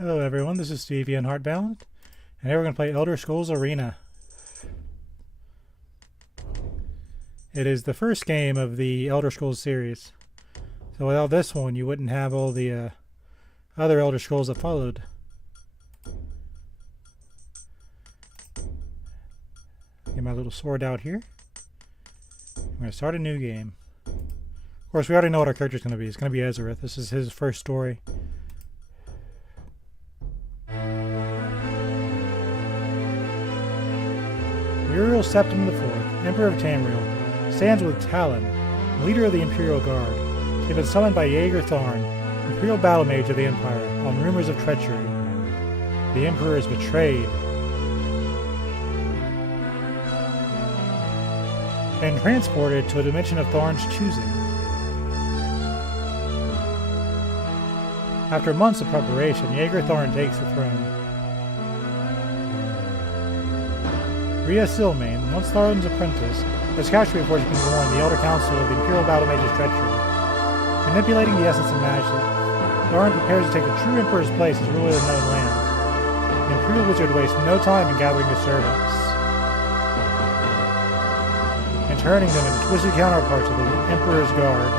Hello everyone, this is Stevie and Heartbound, and today we're going to play Elder Scrolls Arena. It is the first game of the Elder Scrolls series, so without this one you wouldn't have all the other Elder Scrolls that followed. Get my little sword out here. I'm going to start a new game. Of course, we already know what our character's going to be. It's going to be Ezerith. This is his first story. Uriel Septim VII, Emperor of Tamriel, stands with Talon, leader of the Imperial Guard. He had been summoned by Jaeger Thorn, Imperial battle mage of the Empire, on rumors of treachery. The Emperor is betrayed and transported to a dimension of Thorn's choosing. After months of preparation, Jaeger Thorn takes the throne. Rhea Silmain, once Thorn's apprentice, is captured before she can warn the Elder Council of the Imperial Battle Mage's treachery. Manipulating the essence of magic, Thorn prepares to take the true Emperor's place as ruler of the known lands. The Imperial Wizard wastes no time in gathering his servants and turning them into twisted counterparts of the Emperor's Guard.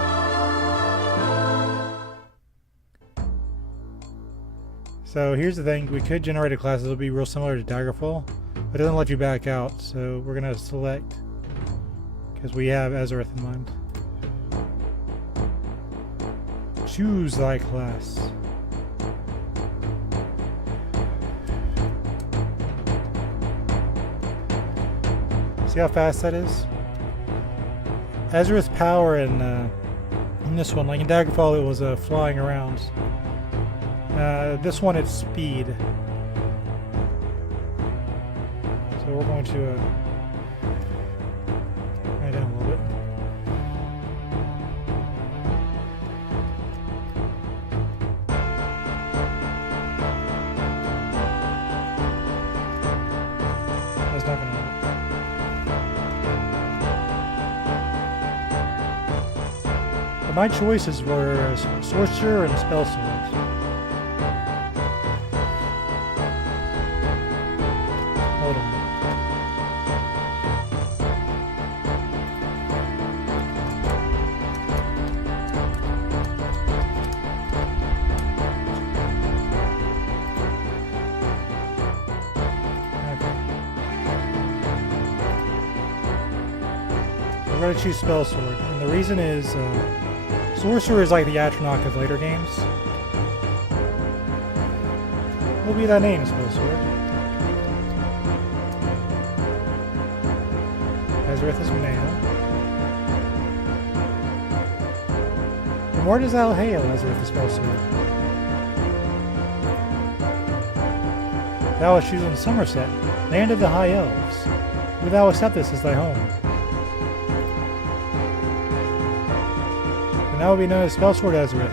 So here's the thing, we could generate a class that will be real similar to Daggerfall. It doesn't let you back out, so we're going to select, because we have Ezerith in mind. Choose thy class. See how fast that is? Ezerith's power in this one, like in Daggerfall, it was flying around. This one, it's speed. So we're going to write down a little bit. That's not going to work. But my choices were Sorcerer and Spell Sword. Hold on. We're going to choose Spell Sword, and the reason is Sorcerer is like the Atronach of later games. What will be that name, Spell Sword? Ezerith is male. From where does thou hail, Ezerith the Spell Sword? Thou hast chosen Somerset, land of the High Elves. Will thou accept this as thy home? And thou will be known as Spell Sword Ezerith,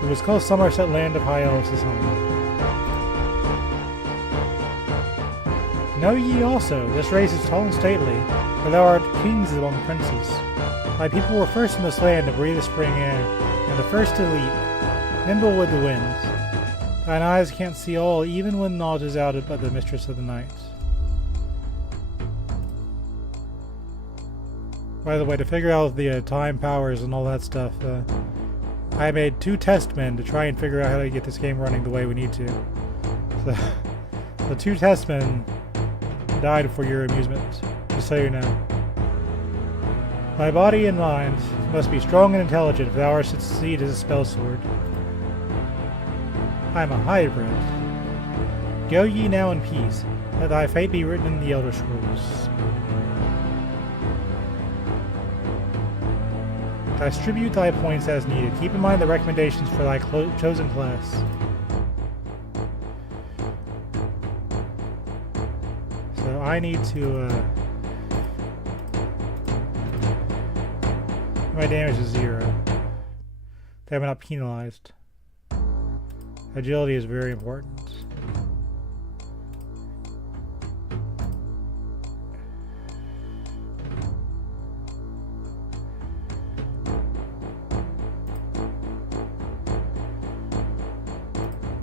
who was called Somerset, land of High Elves, his home. Know ye also, this race is tall and stately, for thou art kings among princes. Thy people were first in this land to breathe the spring air, and the first to leap, nimble with the winds. Thine eyes can't see all, even when naught is out but the mistress of the night. By the way, to figure out the time powers and all that stuff, I made 2 test men to try and figure out how to get this game running the way we need to. So, the 2 test men died for your amusement, just so you know. Thy body and mind must be strong and intelligent if thou art to succeed as a spell sword. I am a hybrid. Go ye now in peace, let thy fate be written in the Elder Scrolls. Distribute thy points as needed. Keep in mind the recommendations for thy chosen class. So I need to my damage is 0. They have not penalized. Agility is very important.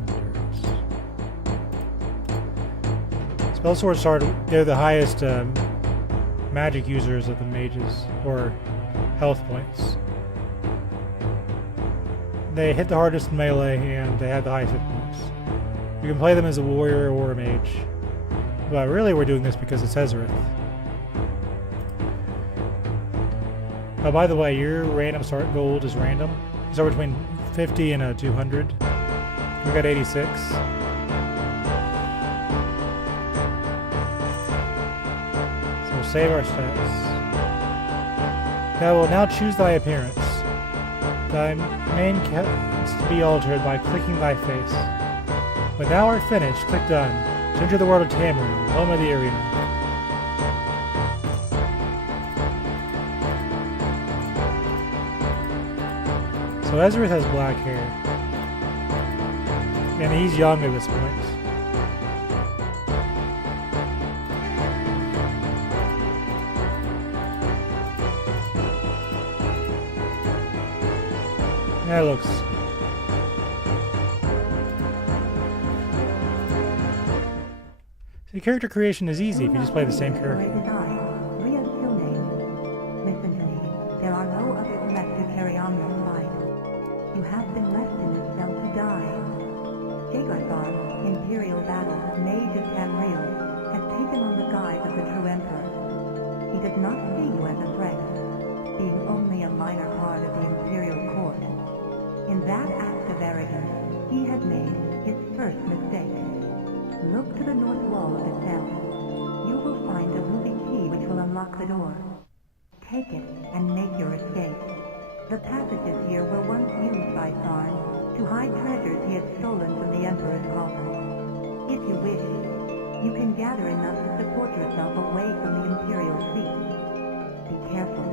Endurance. Spell swords they're the highest magic users of the mages, or health points. They hit the hardest in melee, and they have the highest hit points. You can play them as a warrior or a mage. But really we're doing this because it's Ezerith. Oh, by the way, your random start gold is random. You start between 50 and 200. We got 86. So we'll save our stats. I will now choose thy appearance. Thy mane is to be altered by clicking thy face. When thou art finished, click done. To enter the world of Tamriel, home of the arena. So Ezerith has black hair. And he's young at this point. That looks... See, character creation is easy if you just play the same character. Listen to me. There are no others left to carry on your fight. You have been left in this cell to die. Jaegerthar, Imperial Battle, Mage of Tamriel, has taken on the guise of the true Emperor. He does not see you as a threat, being only a minor part of the Imperial Court. In that act of arrogance, he has made his first mistake. Look to the north wall of the cell. You will find a ruby key which will unlock the door. Take it and make your escape. The passages here were once used by Tharn to hide treasures he had stolen from the Emperor's cauldron. If you wish, you can gather enough to support yourself away from the Imperial seat. Be careful.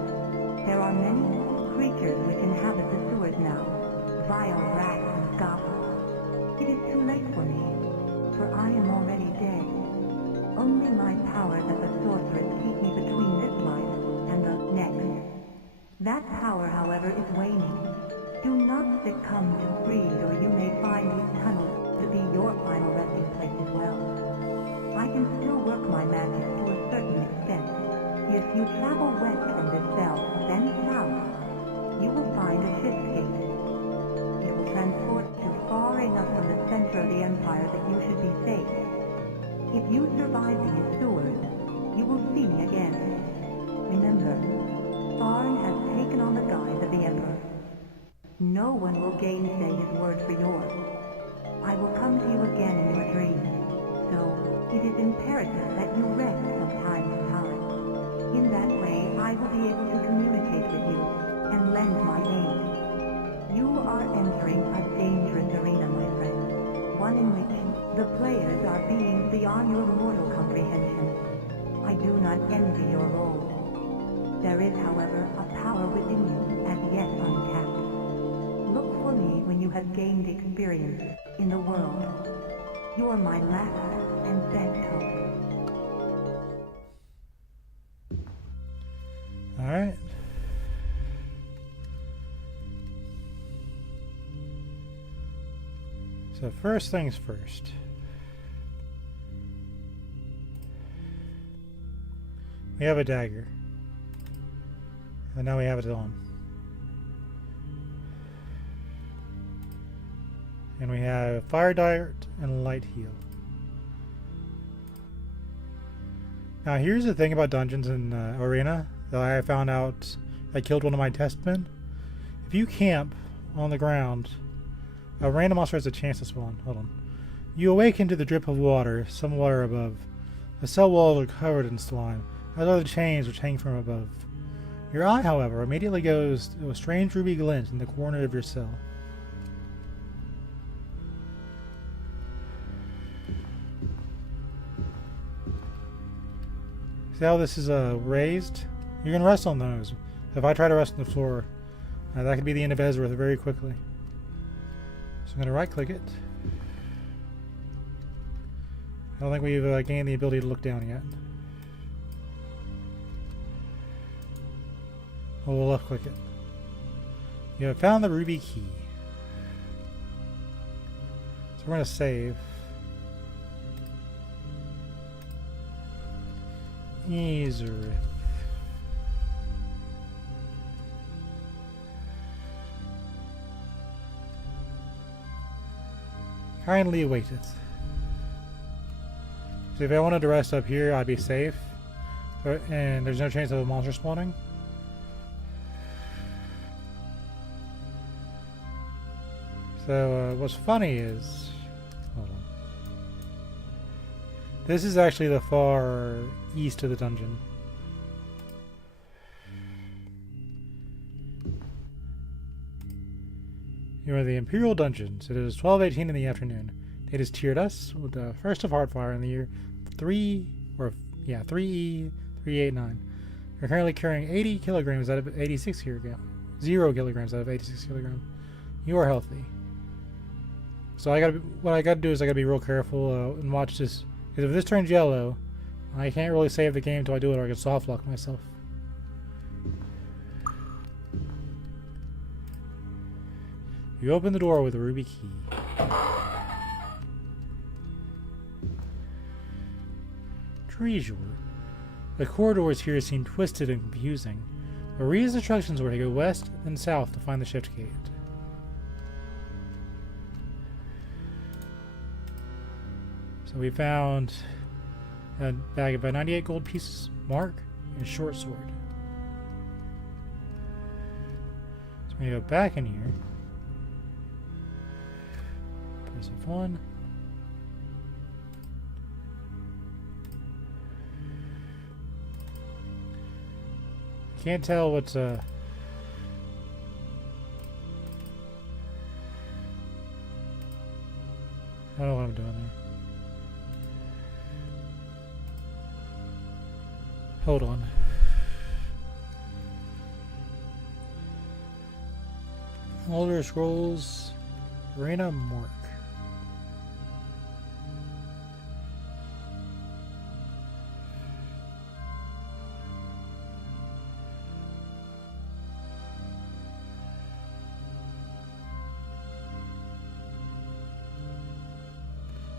There are many creatures which inhabit the sewers now. Vile rats and goblins. It is too late for me, for I am already dead. Only my powers as a sorceress keep me between this life and the next. That power, however, is waning. Do not succumb to greed, or you may find these tunnels to be your final resting place as well. I can still work my magic to a certain extent. If you travel west from this cell, then south, you will find a shift gate. It will transport you far enough from the center of the Empire that you should be safe. If you survive these sewers, you will see me again. Remember, Tharn has taken on the guise of the Emperor. No one will gainsay his word for yours. I will come to you again in your dreams, so it is imperative that you rest from time to time. In that way, I will be able to communicate with you and lend my aid. You are entering a dangerous arena, my friend, one in which the players are beings beyond your mortal comprehension. I do not envy your role. There is, however, a power within you as yet untapped. Look for me when you have gained experience in the world. You are my last and best hope. Alright. So first things first. We have a dagger. And now we have it on. And we have fire dart and light heal. Now here's the thing about dungeons in Arena that I found out. I killed one of my testmen. If you camp on the ground, a random monster has a chance to spawn. Hold on. You awaken to the drip of water somewhere above. The cell walls are covered in slime, as are the chains which hang from above. Your eye, however, immediately goes to a strange ruby glint in the corner of your cell. See how this is raised? You can rest on those. If I try to rest on the floor, that could be the end of Ezerith very quickly. So I'm going to right click it. I don't think we've gained the ability to look down yet. We'll left click it. You have found the ruby key. So we're going to save. Ezerith. Kindly waiteth. So if I wanted to rest up here, I'd be safe. And there's no chance of a monster spawning. So what's funny is... Hold on. This is actually the far east of the dungeon. You are the Imperial Dungeons. It is 12:18 in the afternoon. It is tiered us with the first of Heartfire in the year 3E389. You're currently carrying 80 kilograms out of 86 kilograms. 0 kilograms out of 86 kilograms. You are healthy. So what I gotta do is I gotta be real careful and watch this. Because if this turns yellow, I can't really save the game until I do it, or I can soft lock myself. You open the door with a ruby key. Treasure. The corridors here seem twisted and confusing, but Ria's instructions were to go west and south to find the shift gate. So we found a bag of 98 gold pieces, mark, and a short sword. So we go back in here. Press F1. Can't tell what's I don't know what I'm doing there. Hold on. Older Scrolls, Arena Mark.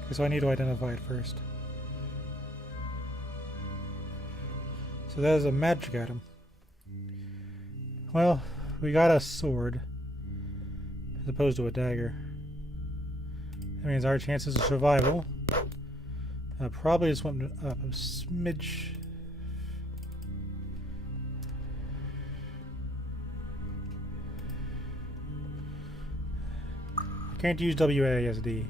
Okay, so I need to identify it first. So that is a magic item. Well, we got a sword as opposed to a dagger. That means our chances of survival probably just went up a smidge. Can't use WASD.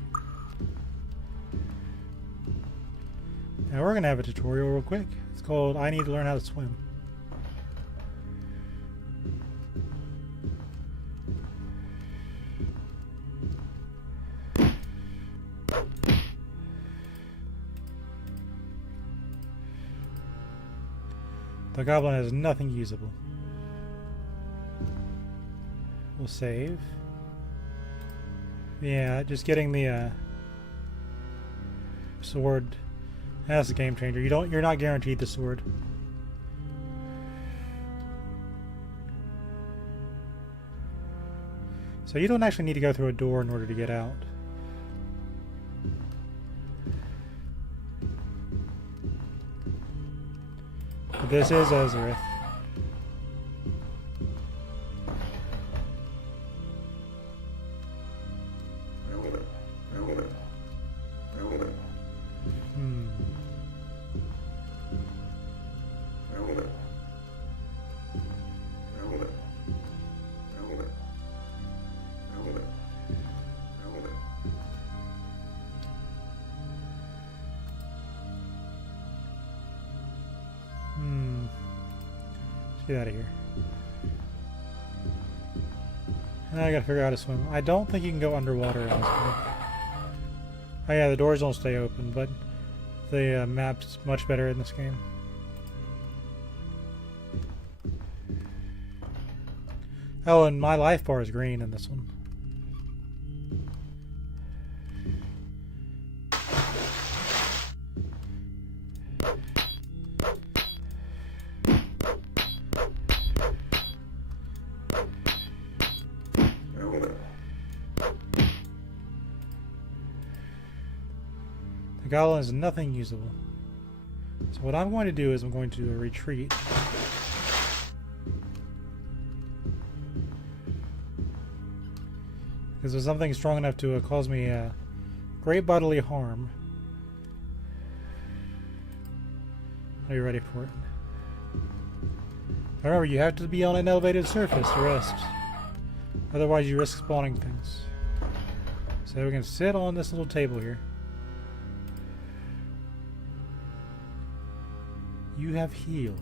Now we're gonna have a tutorial real quick. It's called I Need to Learn How to Swim. The goblin has nothing usable. We'll save. Yeah, just getting the sword. That's a game changer. You're not guaranteed the sword. So you don't actually need to go through a door in order to get out. But this is Ezerith. Get out of here. Now I gotta figure out how to swim. I don't think you can go underwater in this game. Oh yeah, the doors don't stay open, but the map's much better in this game. Oh, and my life bar is green in this one. The goblin has nothing usable. So what I'm going to do is I'm going to retreat. Because there's something strong enough to cause me great bodily harm. Are you ready for it? Remember, you have to be on an elevated surface to rest. Otherwise, you risk spawning things. So we can sit on this little table here. You have healed.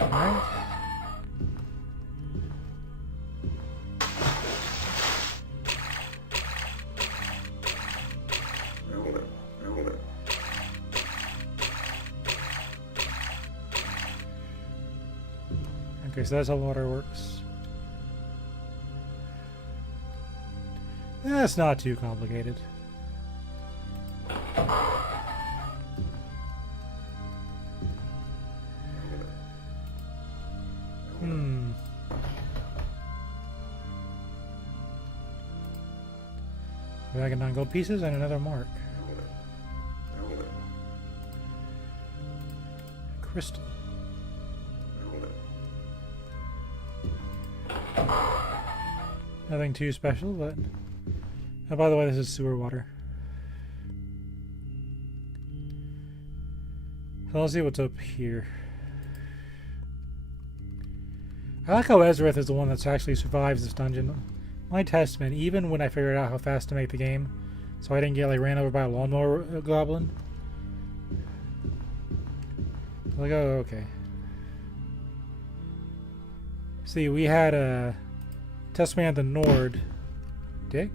Alright. Okay, so that's how water works. That's not too complicated. Dragon 9 gold pieces and another mark. Crystal. Nothing too special, but... Oh, by the way, this is sewer water. So let's see what's up here. I like how Ezerith is the one that's actually survives this dungeon. My testament, even when I figured out how fast to make the game, so I didn't get like ran over by a lawnmower goblin. Like, oh, okay. See, we had a testament at the Nord. Dig?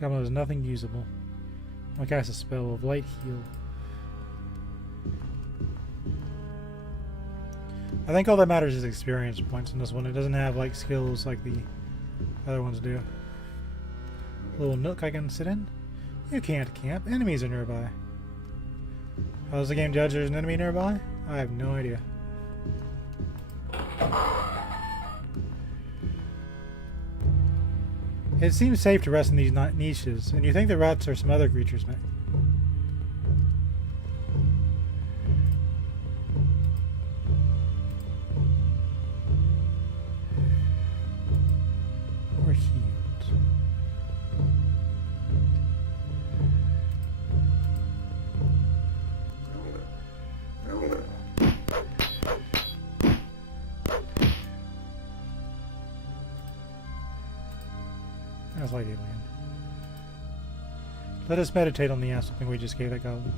Goblin has nothing usable. I'll cast a spell of light heal. I think all that matters is experience points in this one. It doesn't have like skills like the other ones do. A little nook I can sit in. You can't camp. Enemies are nearby. How does the game judge there's an enemy nearby? I have no idea. It seems safe to rest in these niches, and you think the rats are some other creatures, mate. We're healed. That's like alien. Let us meditate on the asshole thing we just gave that goblin.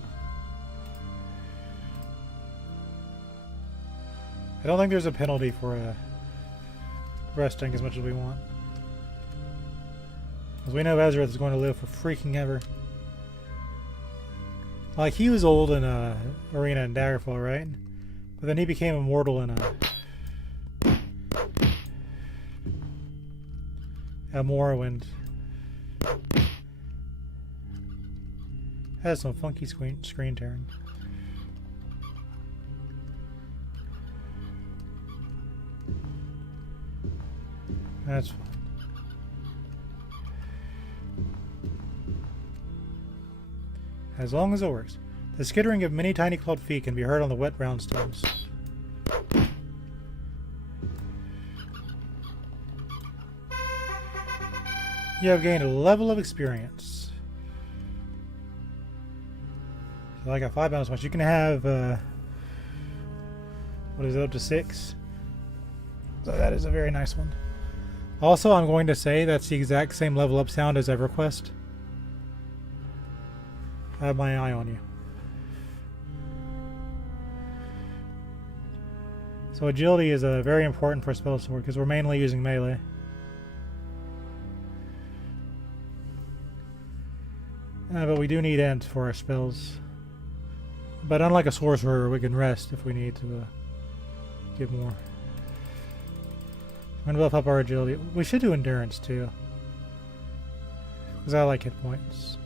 I don't think there's a penalty for resting as much as we want. Because we know Ezerith is going to live for freaking ever. Like, he was old in Arena and Daggerfall, right? But then he became immortal in Morrowind. Has some funky screen tearing. That's fine. As long as it works. The skittering of many tiny clawed feet can be heard on the wet brownstones. You have gained a level of experience. So I got 5 bonus points. You can have, what is it, up to 6? So that is a very nice one. Also, I'm going to say that's the exact same level up sound as EverQuest. I have my eye on you. So agility is very important for spell sword because we're mainly using melee. But we do need int for our spells. But unlike a sorcerer, we can rest if we need to get more. I'm going to buff up our agility. We should do endurance too. Because I like hit points.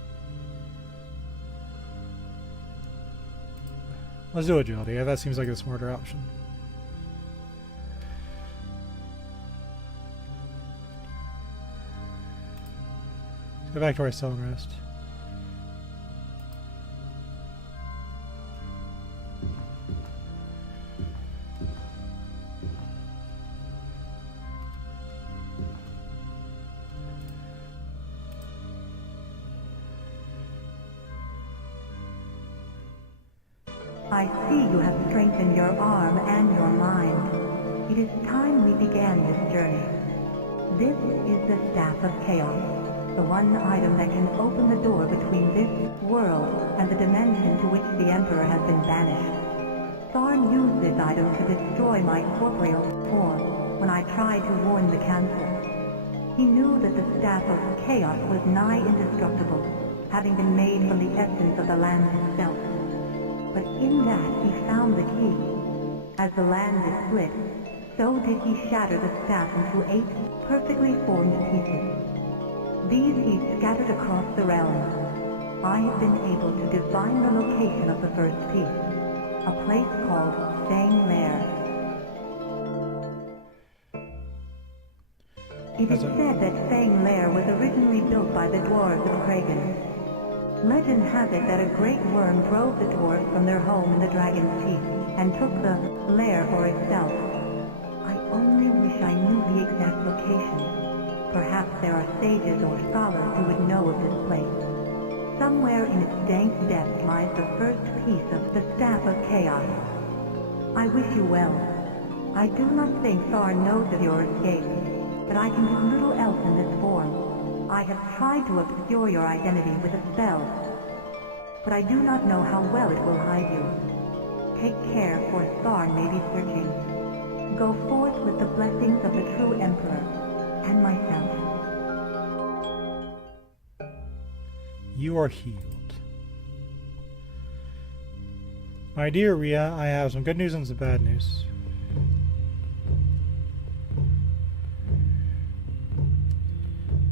Let's do agility. Yeah, that seems like a smarter option. Let's go back to our cell and rest. I see you have strengthened your arm and your mind. It is time we began this journey. This is the Staff of Chaos, the one item that can open the door between this world and the dimension to which the Emperor has been banished. Tharn used this item to destroy my corporeal form when I tried to warn the Council. He knew that the Staff of Chaos was nigh indestructible, having been made from the essence of the land itself. But in that he found the key. As the land is split, so did he shatter the staff into 8 perfectly formed pieces. These he scattered across the realm. I have been able to divine the location of the first piece, a place called Fang Lair. It is said that Fang Lair was originally built by the dwarves of Kragan. Legend has it that a great worm drove the dwarves from their home in the Dragon's Teeth and took the lair for itself. I only wish I knew the exact location. Perhaps there are sages or scholars who would know of this place. Somewhere in its dank depths lies the first piece of the Staff of Chaos. I wish you well. I do not think Tharn knows of your escape, but I can do little else in this form. I have tried to obscure your identity with a spell, but I do not know how well it will hide you. Take care, for Tharn may be searching. Go forth with the blessings of the true Emperor, and myself. You are healed. My dear Rhea, I have some good news and some bad news.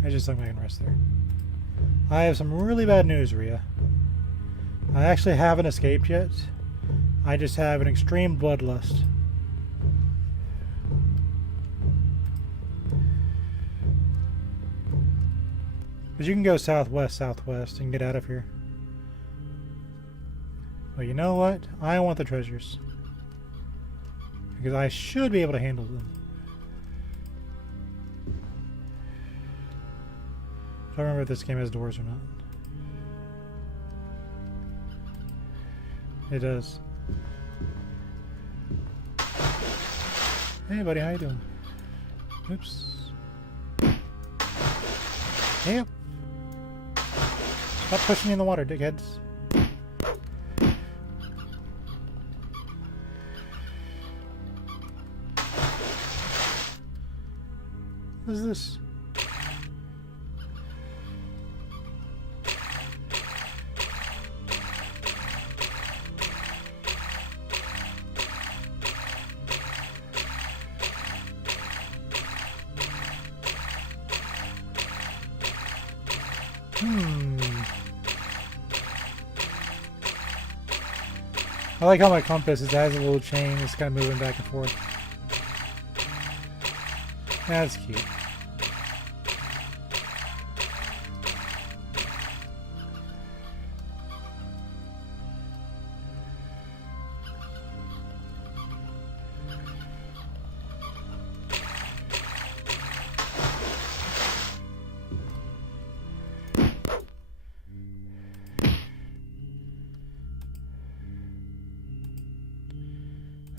I just think I can rest there. I have some really bad news, Rhea. I actually haven't escaped yet. I just have an extreme bloodlust. But you can go southwest and get out of here. But you know what? I want the treasures. Because I should be able to handle them. I don't remember if this game has doors or not. It does. Hey buddy, how you doing? Oops. Hey up. Stop pushing me in the water, dickheads. What is this? I like how my compass has a little chain. It's kind of moving back and forth. That's cute.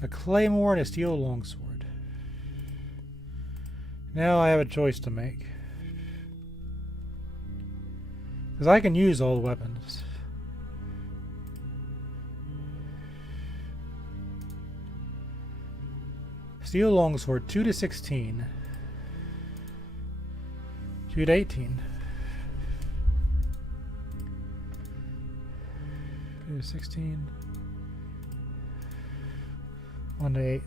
A claymore and a steel longsword. Now I have a choice to make. Because I can use all the weapons. Steel longsword, 2 to 16. 2 to 18. 2 to 16. 1 to 8.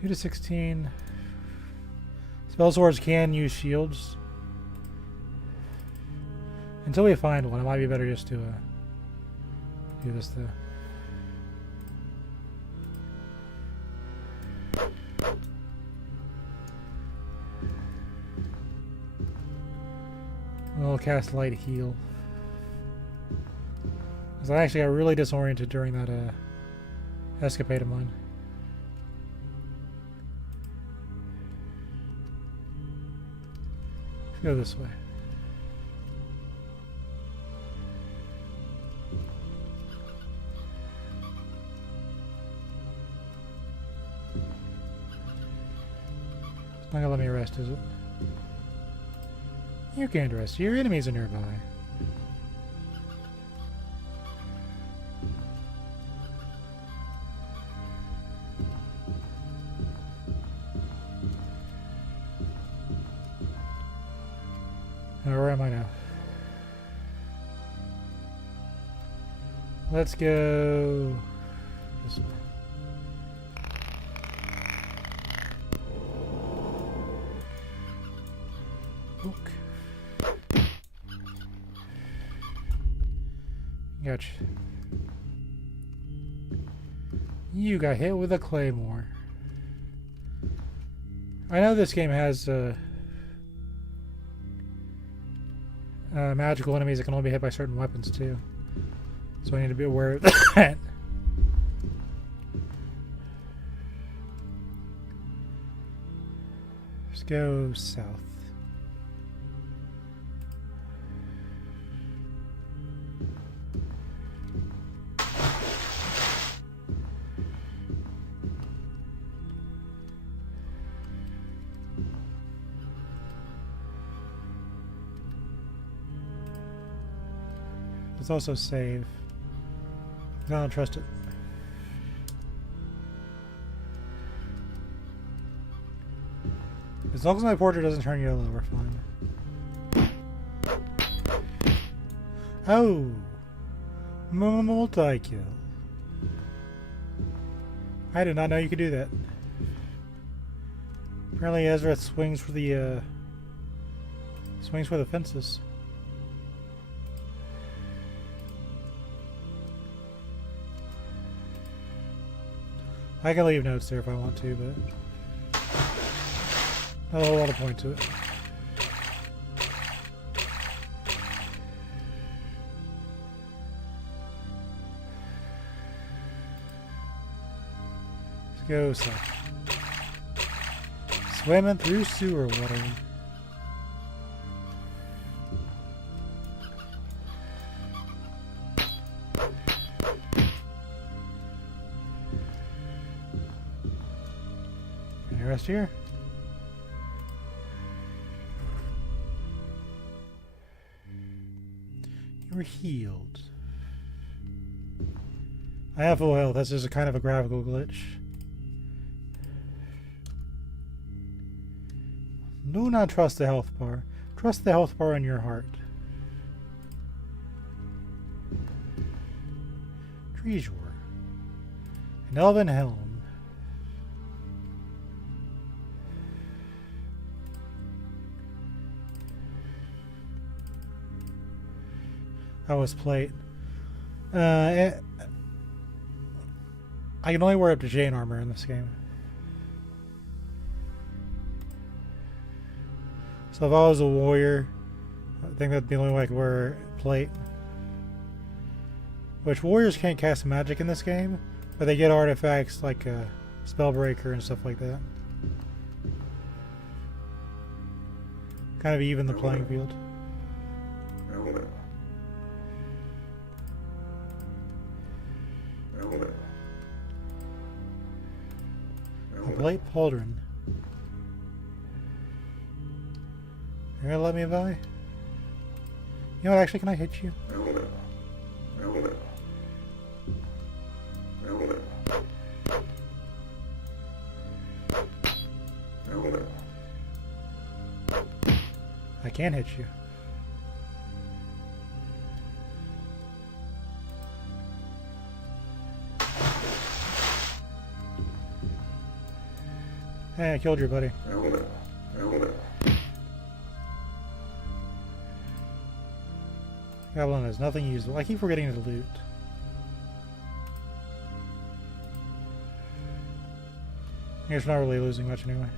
2 to 16. Spell swords can use shields. Until we find one, it might be better just to do this though. I'll cast light heal. Because I actually got really disoriented during that escapade of mine. Let's go this way. It's not gonna let me rest, is it? You can't rest. Your enemies are nearby. Where am I now? Let's go this way. Gotcha. You got hit with a claymore. I know this game has magical enemies that can only be hit by certain weapons too, so I need to be aware of that. Let's go south. Let's also save. I don't trust it. As long as my portrait doesn't turn yellow, we're fine. Oh! Multi-kill. I did not know you could do that. Apparently Ezerith swings for the fences. I can leave notes there if I want to, but not a whole lot of point to it. Let's go south. Swimming through sewer water. Rest here. You were healed. I have full health. That's just a kind of a graphical glitch. Do not trust the health bar. Trust the health bar in your heart. Treasure. An elven helm. That was plate. I can only wear up to chain armor in this game. So if I was a warrior, I think that'd be the only way I could wear plate. Which warriors can't cast magic in this game, but they get artifacts like Spellbreaker and stuff like that. Kind of even the playing field. A plate pauldron. You're gonna let me by? You know what, actually, can I hit you? I can hit you. Hey, I killed your buddy. Goblin has nothing useful. I keep forgetting to loot. I guess we're not really losing much anyway.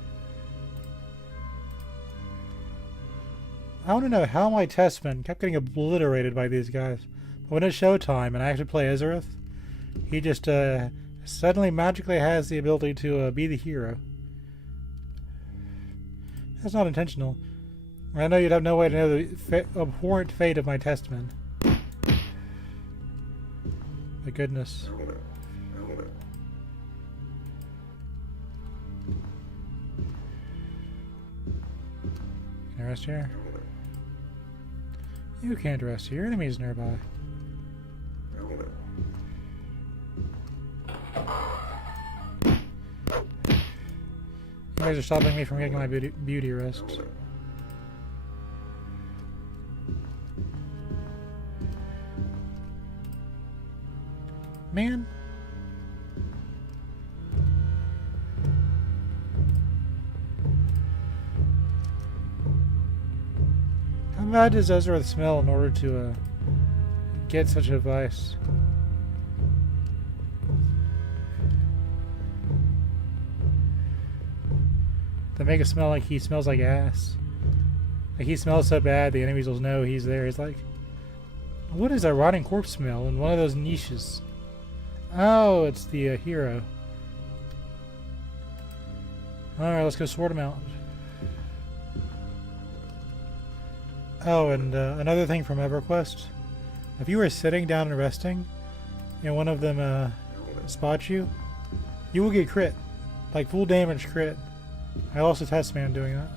I want to know how my testman kept getting obliterated by these guys. But when it's showtime and I actually play Ezerith, he just suddenly magically has the ability to be the hero. That's not intentional. I know you'd have no way to know the abhorrent fate of my testman. My goodness. Can I rest here? You can't rest here. Enemies nearby. You guys are stopping me from getting my beauty rests. Man. How bad does Ezerith smell in order to get such advice? They make it smell like he smells like ass. Like he smells so bad the enemies will know he's there. It's like, what is that rotting corpse smell in one of those niches? Oh, it's the hero. Alright, let's go sort him out. Oh, and another thing from EverQuest. If you were sitting down and resting, and one of them spots you, you will get crit. Like full damage crit. I lost a test man doing that.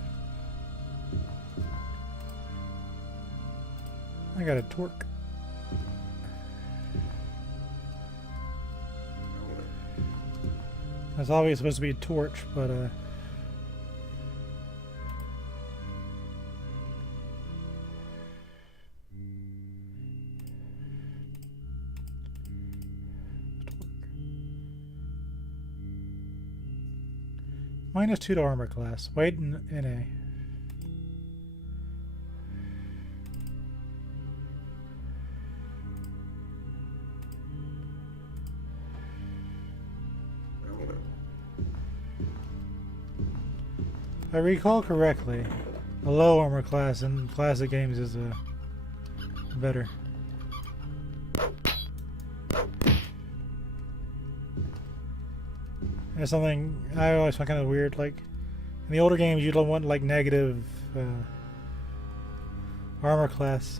I got a torque. That's obviously supposed to be a torch, but -2 to armor class. Weight in NA. If I recall correctly, a low armor class in classic games is better. There's something I always find kind of weird. Like in the older games, you don't want like negative armor class,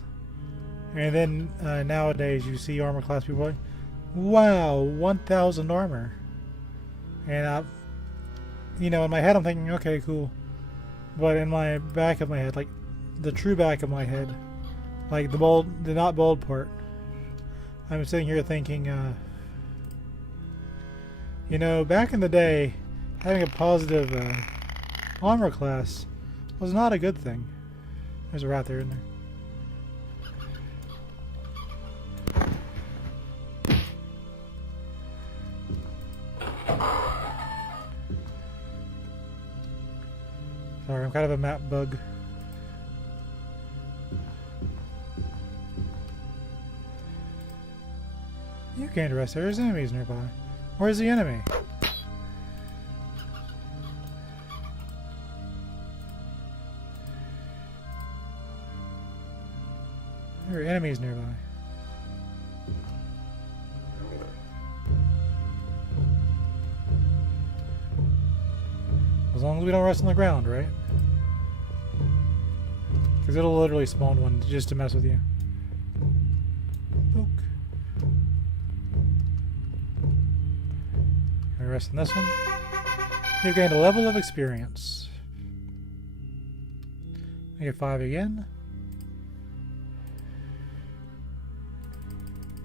and then nowadays you see armor class people like, "Wow, 1,000 armor," and you know, in my head I'm thinking, okay, cool, but in my back of my head, like the true back of my head, like the not bold part, I'm sitting here thinking, you know, back in the day, having a positive armor class was not a good thing. There's a rat there, isn't there? Sorry, I'm kind of a map bug. You can't rest. There's enemies nearby. Where's the enemy? There are enemies nearby. As long as we don't rest on the ground, right? Because it'll literally spawn one just to mess with you. Poke. Rest on this one. You've gained a level of experience. I get 5 again.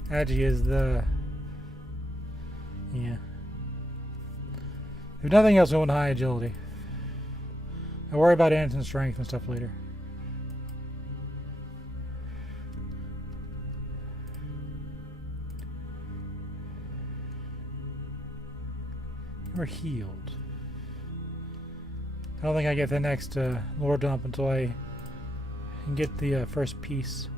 Agi is the... yeah. If nothing else, we want high agility. I'll worry about instant strength and stuff later. We're healed. I don't think I get the next lore dump until I can get the first piece.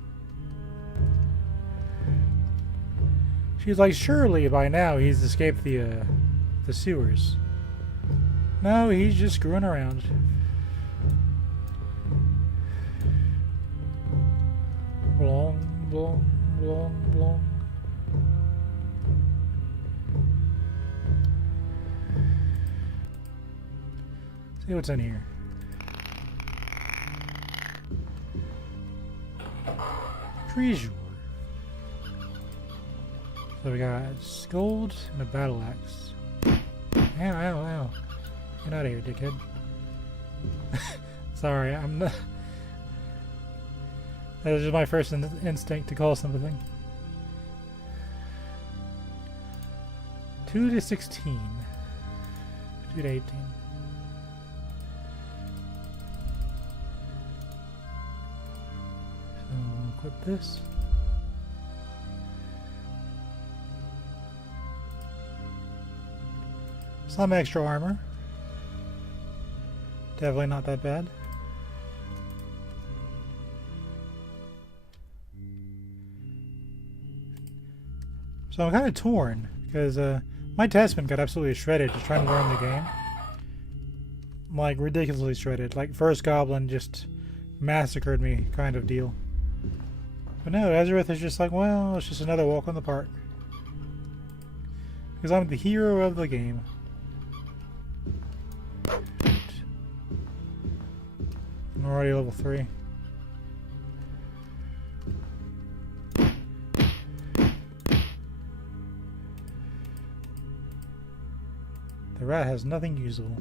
She's like, surely by now he's escaped the sewers. No, he's just screwing around. Blong, blong, blong, blong. See what's in here. Treasure. So we got gold and a battle axe. Ow, ow, ow. Get out of here, dickhead. Sorry, I'm not... That was just my first instinct to call something. 2 to 16. 2 to 18. So we'll equip this. Some extra armor. Definitely not that bad. So I'm kind of torn because my testament got absolutely shredded just trying to learn the game. Like ridiculously shredded. Like First Goblin just massacred me kind of deal. But no, Ezerith is just like, well, it's just another walk in the park. Because I'm the hero of the game. I'm already level 3. The rat has nothing usable.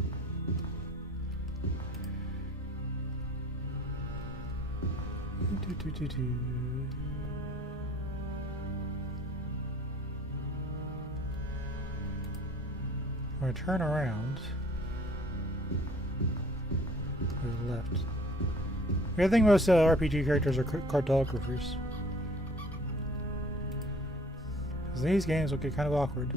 We're gonna turn around. To the left. I think most RPG characters are cartographers. Because these games will get kind of awkward.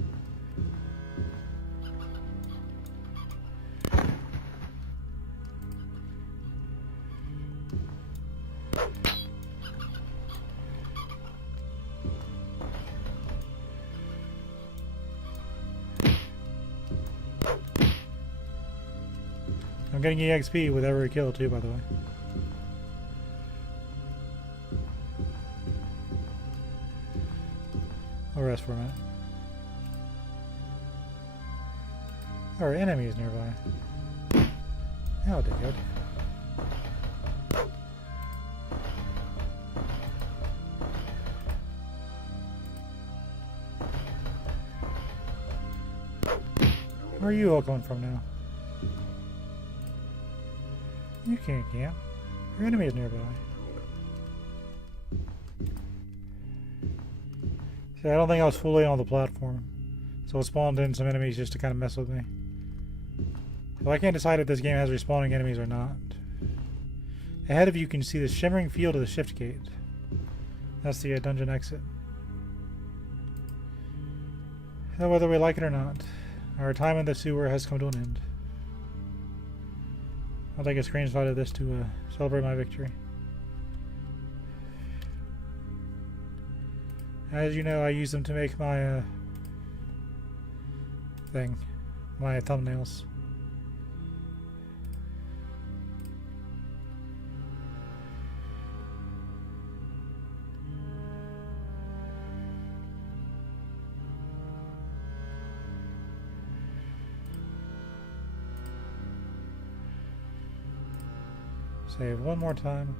I'm getting EXP with every kill too, by the way. I'll rest for a minute. There are enemies nearby. Oh, dickhead. Where are you all coming from now? You can't camp. Your enemy is nearby. See, I don't think I was fully on the platform. So it spawned in some enemies just to kind of mess with me. So I can't decide if this game has respawning enemies or not. Ahead of you can see the shimmering field of the shift gate. That's the dungeon exit. So whether we like it or not, our time in the sewer has come to an end. I'll take a screenshot of this to celebrate my victory. As you know, I use them to make my my thumbnails. Save one more time.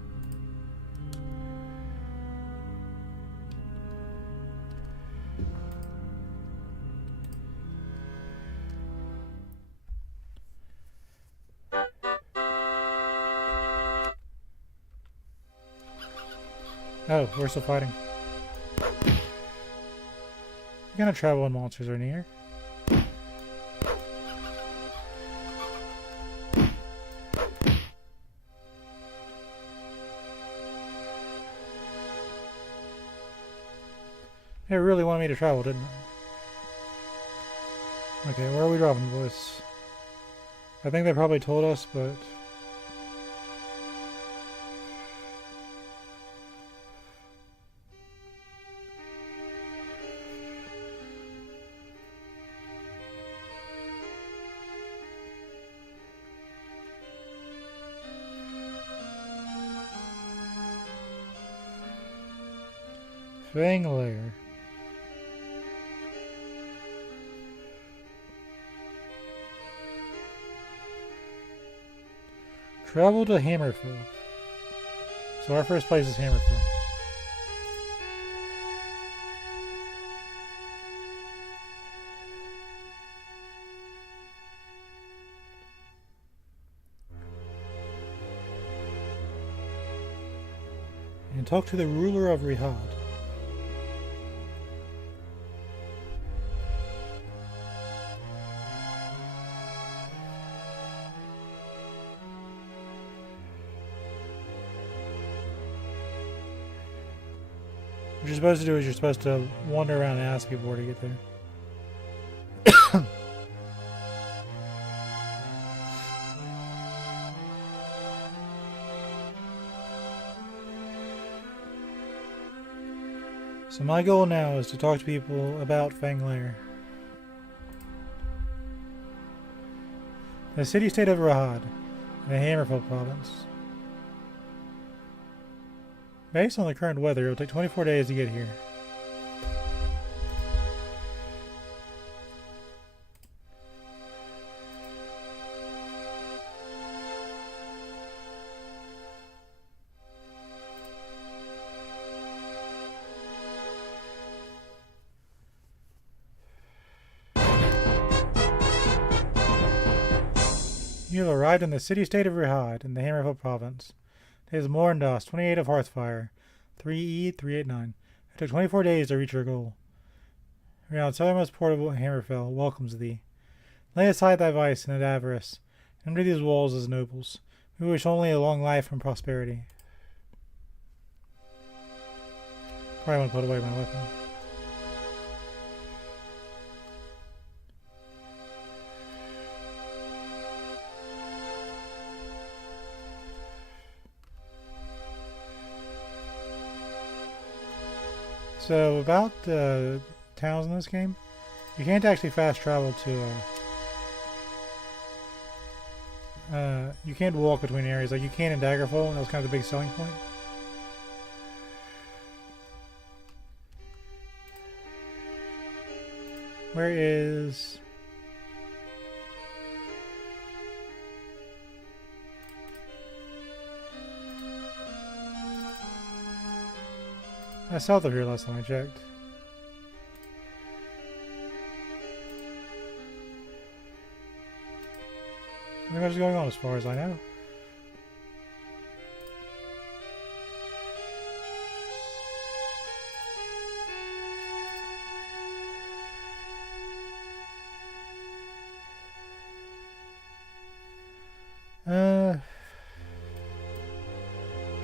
Oh, we're still fighting. What kind of travel when monsters are near? It really wanted me to travel, didn't it? Okay, where are we dropping, boys? I think they probably told us, but... Fang Lair. Travel to Hammerfell. So our first place is Hammerfell. And talk to the ruler of Rihad. What you're supposed to do is you're supposed to wander around and ask people where to get there. So my goal now is to talk to people about Fang Lair. The city-state of Rahad, in the Hammerfell province. Based on the current weather, it will take 24 days to get here. You have arrived in the city-state of Rihad, in the Hammerfell province. It is Morndos, 28 of Hearthfire, 3E 389. It took 24 days to reach your goal. Rihad's southernmost port of Hammerfell welcomes thee. Lay aside thy vice and avarice, and enter these walls as nobles. We wish only a long life and prosperity. Probably want to put away my weapon. So about the towns in this game, you can't actually fast travel to you can't walk between areas like you can in Daggerfall, and that was kind of the big selling point. Where is south of here last time I checked. Nothing much is going on as far as I know.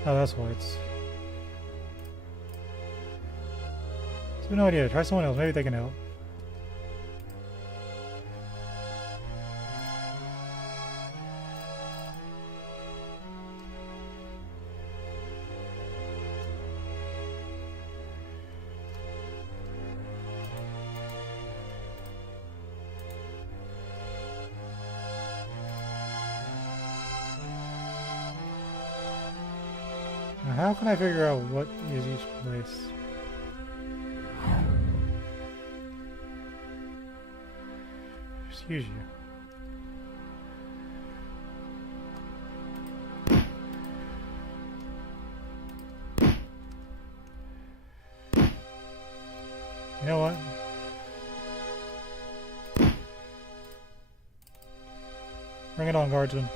Oh, that's why it's... So no idea. Try someone else. Maybe they can help. Now, how can I figure out what is each place? Excuse you. You know what? Bring it on, guardsman.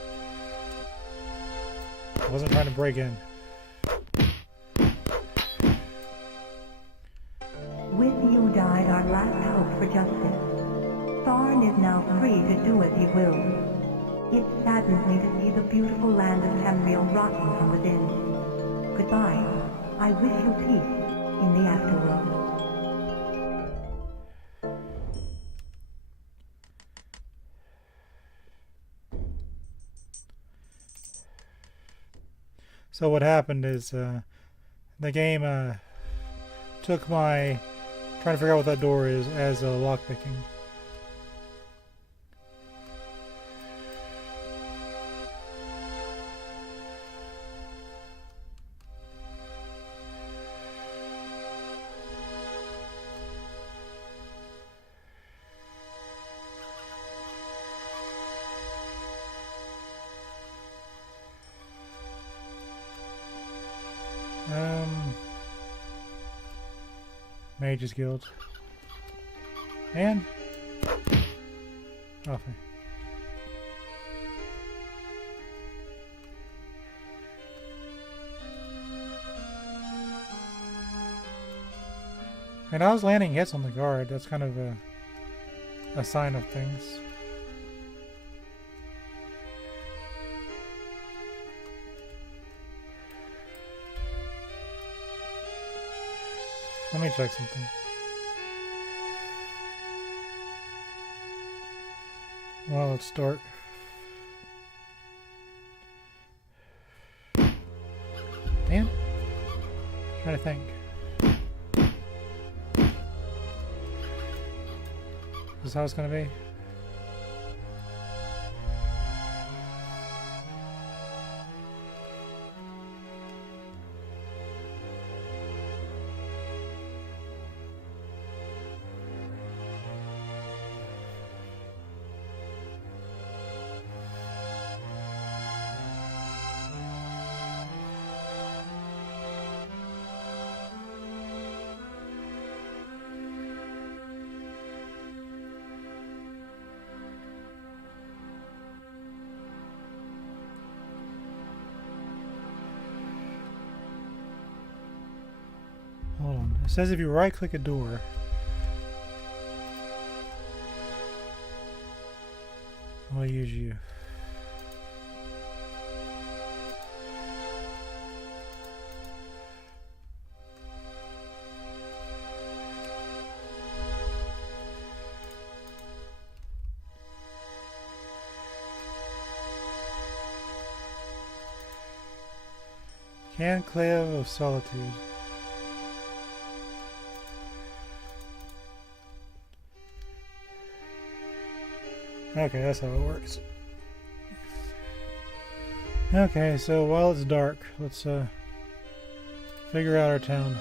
I wasn't trying to break in. With you died our last hope for justice. Tharn is now free to do as he will. It saddens me to see the beautiful land of Tamriel rotting from within. Goodbye. I wish you peace in the afterworld. So what happened is the game took my trying to figure out what that door is as lockpicking. Mages Guild. And off. And I was landing hits on the guard. That's kind of a sign of things. Let me check something. Well, let's start. Man, trying to think. Is this how it's gonna be? Hold on. It says if you right-click a door. I'll use you. Conclave of Solitude. Okay, that's how it works. Okay, so while it's dark, let's figure out our town.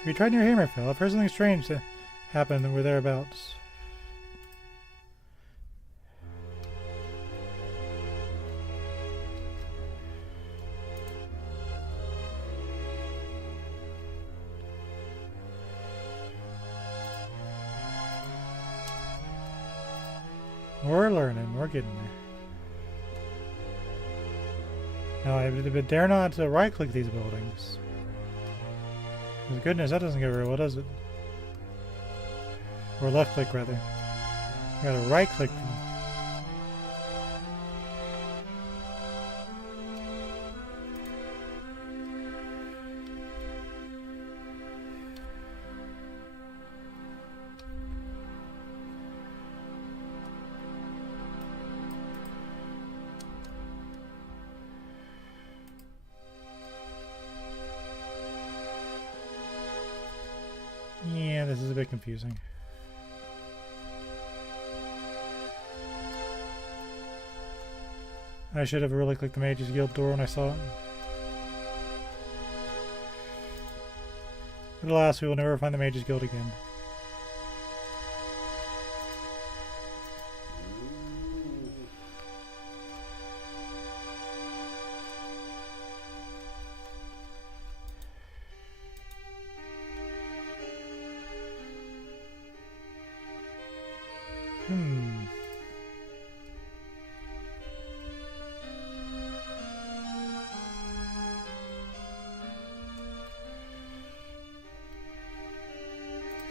Have you tried near Hammerfell? I've heard something strange to happen when we're thereabouts. We're learning. We're getting there. Now, I dare not right-click these buildings. Goodness, that doesn't go very well, does it? Or left-click, rather. You gotta right-click them. Yeah, this is a bit confusing. I should have really clicked the Mages Guild door when I saw it. But alas, we will never find the Mages Guild again.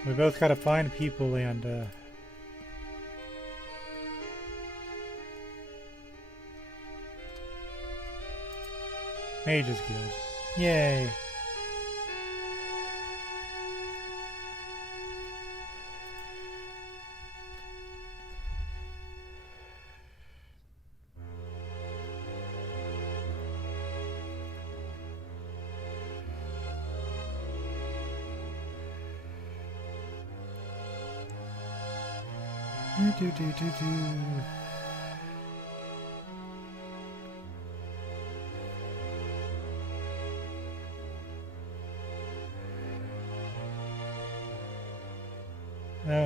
We both gotta find people and Mages Guild. Yay!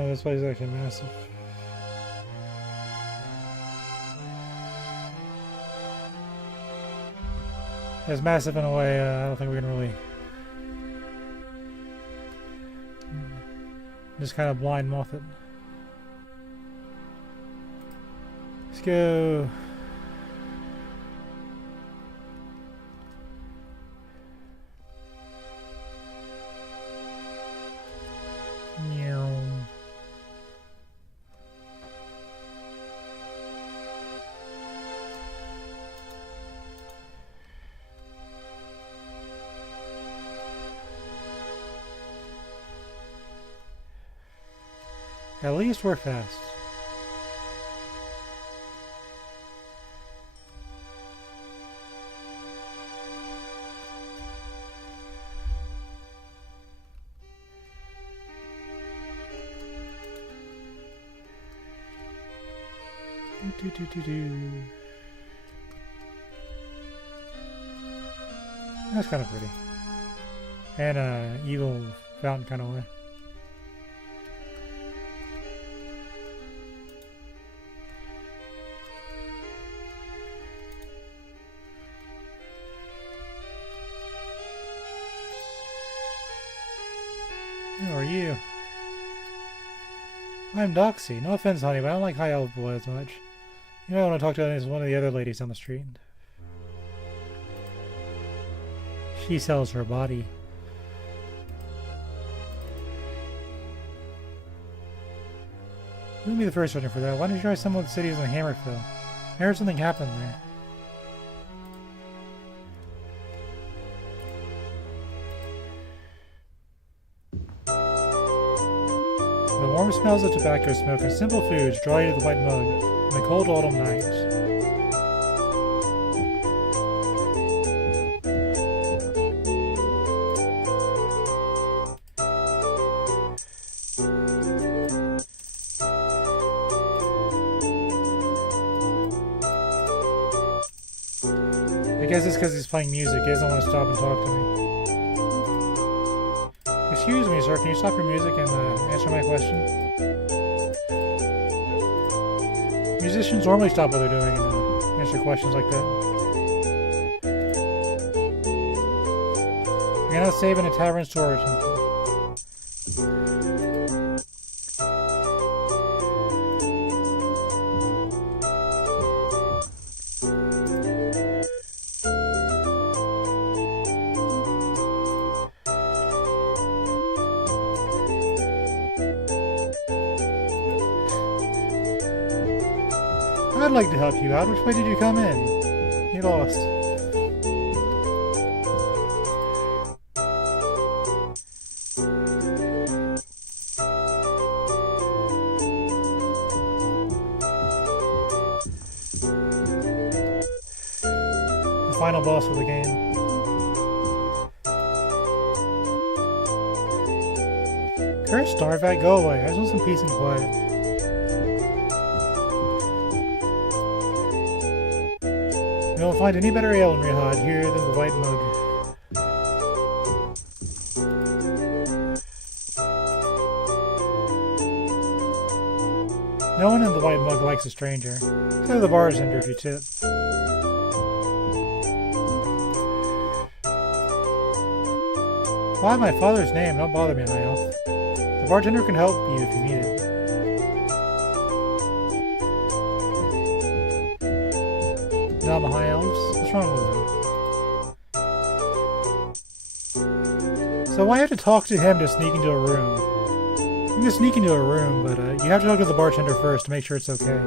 Oh, this place is actually massive. It's massive in a way I don't think we can really just kind of blind moth it. Let's go. Meow. At least we're fast. That's kind of pretty. And evil fountain kind of way. Who are you? I'm Doxy. No offense, honey, but I don't like high elf boy as much. You might want to talk to one of the other ladies on the street. She sells her body. You wouldn't be the first one for that. Why don't you try some of the cities in Hammerfell? I heard something happened there. The warm smells of tobacco smoke and simple foods draw you to the white mug in the cold autumn night. I guess it's because he's playing music. He doesn't want to stop and talk to me. Excuse me, sir. Can you stop your music and answer my question? Musicians normally stop what they're doing and answer questions like that. You're not saving a tavern store or something. I'd like to help you out. Which way did you come in? You lost. The final boss of the game. Curse Starvat, go away. I just want some peace and quiet. You won't find any better ale in Rihad here than the white mug. No one in the white mug likes a stranger. So the bartender if you tip. By my father's name, don't bother me, my elf. The bartender can help you if you need it. Not my high elves? What's wrong with them? So why have to talk to him to sneak into a room? You can sneak into a room, but you have to talk to the bartender first to make sure it's okay.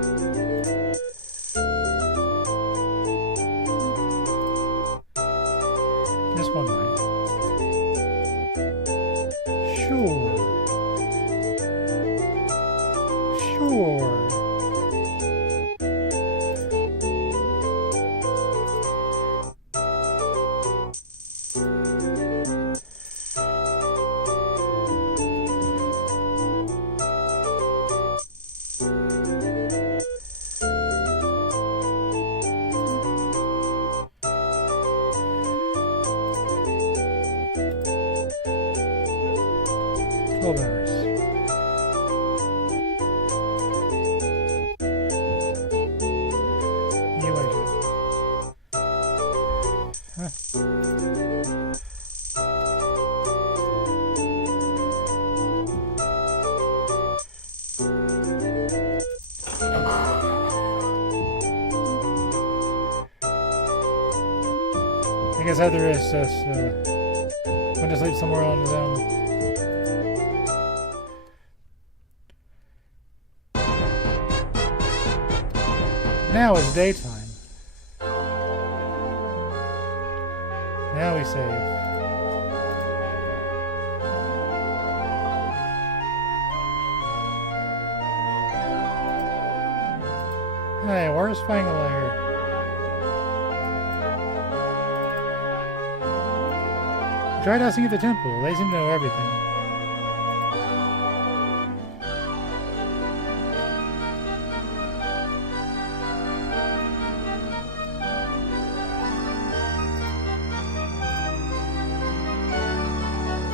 Just one night. Sure. Sure. I guess Ezerith just went to sleep somewhere on his own. Now it's daytime. Now we save. Hey, where's Fangalair? Tried asking at the temple. They seem to know everything.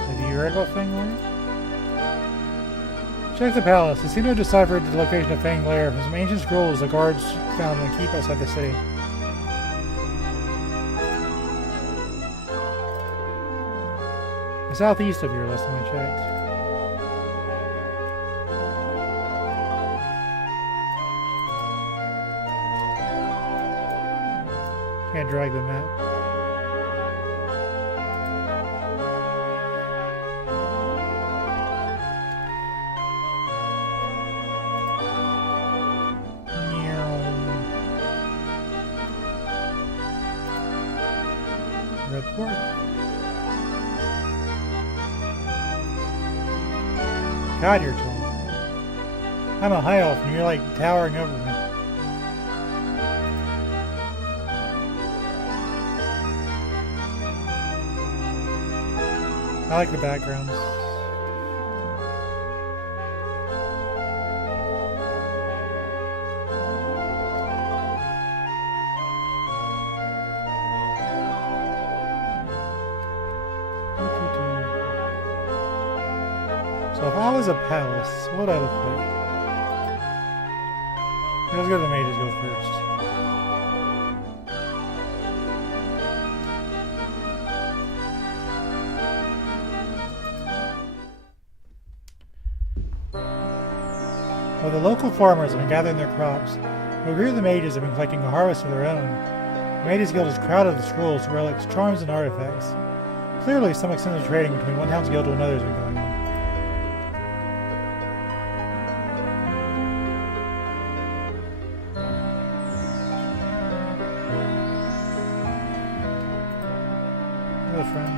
Have you heard about Fangalair? Check the palace. They seem to have deciphered the location of Fangalair from some ancient scrolls the guards found in a keep outside the city. Southeast of here last time I checked. Can't drag the map. Report. God, you're tall. I'm a high elf and you're like towering over me. I like the backgrounds. So if I was a palace, what would I look like? Let's go to the mages go first. While the local farmers have been gathering their crops, over here the mages have been collecting a harvest of their own. The Mages Guild is crowded with scrolls, relics, charms, and artifacts. Clearly, some extensive trading between one town's guild to another has been going on. Hello, friend.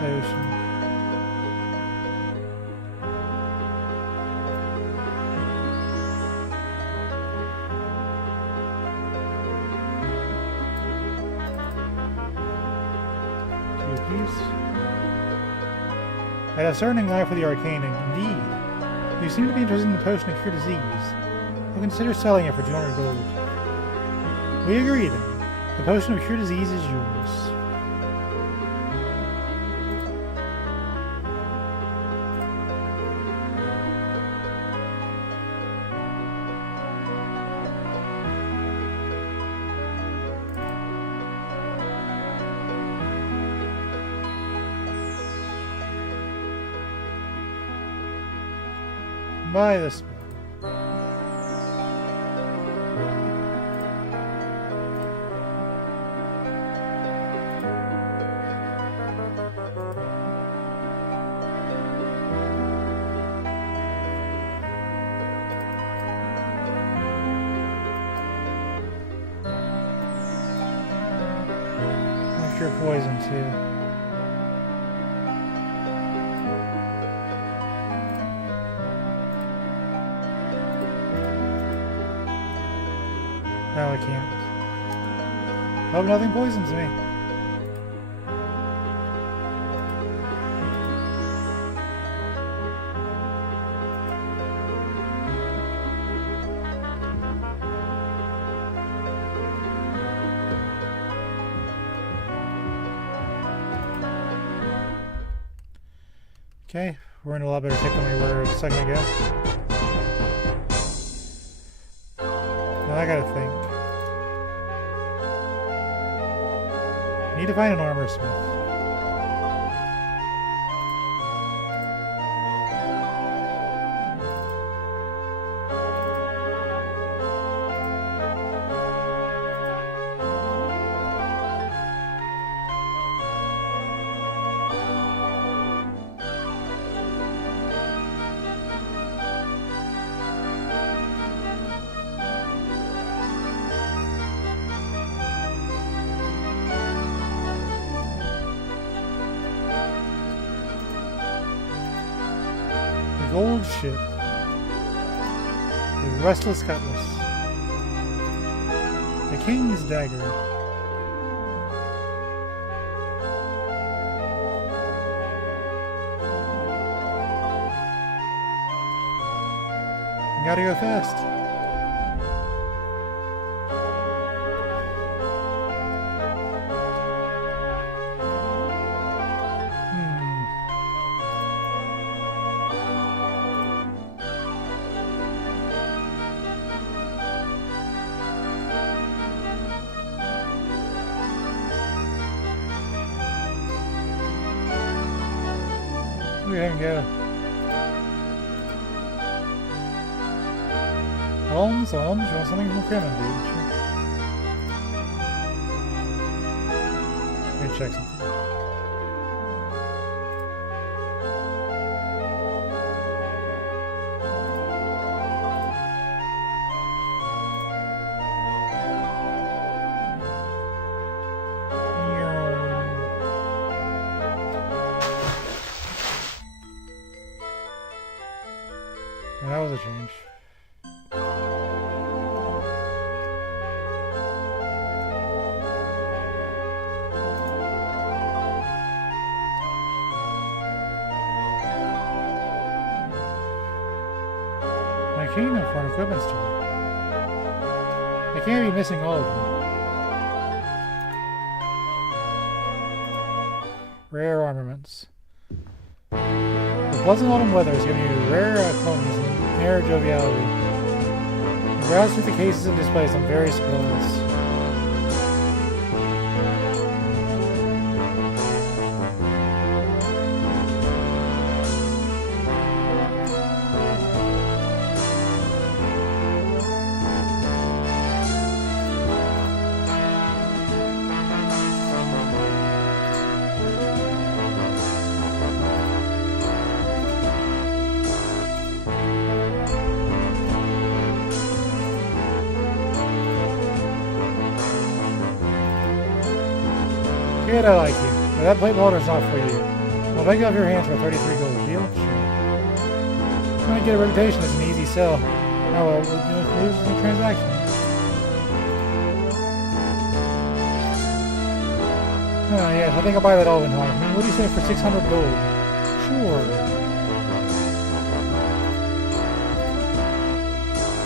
Potion. I have a certain eye for the arcane, indeed. You seem to be interested in the potion of cure disease. I'll consider selling it for 200 gold. We agree then. The potion of cure disease is yours. Buy this one. I'm sure poison too. No, I can't. Hope nothing poisons me. Okay, we're in a lot better shape than we were a second ago. Now I gotta think. Need to find an armor smith. gold ship. The restless cutlass. The king's dagger. Gotta go fast. There we go. Holmes, you want something from Kremen, dude? Sure. Let me check something. That was a change. I can't even for an equipment store. I can't be missing all of them. Rare armaments. The pleasant autumn weather is giving you rare clones and air joviality. You browse through the cases and displays on various supplies. Good, I like you. But that plate holder's not for you. I'll beg you off your hands for 33 gold. Deal? Sure. You might get a reputation as an easy sell. Oh well, we'll lose the transaction. Oh yes, I think I'll buy that Alvin home. I mean, what do you say for 600 gold? Sure.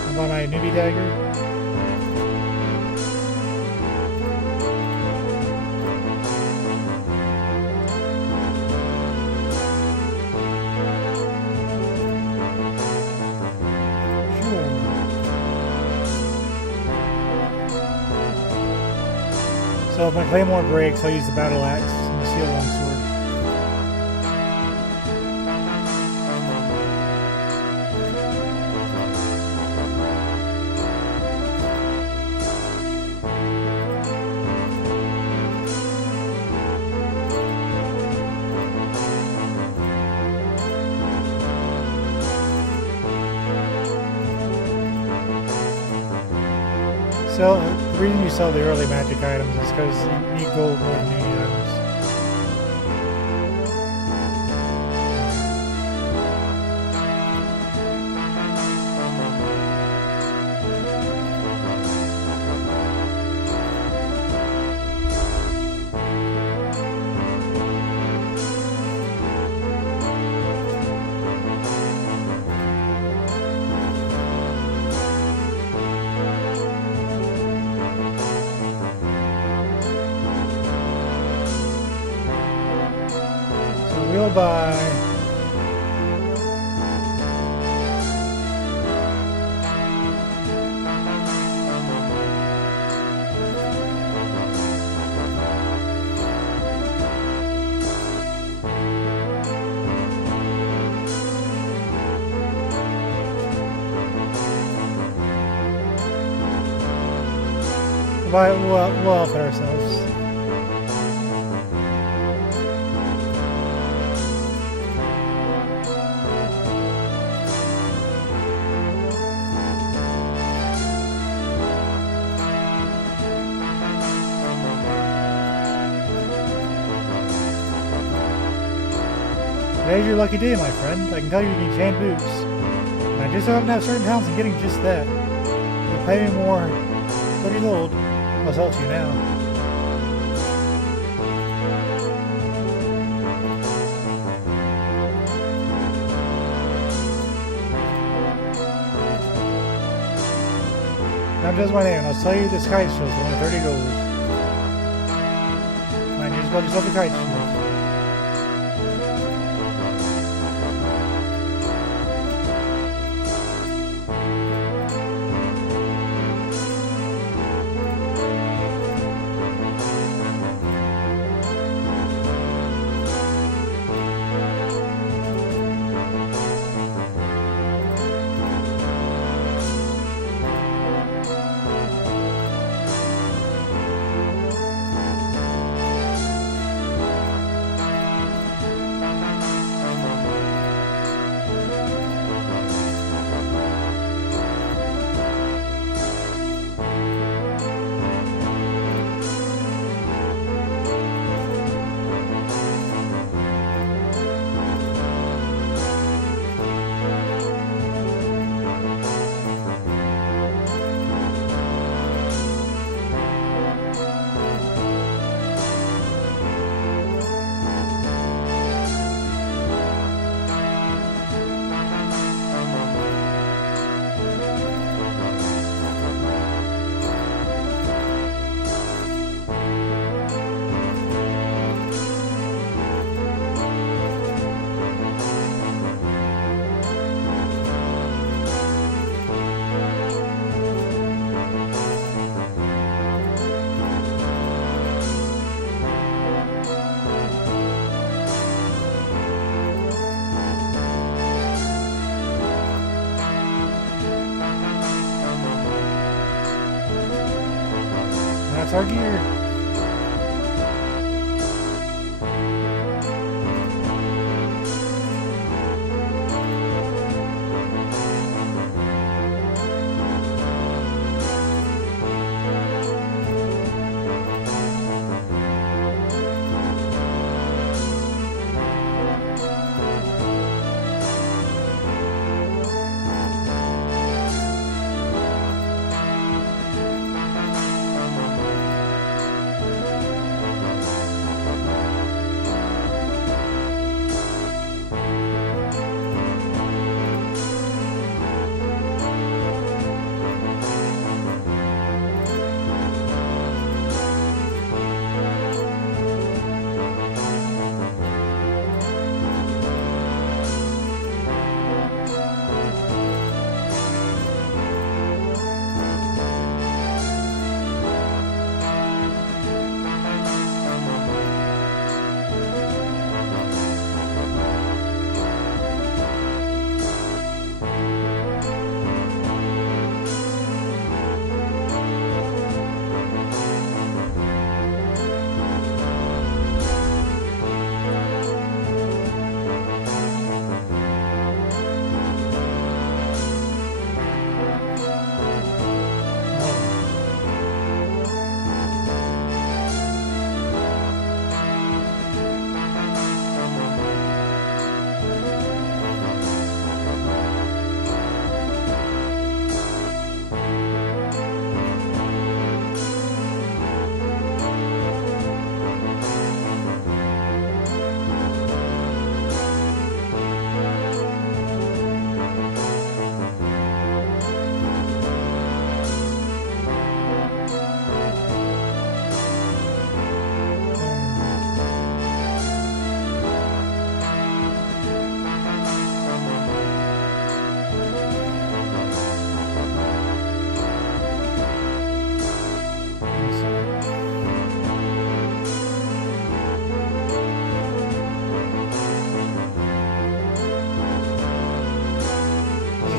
I'll buy my newbie dagger. So if my claymore breaks, I'll use the battle axe and the steel longsword. So the reason you sell the early magic items is because you need gold more than you need items. We'll buy we'll outfit ourselves. Today's your lucky day, my friend. I can tell you can enchant boots. And I just happen to have certain talents in getting just that. You'll pay me more 30 gold. I'll sell it to you now. Now just my name, and I'll sell you this kite shield for only 30 gold. Fine, you just bought yourself a kite shield. That's our gear.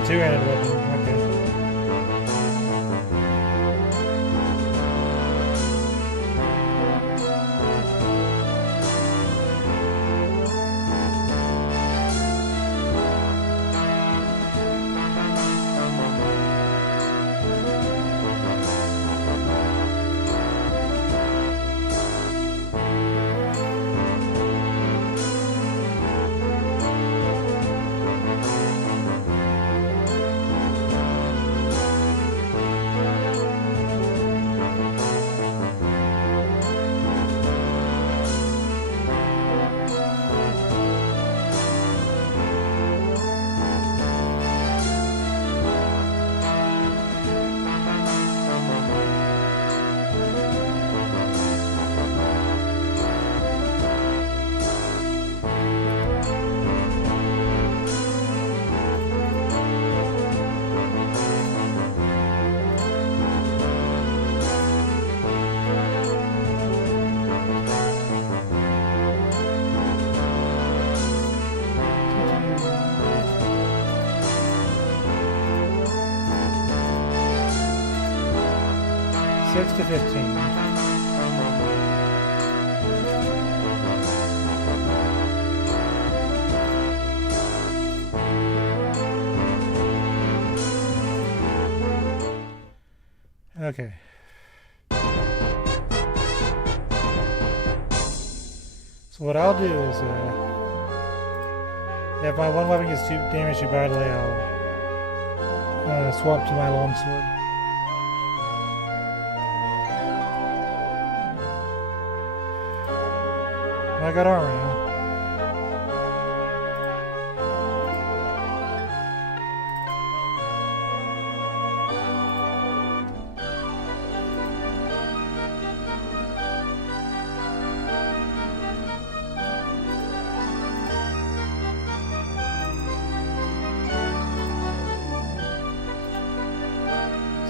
Two-handed weapon, okay. 6 to 15. Okay. So what I'll do is, if my one weapon gets too damaged too badly, I'll swap to my longsword. I got armor now.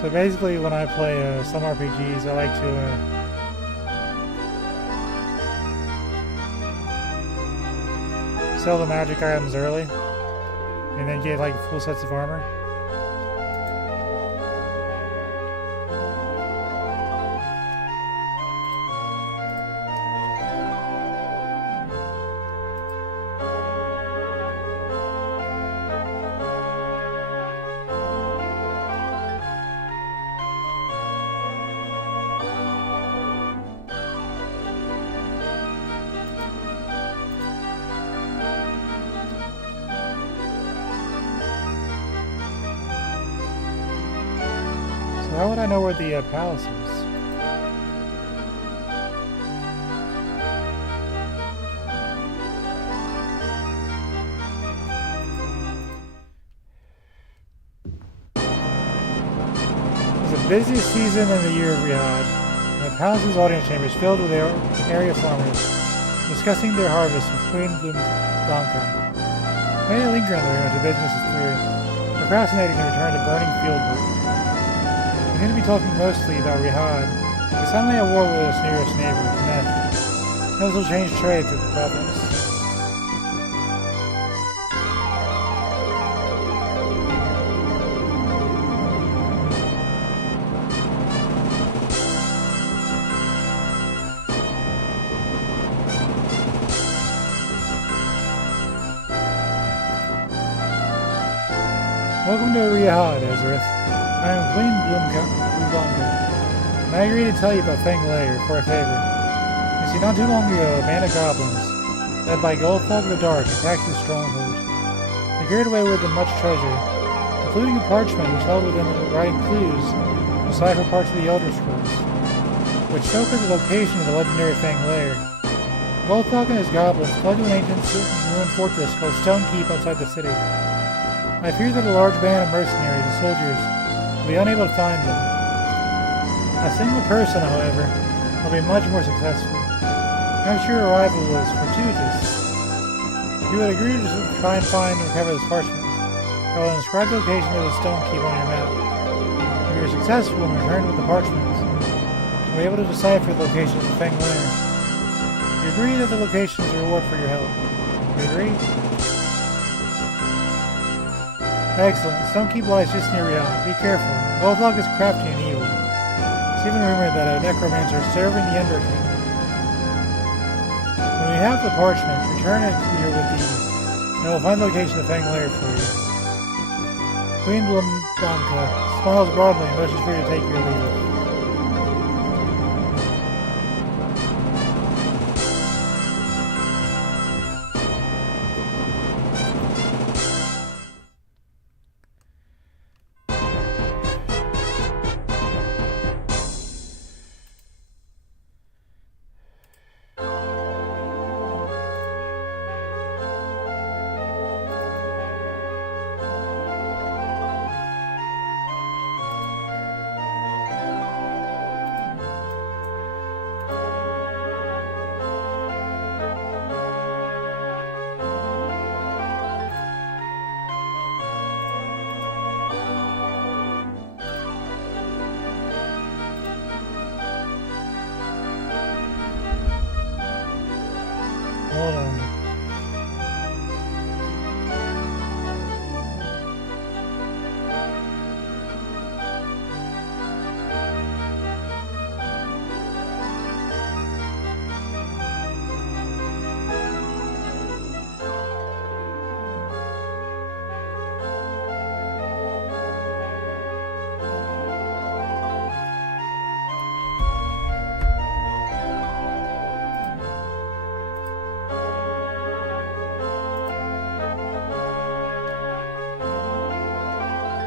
So basically, when I play some RPGs, I like to sell the magic items early, and then get like full sets of armor. How would I know where the palace is? It's the busiest season in the year of Riyadh. The palace's audience chamber is filled with area farmers discussing their harvest with Queen Blanca. Many linger on the way until business is through, procrastinating the return to burning field work. We're going to be talking mostly about Riyadh. We're suddenly at war with its nearest neighbor, Neth. This will change trade through the province. Welcome to Riyadh, Ezerith. I am Queen Blanca, and I agree to tell you about Feng Lair for a favor. You see, not too long ago, a band of goblins, led by Goldfog the Dark, attacked the stronghold. They carried away with them much treasure, including a parchment which held within it writing clues to decipher parts of the Elder Scrolls, which spoke of the location of the legendary Feng Lair. Goldfog and his goblins fled to an ancient ruined fortress called Stone Keep outside the city. I fear that a large band of mercenaries and soldiers will be unable to find them. A single person, however, will be much more successful. Perhaps your arrival was fortuitous. If you would agree to try and find and recover this parchment, I will inscribe the location of the Stone Keep on your map. If you are successful and return with the parchment, you'll be able to decipher the location of the Feng Lair. You agree that the location is a reward for your help. You agree? Excellent. The Stone Keep lies just near Riyadh. Be careful. Goldfog is crafty and evil. It's even rumored that a necromancer is serving the Emperor King. When we have the parchment, return it here with these, and I will find the location of Feng Lair for you. Queen Blanca smiles broadly and wishes for you to take your leave. Hold on.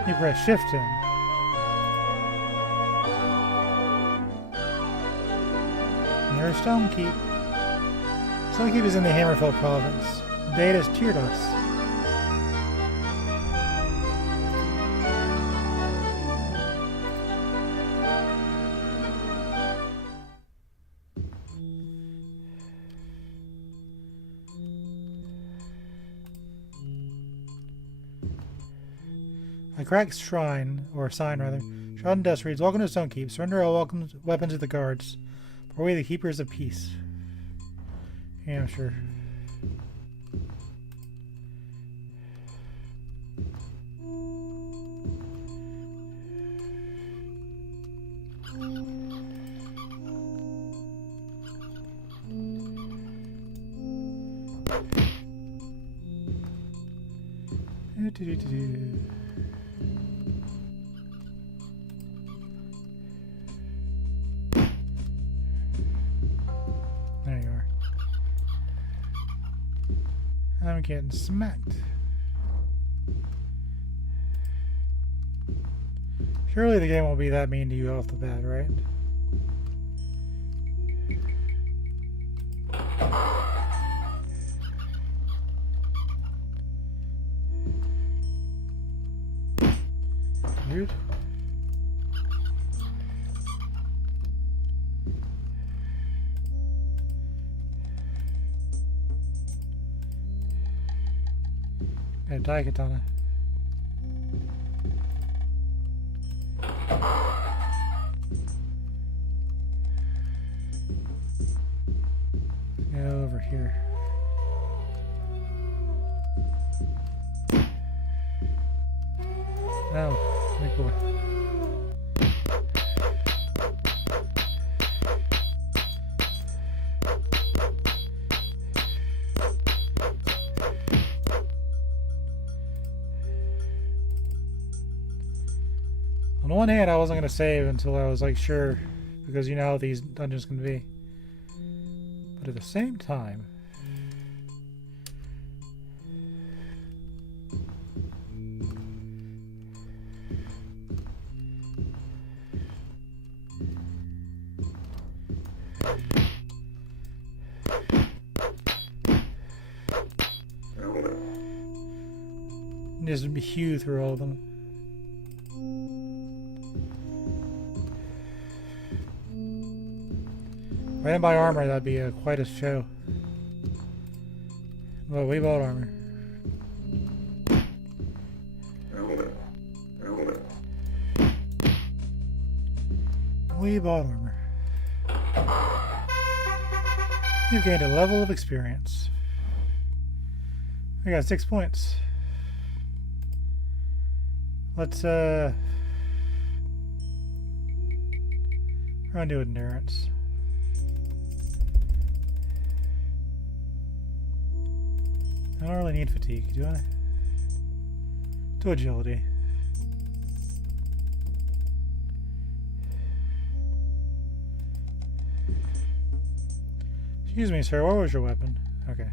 You press shift in. There's Stonekeep. Stonekeep is in the Hammerfell province. Data's Tyrdos. A cracked shrine, or sign rather, shrouded in dust reads, "Welcome to Stonekeep. Surrender all weapons to the guards. For we the keepers of peace." Yeah, sure. There you are. I'm getting smacked. Surely the game won't be that mean to you off the bat, right? Dude. A Daikatana. Go over here. No, big boy. On one hand, I wasn't going to save until I was like sure, because you know how these dungeons can be. But at the same time, just hew through all of them. If I didn't buy armor, that'd be quite a show. Well, we bought armor. We bought armor. You've gained a level of experience. I got 6 points. Let's run to endurance. I don't really need fatigue, do I? To agility. Excuse me, sir, what was your weapon? Okay.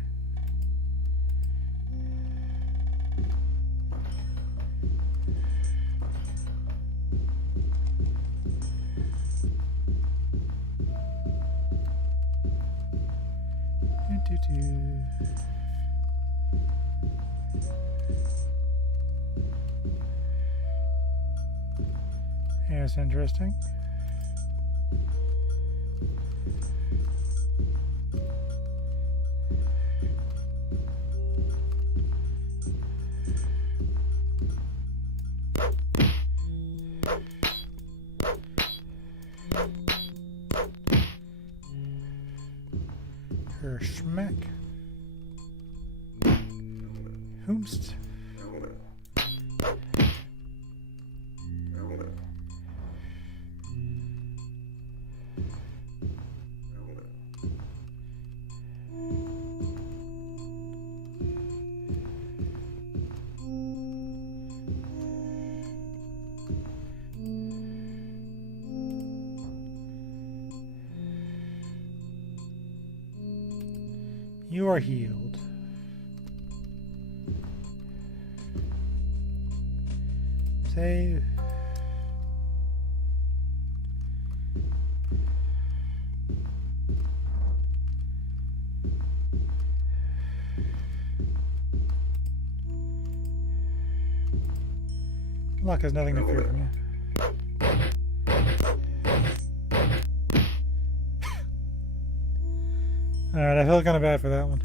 Yeah, that's interesting. Her schmeck. Hoomst. You are healed. Save. Luck has nothing to fear from you. Alright, I feel kind of bad for that one.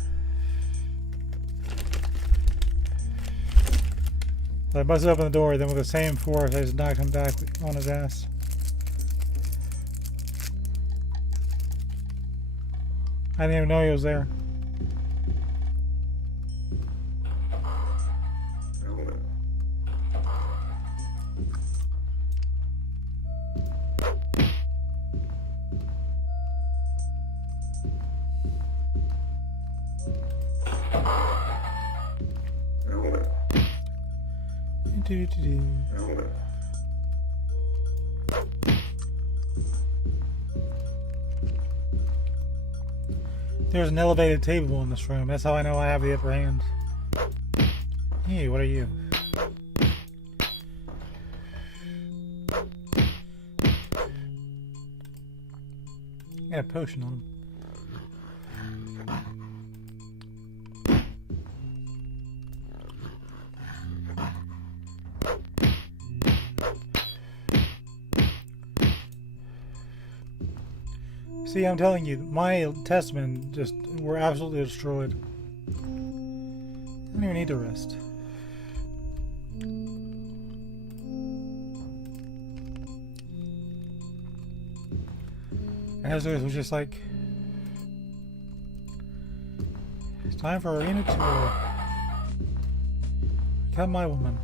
So I busted open the door, then with the same force, I just knocked him back on his ass. I didn't even know he was there. There's an elevated table in this room. That's how I know I have the upper hand. Hey, what are you? Got a potion on him. See, I'm telling you, my testmen just were absolutely destroyed. I don't even need to rest. Ezerith was just like, it's time for arena tour. Become my woman.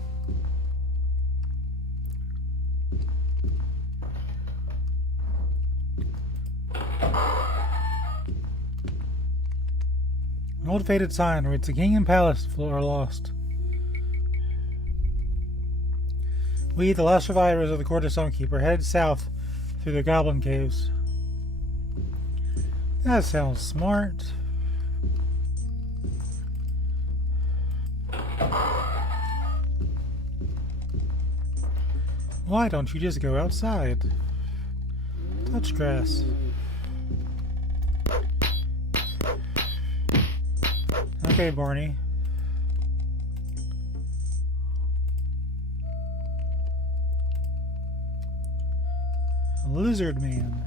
An old faded sign reads, the king and palace are lost. We, the last survivors of the court of Stonekeeper, headed south through the goblin caves. That sounds smart. Why don't you just go outside? Touch grass. Okay, Barney. A lizard man.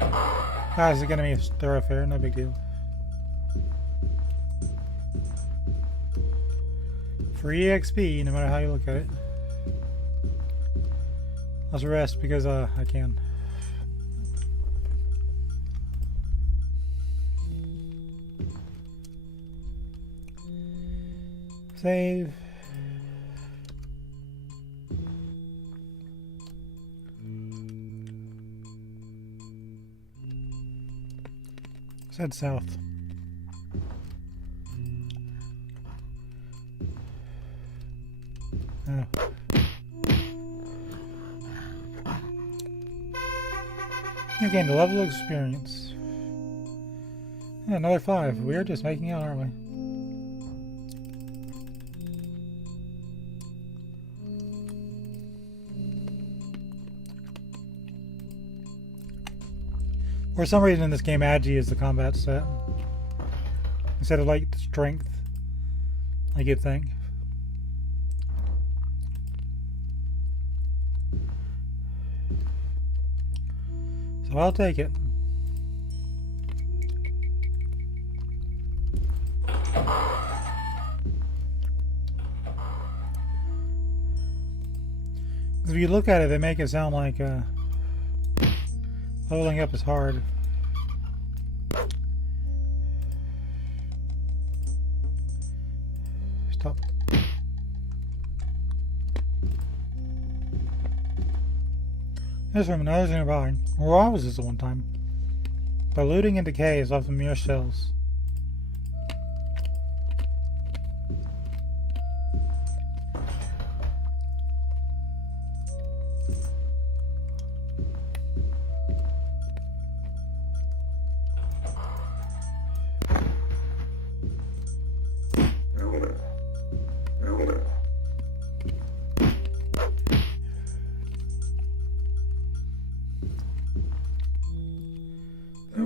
Ah, is it gonna be a thoroughfare? No big deal. Free XP, no matter how you look at it. Let's rest because I can. Save. Let's head south. Oh. You gained a level of experience. Yeah, another 5. We're just making out, aren't we? For some reason in this game, Agi is the combat stat. Instead of like strength, like you'd think. So I'll take it. If you look at it, they make it sound like leveling up is hard. Stop. This room and others nearby. Where I was this at one time. By looting and decay is left in mere shells.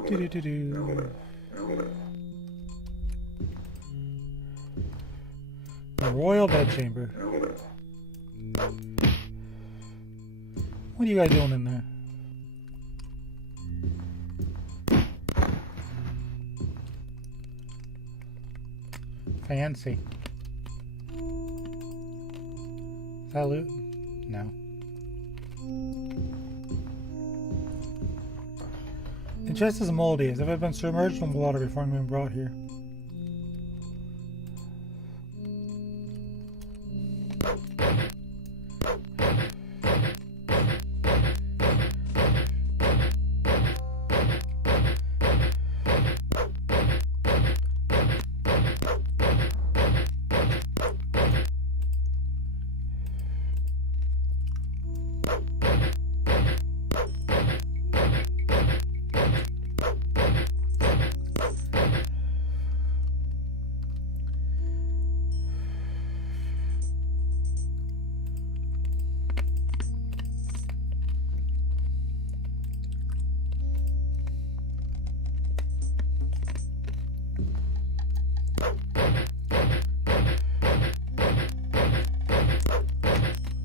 Do-do-do-do. The royal bedchamber. What are you guys doing in there? Fancy. Is that loot? No. The chest is moldy, as if it had been submerged in water before it being brought here.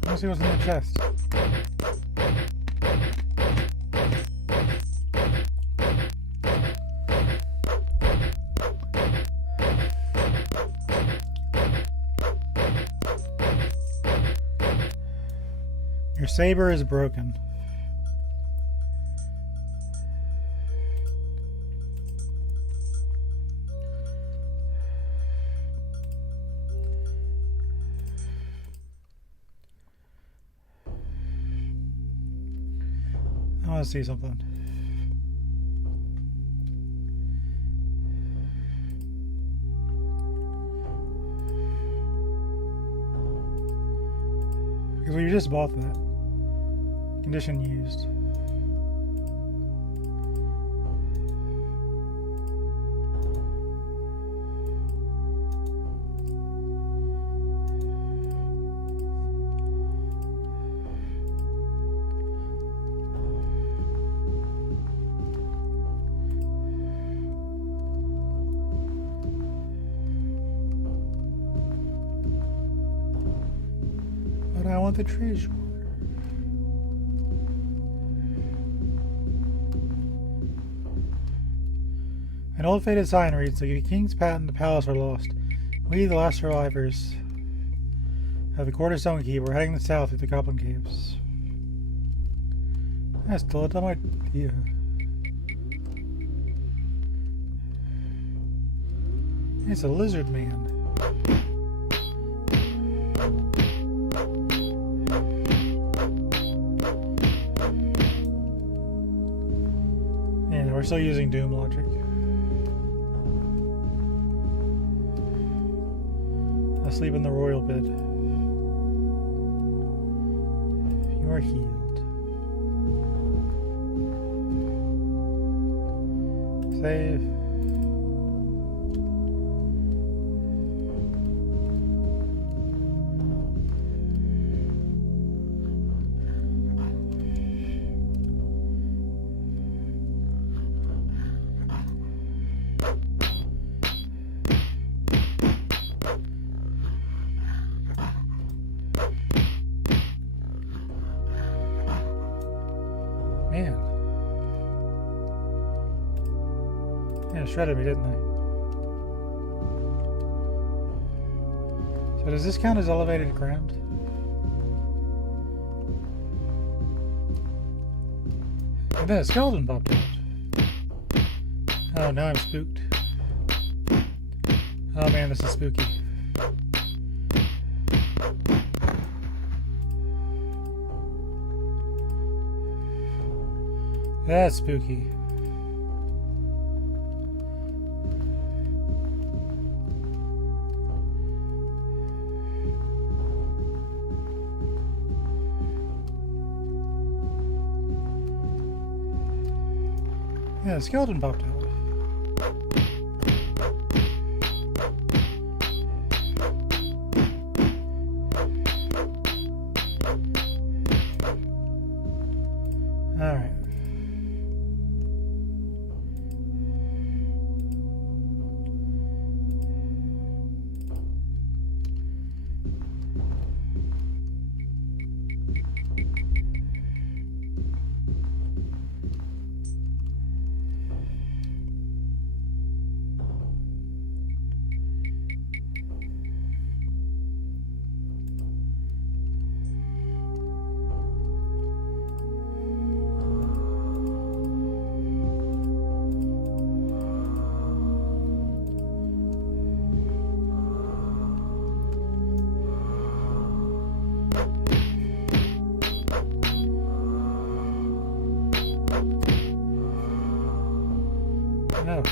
Let's see what's in the chest. Your saber is broken. I want to see something. Because we just bought that. Condition used. But I want the treasure. An old faded sign reads, "The king's patent and the palace are lost. We, the last survivors, have the cornerstone key. We're heading south through the Goblin Caves." That's still a dumb idea. It's a lizard man. Yeah, we're still using Doom logic. Sleep in the royal bed. You are healed. Save. Man. Yeah, shredded me, didn't they? So does this count as elevated ground? And then a skeleton popped out. Oh, now I'm spooked. Oh man, this is spooky. That's spooky. Yeah, the skeleton popped out. Alright. No.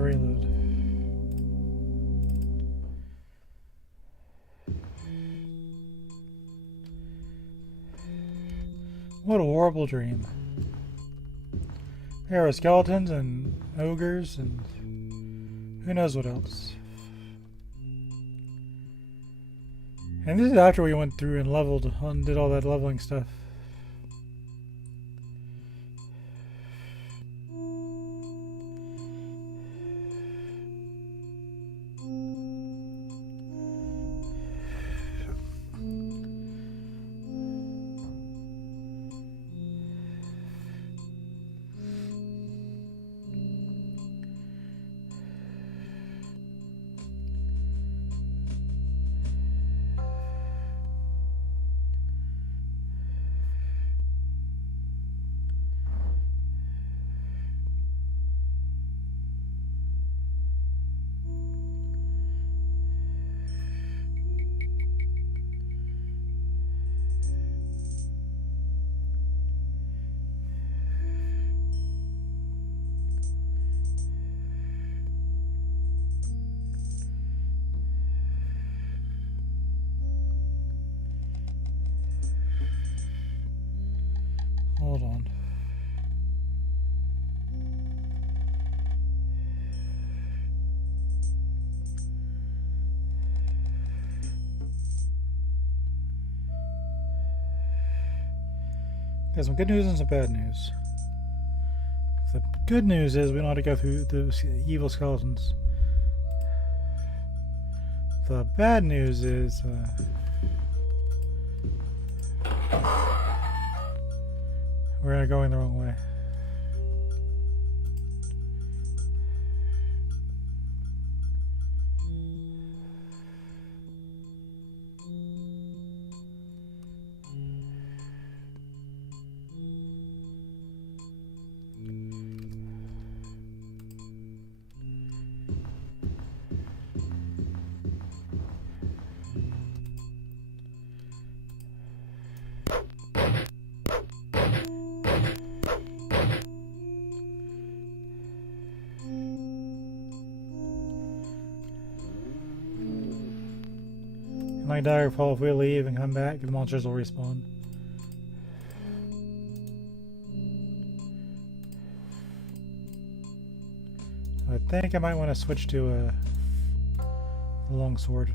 Reload. What a horrible dream. There are skeletons and ogres and who knows what else. And this is after we went through and leveled and did all that leveling stuff. Hold on. There's some good news and some bad news. The good news is we don't have to go through those evil skeletons. The bad news is we're going the wrong way. My dagger fall if we leave and come back, the monsters will respawn. I think I might want to switch to a longsword.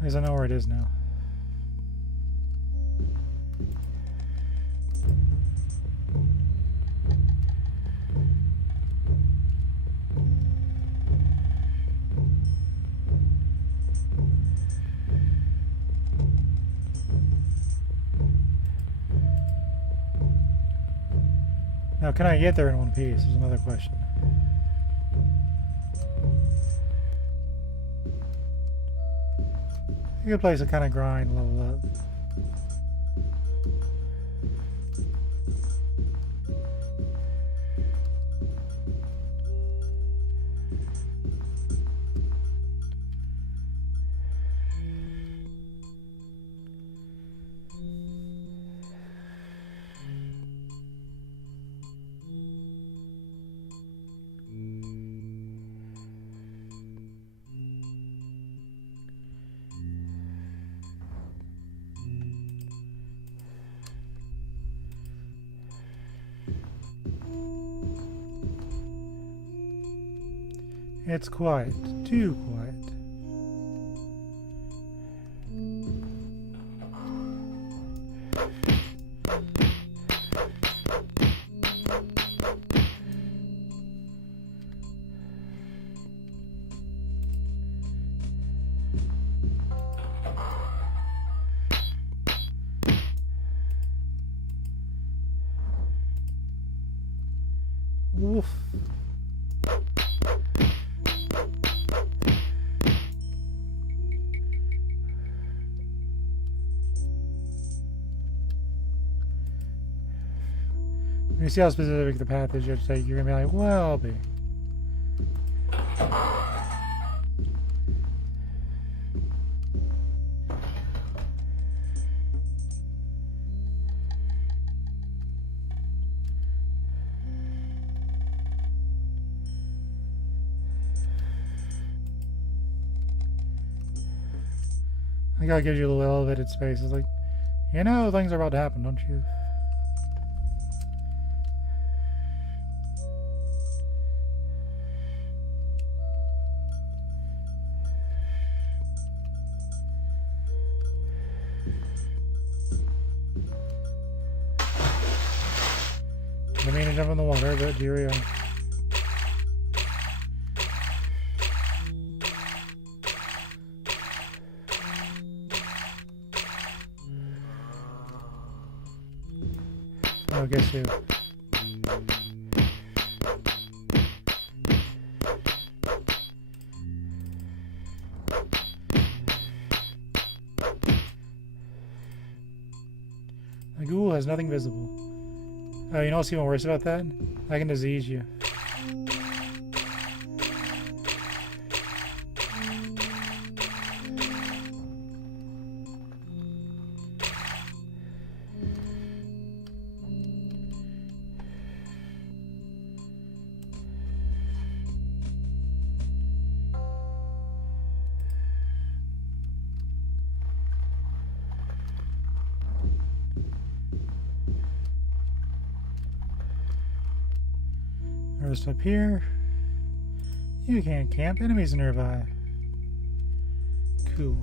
Because I know where it is now. Now, can I get there in one piece? Is another question. A good place to kind of grind, level up. It's quiet. Too quiet. Oof. When you see how specific the path is you have to take, you're gonna be like, well, I'll be. I think I'll give you a little elevated space. It's like, you know, things are about to happen, don't you? I mean to jump in the water, but here we are. Oh, guess who? The ghoul has nothing visible. Oh, you know what's even worse about that? I can disease you. Rest up here. You can't camp. Enemies nearby. Cool.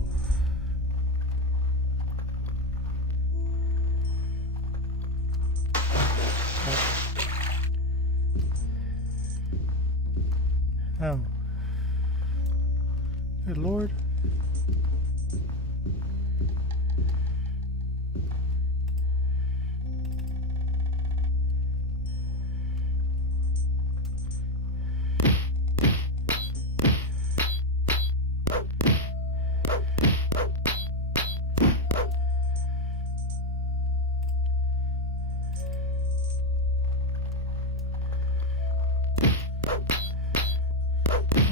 Oh. Good Lord.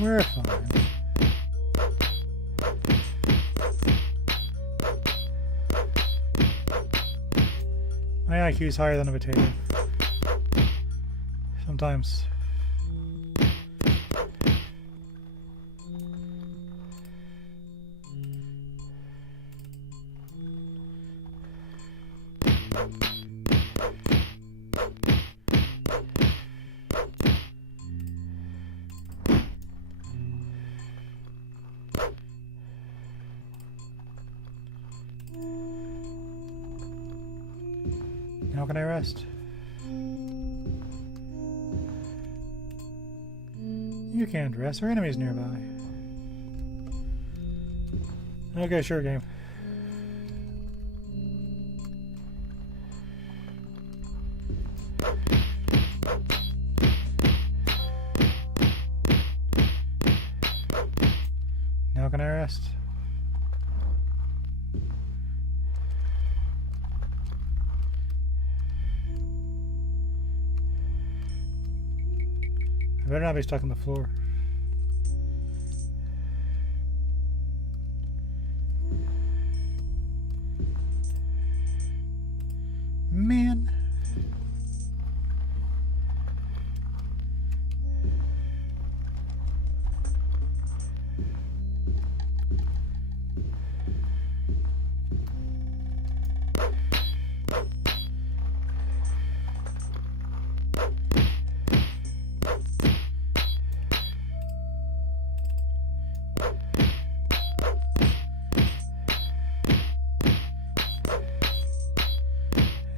We're fine. My IQ is higher than a potato. Sometimes. How can I rest? You can't rest. Our enemy's nearby. Okay, sure, game. Now can I rest? I better not be stuck on the floor. Man.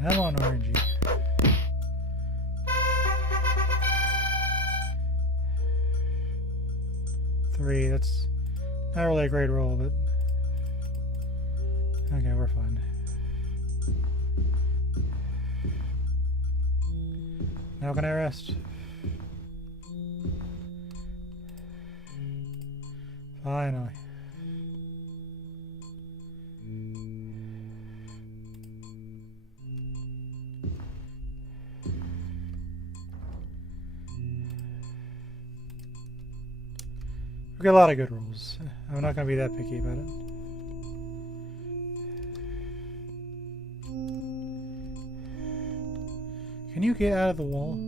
Come on, orangey. Three, that's not really a great roll, but okay, we're fine. Now can I rest? Finally. We've got a lot of good rules. I'm not going to be that picky about it. Can you get out of the wall?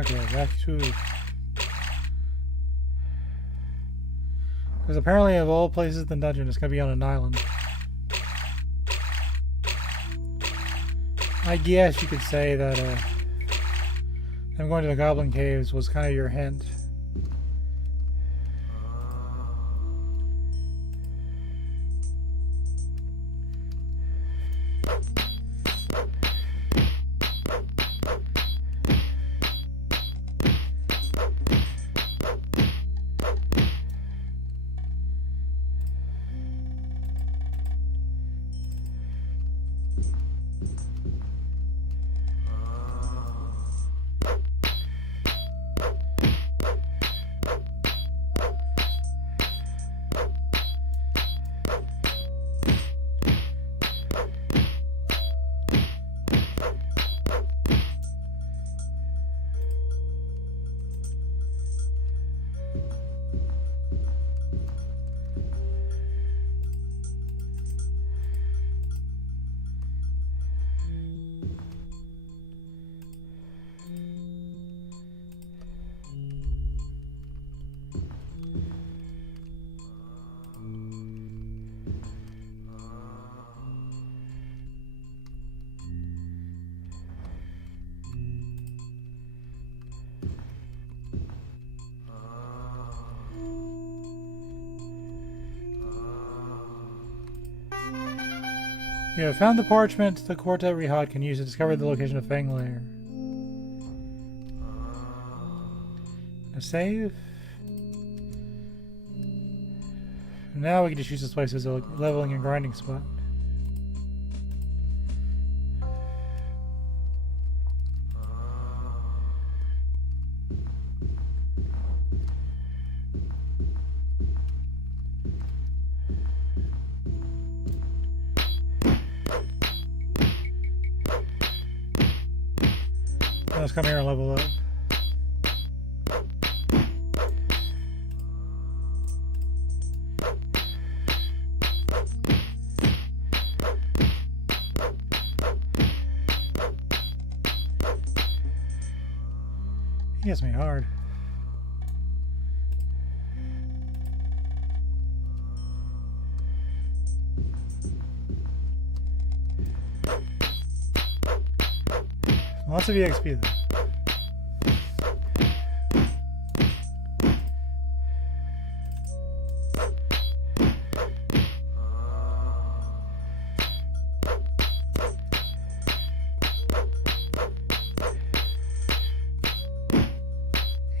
Okay, back to... Because apparently of all places in the dungeon, it's going to be on an island. I guess you could say that them going to the Goblin Caves was kind of your hint. You have found the parchment the Quartet Rehad can use to discover the location of Fang Lair. A save? Now we can just use this place as a leveling and grinding spot. Let's come here and level up. He hits me hard. Lots of EXP though.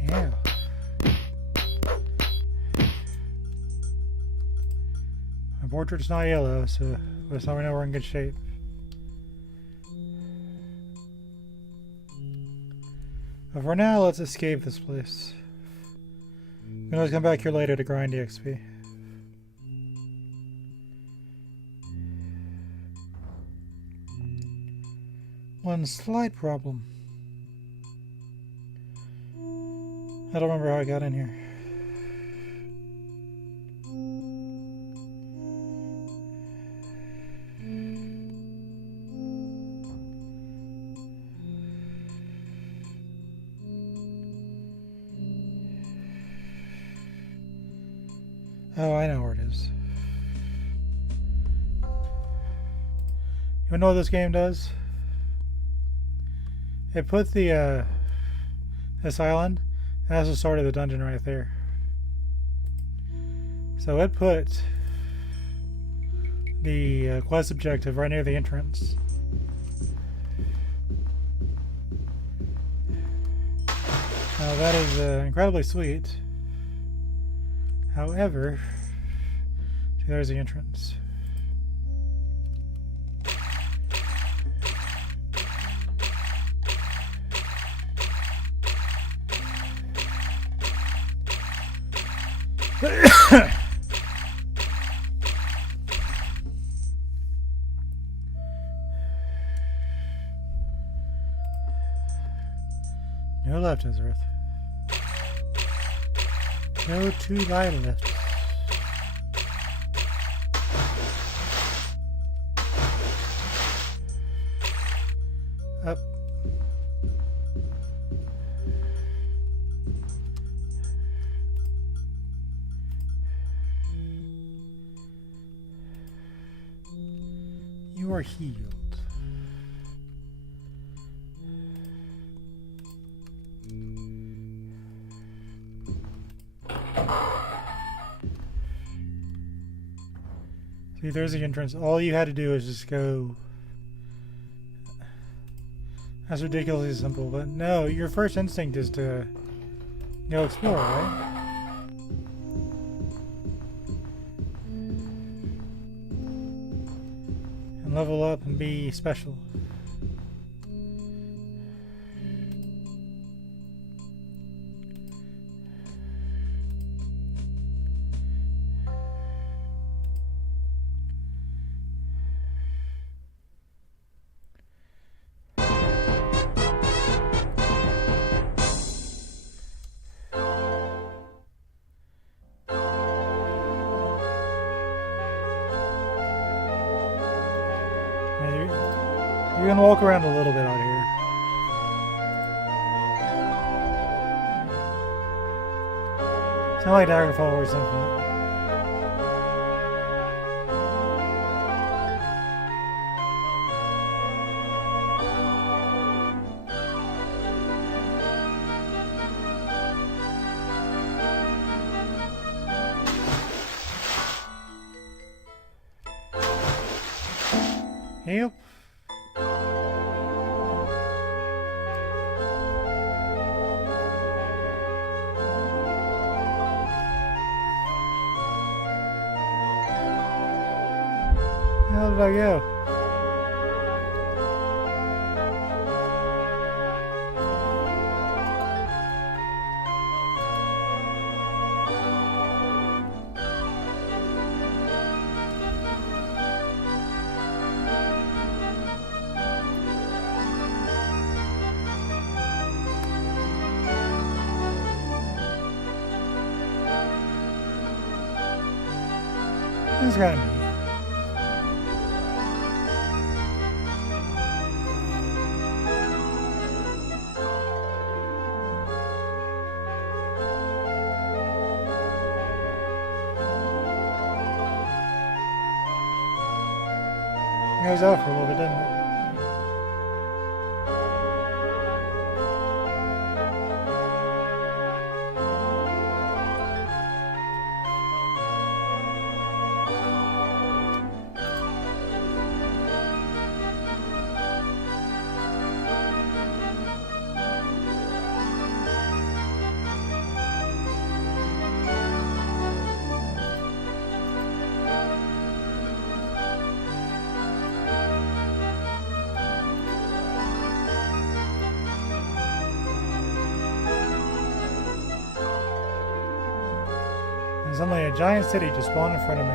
Yeah. My portrait's not yellow, so that's how we know we're in good shape. But for now, let's escape this place. We can always come back here later to grind EXP. One slight problem. I don't remember how I got in here. Oh, I know where it is. You know what this game does? It put the this island. That's the start of the dungeon right there. So it put the quest objective right near the entrance. Now that is incredibly sweet. However, See, there's the entrance. No left, Ezerith. No to thy left. Up. You are healed. See, there's the entrance. All you had to do is just go. That's ridiculously simple, but no, your first instinct is to go explore, right? And level up and be special. You're gonna walk around a little bit out here. It's not like Daggerfall or something. Yep. How did I go? This is kind of neat. It goes out for a little bit, doesn't it? Suddenly a giant city just spawned in front of me.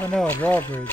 Oh no, a drawbridge.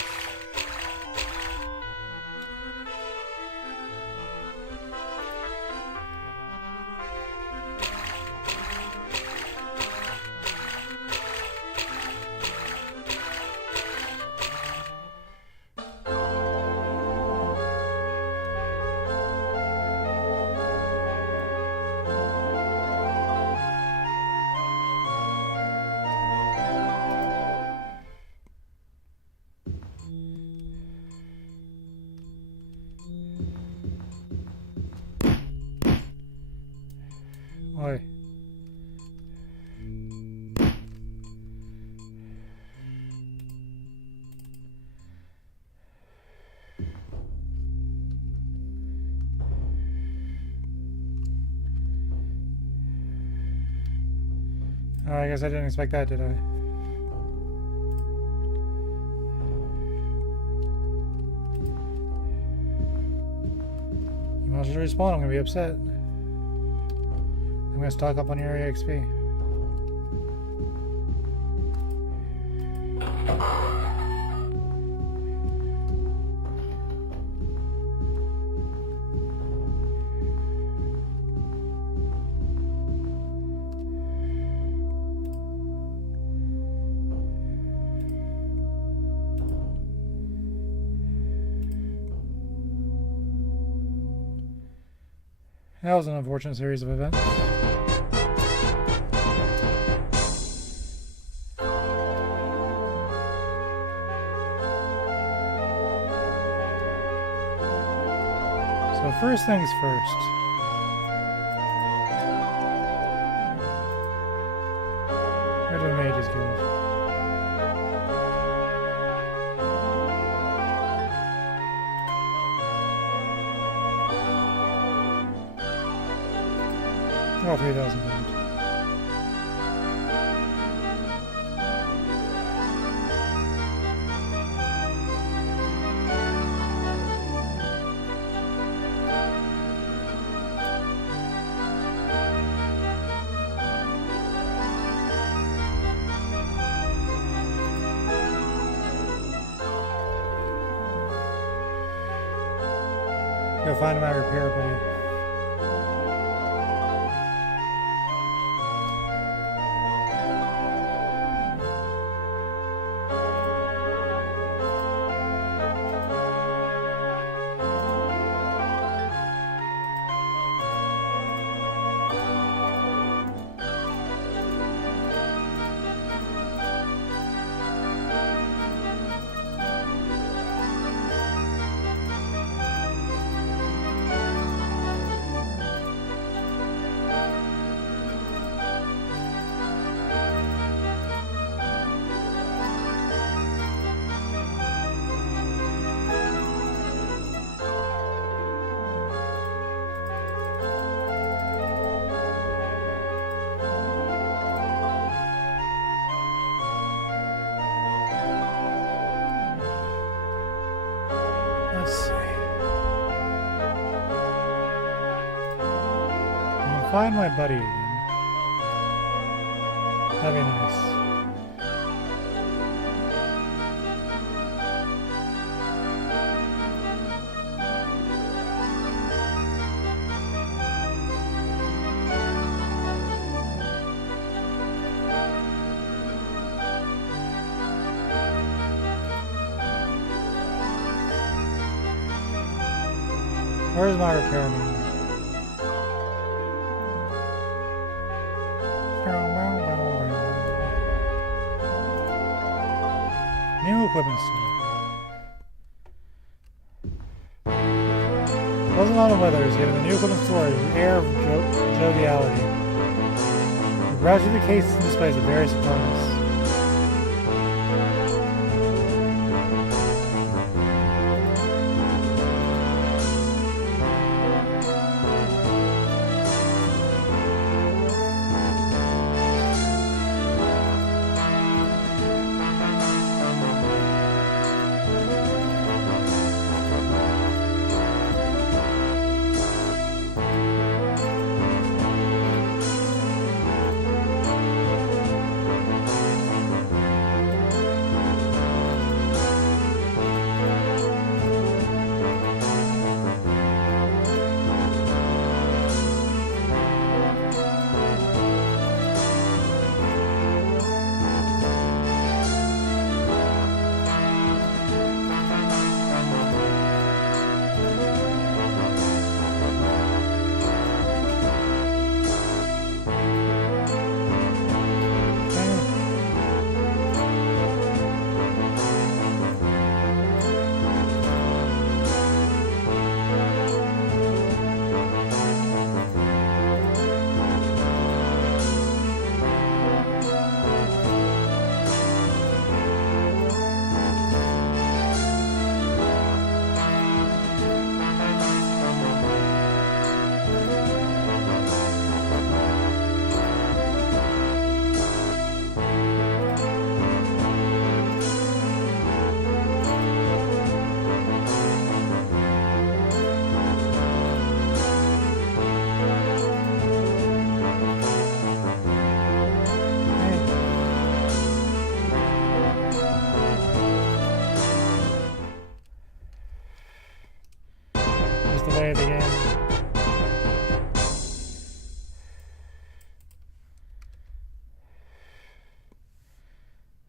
Oh, I guess I didn't expect that, did I? You monsters respawn, I'm gonna be upset. I'm gonna stock up on your area XP. That was an unfortunate series of events. So first things first. Where did the mages go? Oh, 3,000 pounds. Go find my repair buddy. Let's see. I'm gonna find my buddy again. That'd be nice. Where's my repairman? New equipment store. Wasn't on the weather is given the new equipment store an air of joviality. It browses through the cases and displays of various components.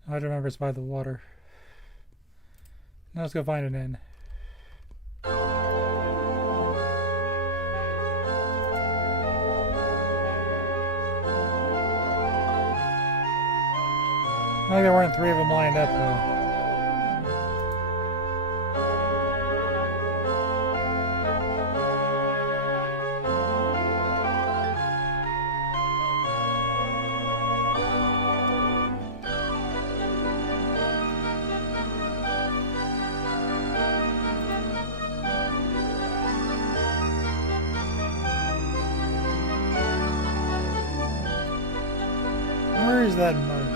I remember it's by the water. Now let's go find an inn. I think there weren't 3 of them lined up though. Where is that mug?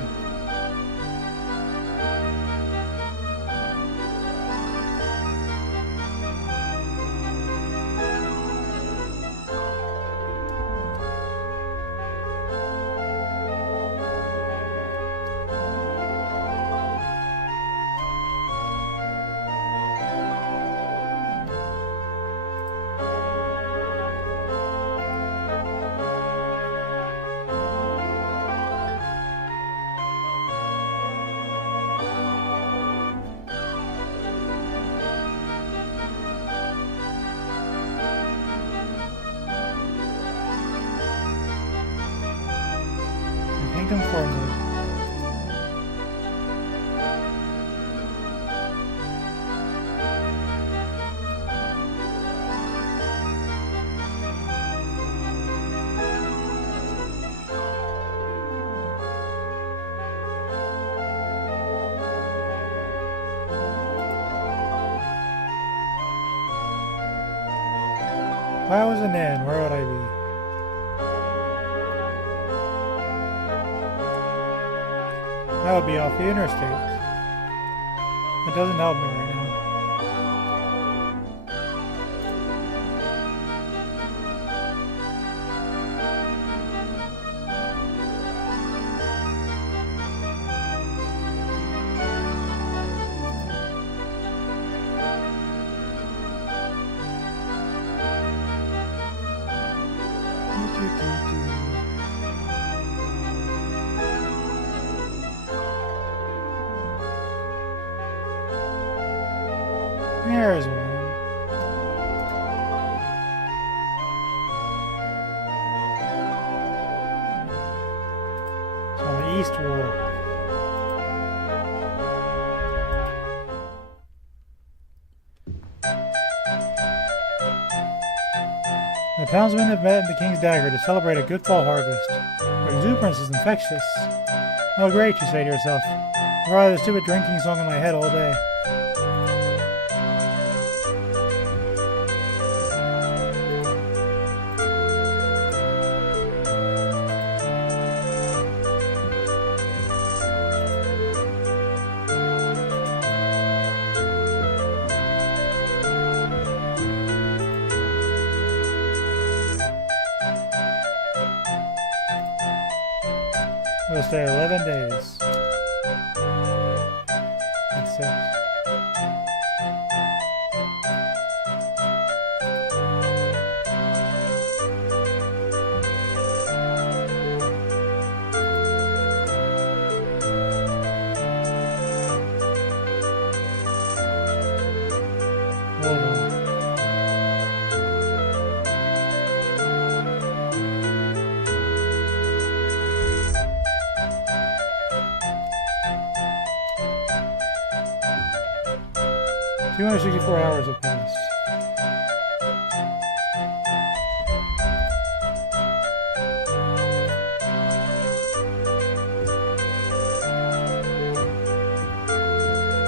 Kingdom formula. If I was an inn, where would I be? That would be off the interstate. It doesn't help me right now. There's one. It's on the east wall. The townsmen have met in the King's Dagger to celebrate a good fall harvest. Their exuberance is infectious. Oh great, you say to yourself. I've had this stupid drinking song in my head all day. We'll stay 11 days. Makes sense. Hold on. $264 hours have passed.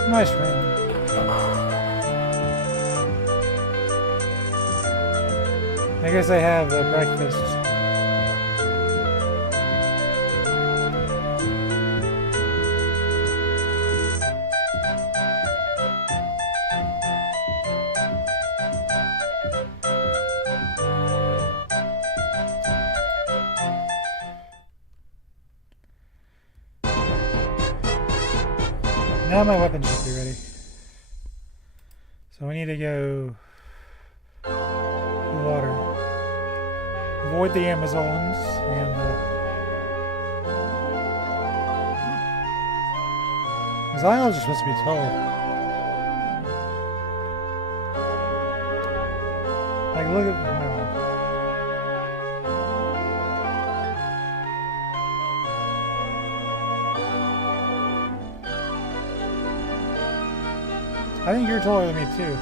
Nice rain. I guess I have breakfast. Now my weapons should be ready. So we need to go to the water. Avoid the Amazons and These islands are supposed to be tall. Like, look at... No. I think you're taller than me, too.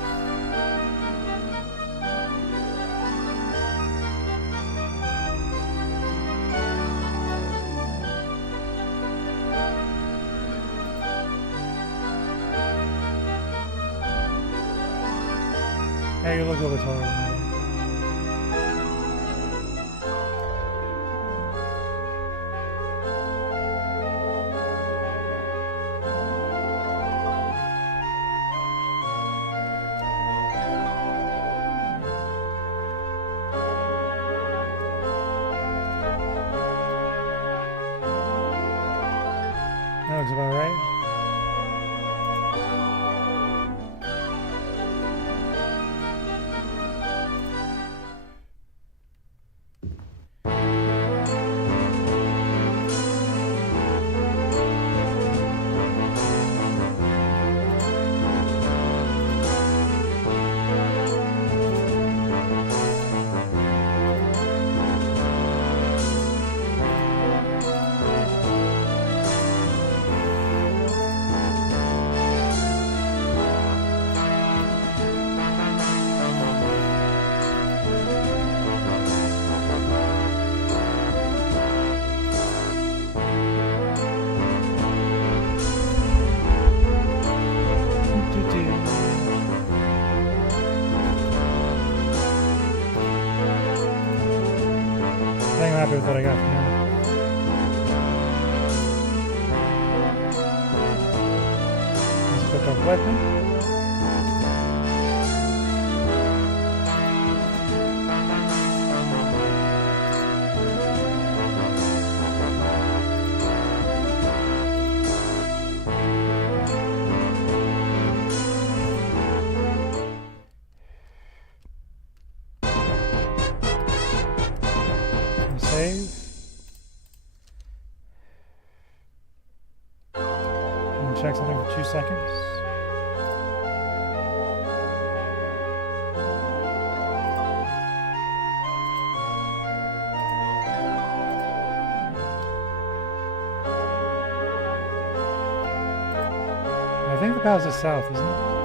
Yeah, you look a little bit taller than me. That looks about right. I think I'm happy with what I got for now. Let's put our weapon. Save. And check something for 2 seconds. I think the path is south, isn't it?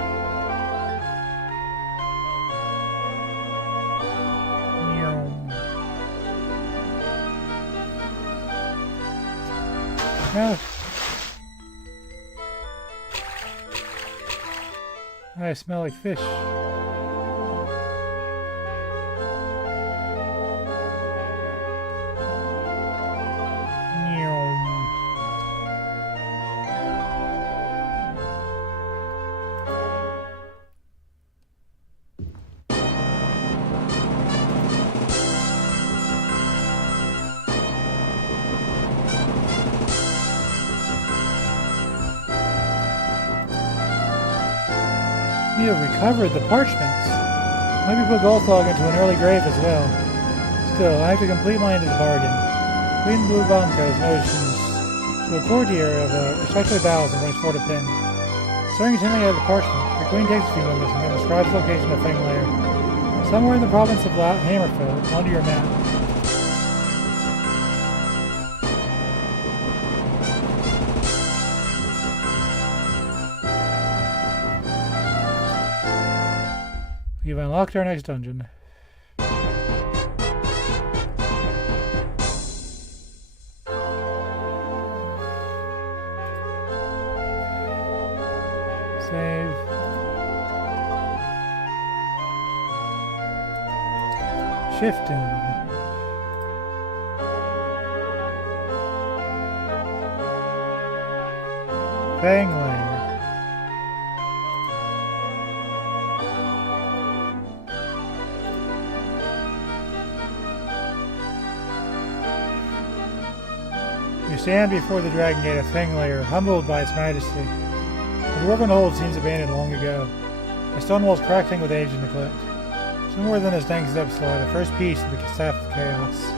No. I smell like fish. You have recovered the parchments. Maybe put Goldthog into an early grave as well. Still, I have to complete my end of the bargain. Queen Blue Banco's motions to a courtier of respectfully bows and brings forward a pin. Starting continually out of the parchment, the Queen takes a few moments and then describes the location of Feng Lair. Somewhere in the province of Hammerfell, onto your map. We've unlocked our next dungeon. Save. Shifting. Feng Lair. You stand before the Dragon Gate of Feng Lair, humbled by its majesty. The dwarven hold seems abandoned long ago. The stone walls crackling with age and neglect. Somewhere within its dank depths lie the first piece of the staff of chaos.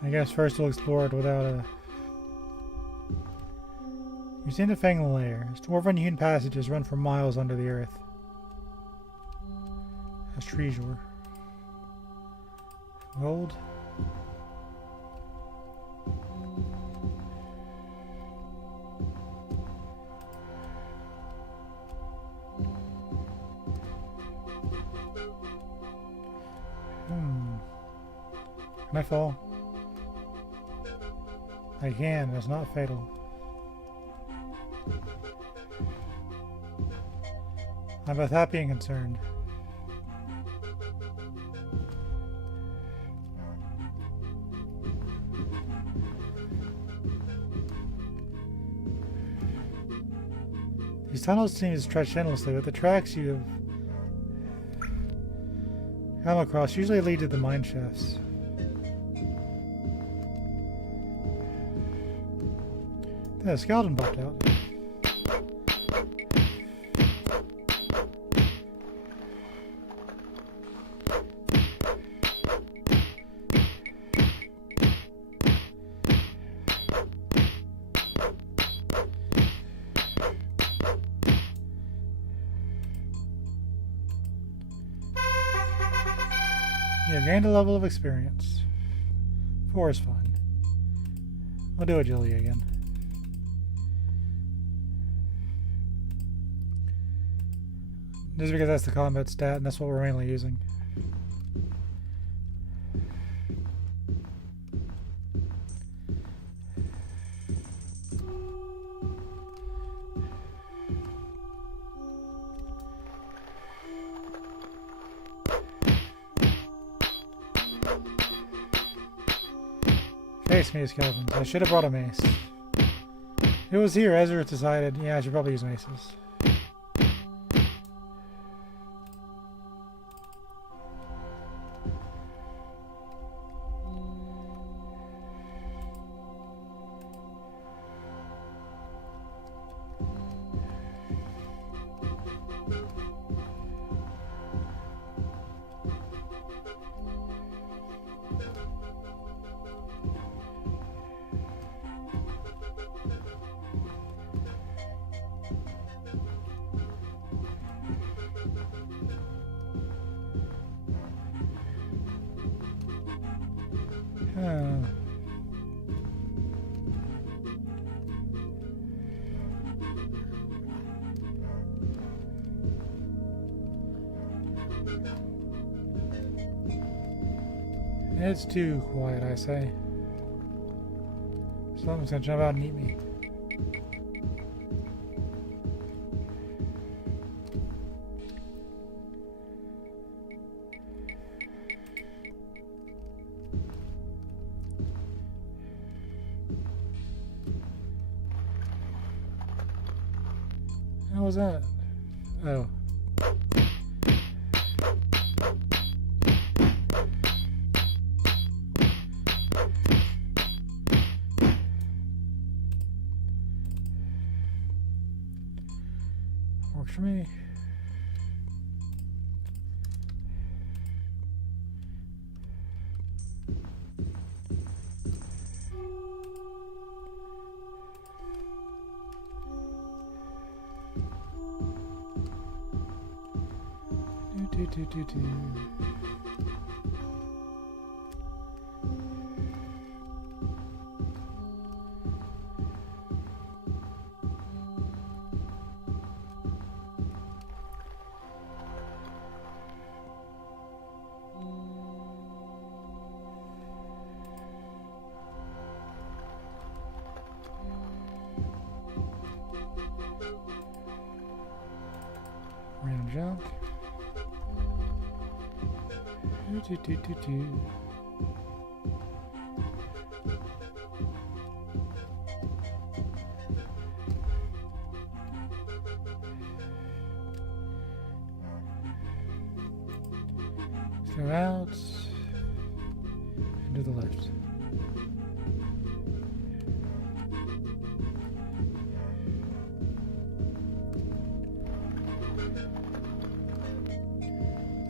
I guess first we'll explore it without a... You've seen the Fang lair. Dwarven hewn passages run for miles under the earth. As trees were. Gold. Can I fall? I can, it's not fatal. I'm both happy and concerned. These tunnels seem to stretch endlessly, but the tracks you have come across usually lead to the mine shafts. Yeah, a skeleton popped out. You gained a level of experience. 4 is fine. We'll do agility again. Just because that's the combat stat and that's what we're mainly using. Face me, skeletons. I should have brought a mace. It was here, Ezerith decided, yeah, I should probably use maces. It's too quiet, I say. Something's gonna jump out and eat me. How was that? Oh. Works for me. Do. Random junk. Do. Let's go out and to the left.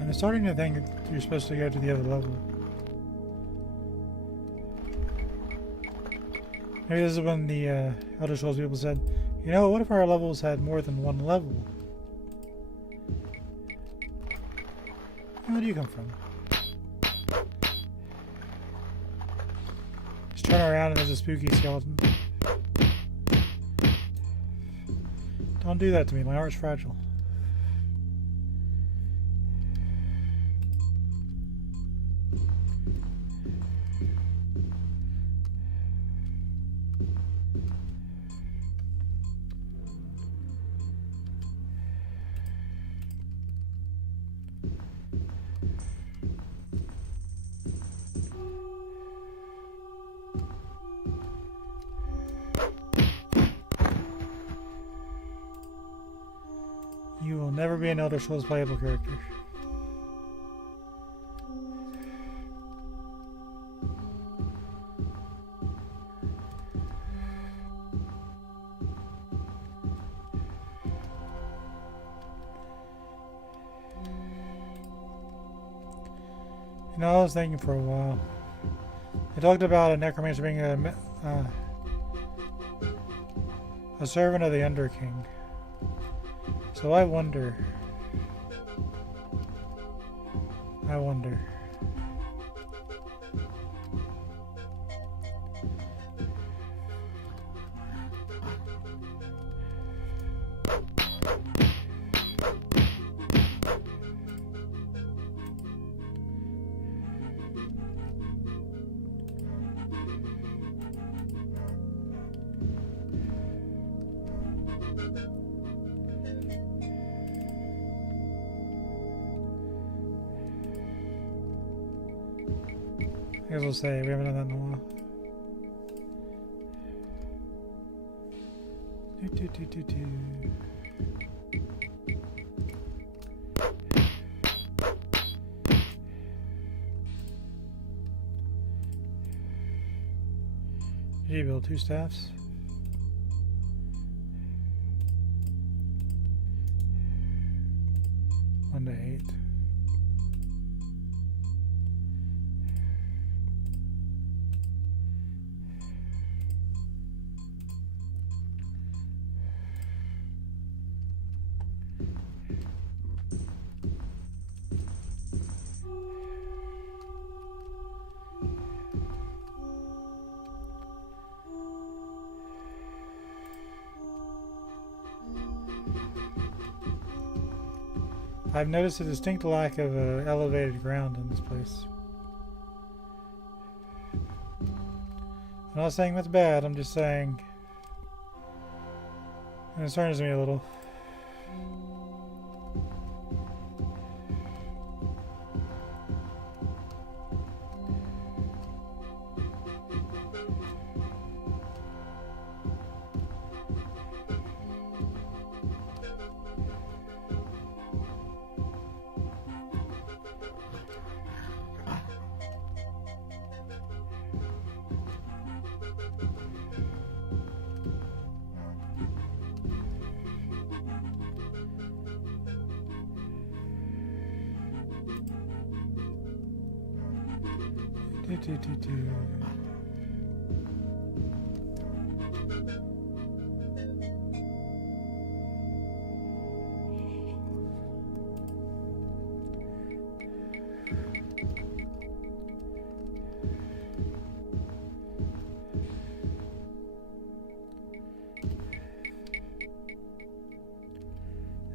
I'm starting to think you're supposed to go to the other level. Maybe this is when the Elder Scrolls people said, you know, what if our levels had more than one level? Where do you come from? Just turn around and there's a spooky skeleton. Don't do that to me, my art's fragile. You will never be an Elder Scrolls playable character. You know, I was thinking for a while. I talked about a necromancer being a servant of the Underking. So I wonder. I guess we'll say we haven't done that in a while. Did you build 2 staffs? One to 8. I've noticed a distinct lack of elevated ground in this place. I'm not saying that's bad, I'm just saying it concerns me a little.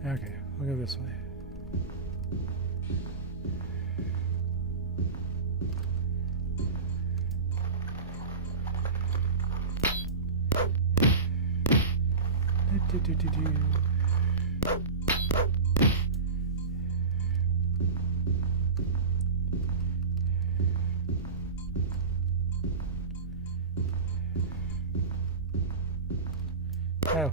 Okay, we'll go this way. Oh.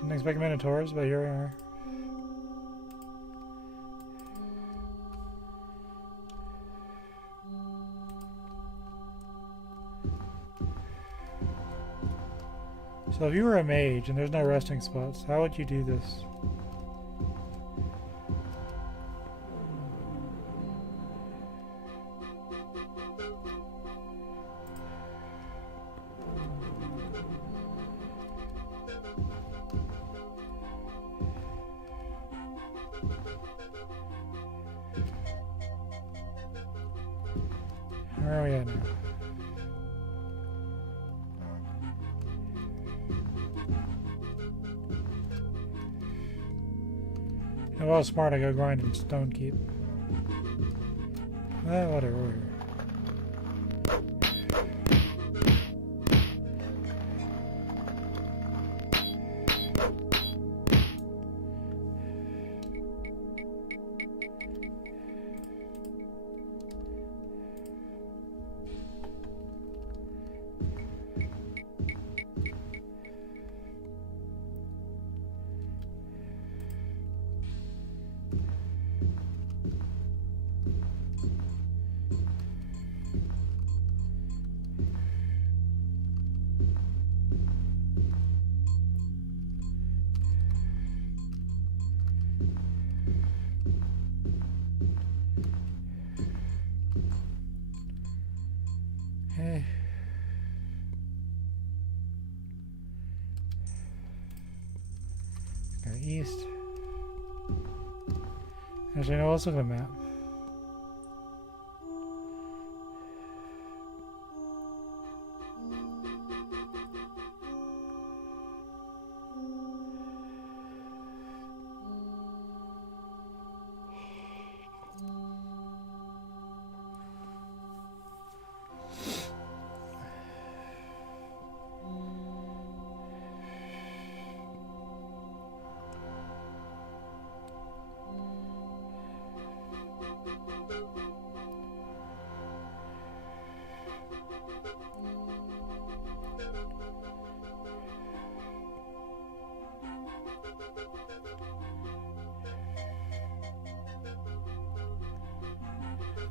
Didn't expect minotaurs, but here we are. So if you were a mage and there's no resting spots, how would you do this? Where are we at now? If I was smart, I go grind in Stone Keep. Whatever. We're here. Okay. Go east. Actually, no, let's look at the map.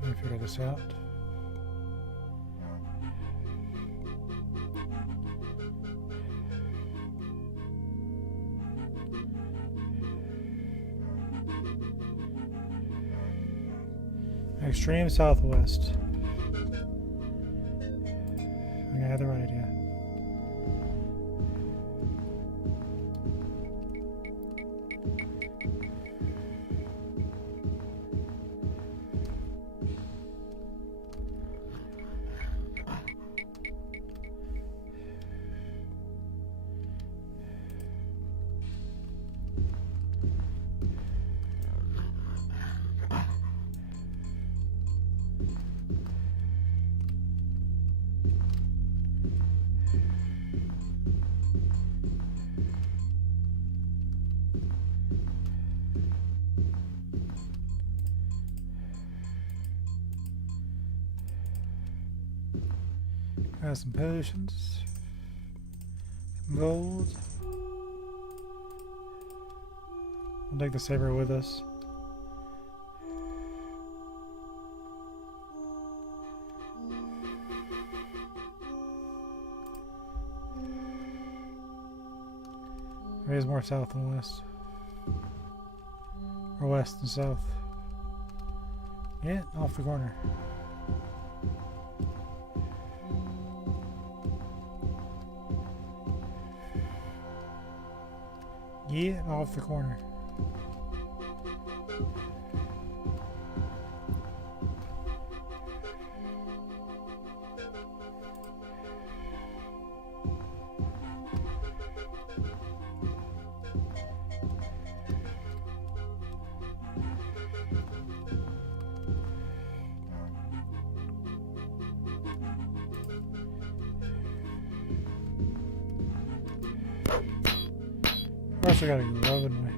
Let me figure this out. Extreme southwest. I had the right idea. Got some potions, some gold. We'll take the saber with us. Maybe it's more south than west, or west and south. Yeah, off the corner. Yeah, off the corner. We also gotta go, haven't we?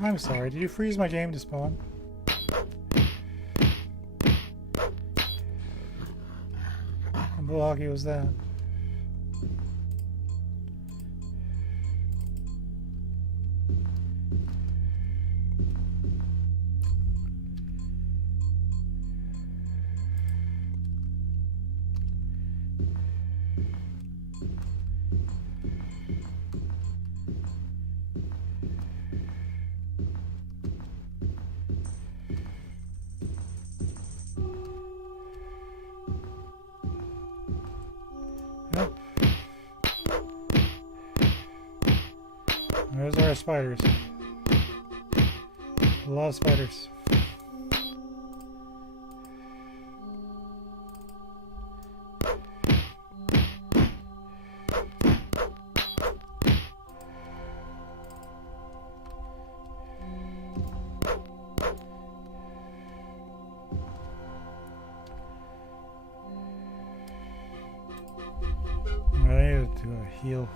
I'm sorry, did you freeze my game to spawn? talkie was that? There's our spiders. A lot of spiders. I need to do a heal.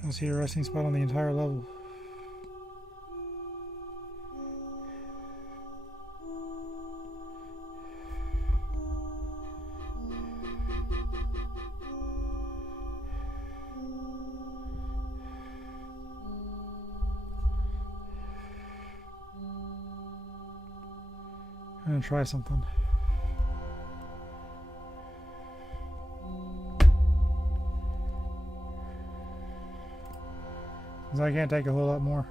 I don't see a resting spot on the entire level. I'm gonna try something. Because I can't take a whole lot more.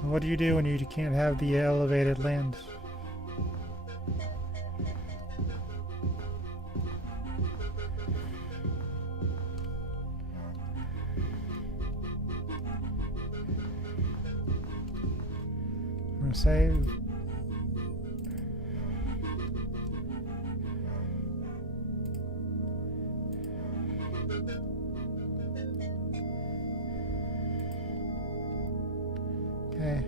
So what do you do when you can't have the elevated land? I'm gonna save. Okay.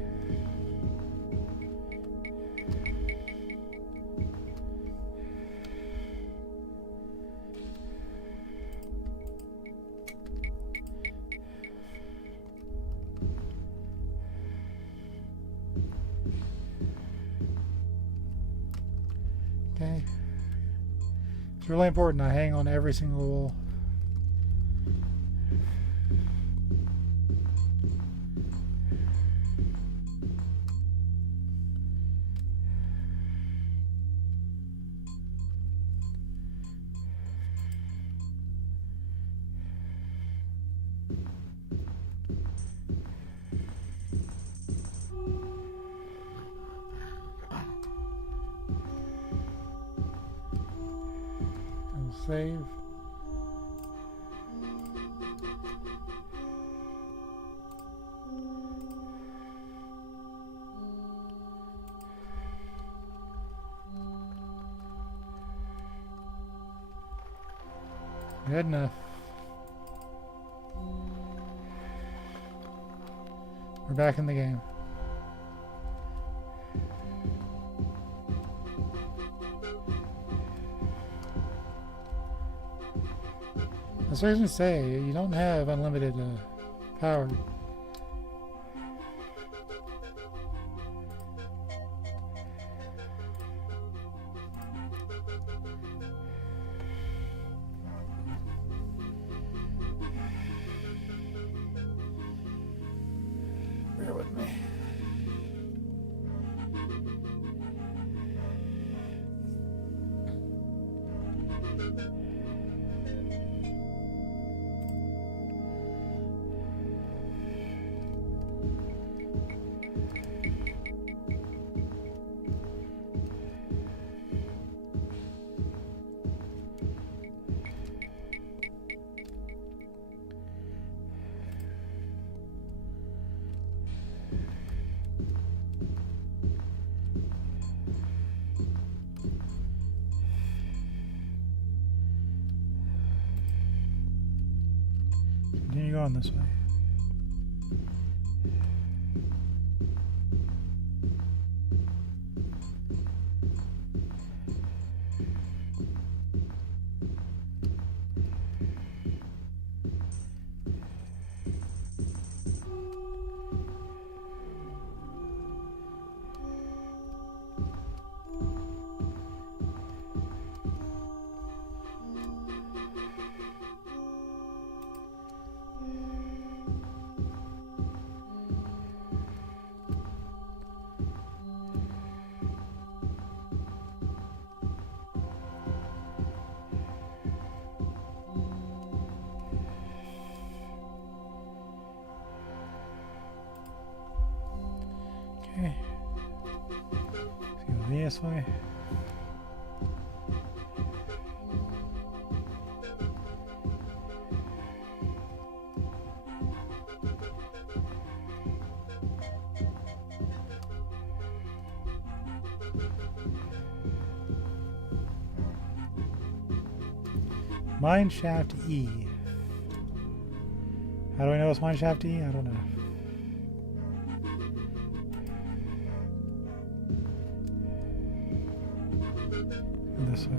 Okay. It's really important I hang on every single wall. Save. Good enough. We're back in the game. That's what I was going to say. You don't have unlimited power. Bear with me. Continue going this way. Okay. Let's go this way. Mine shaft E. How do I know it's mine shaft E? I don't know. This way.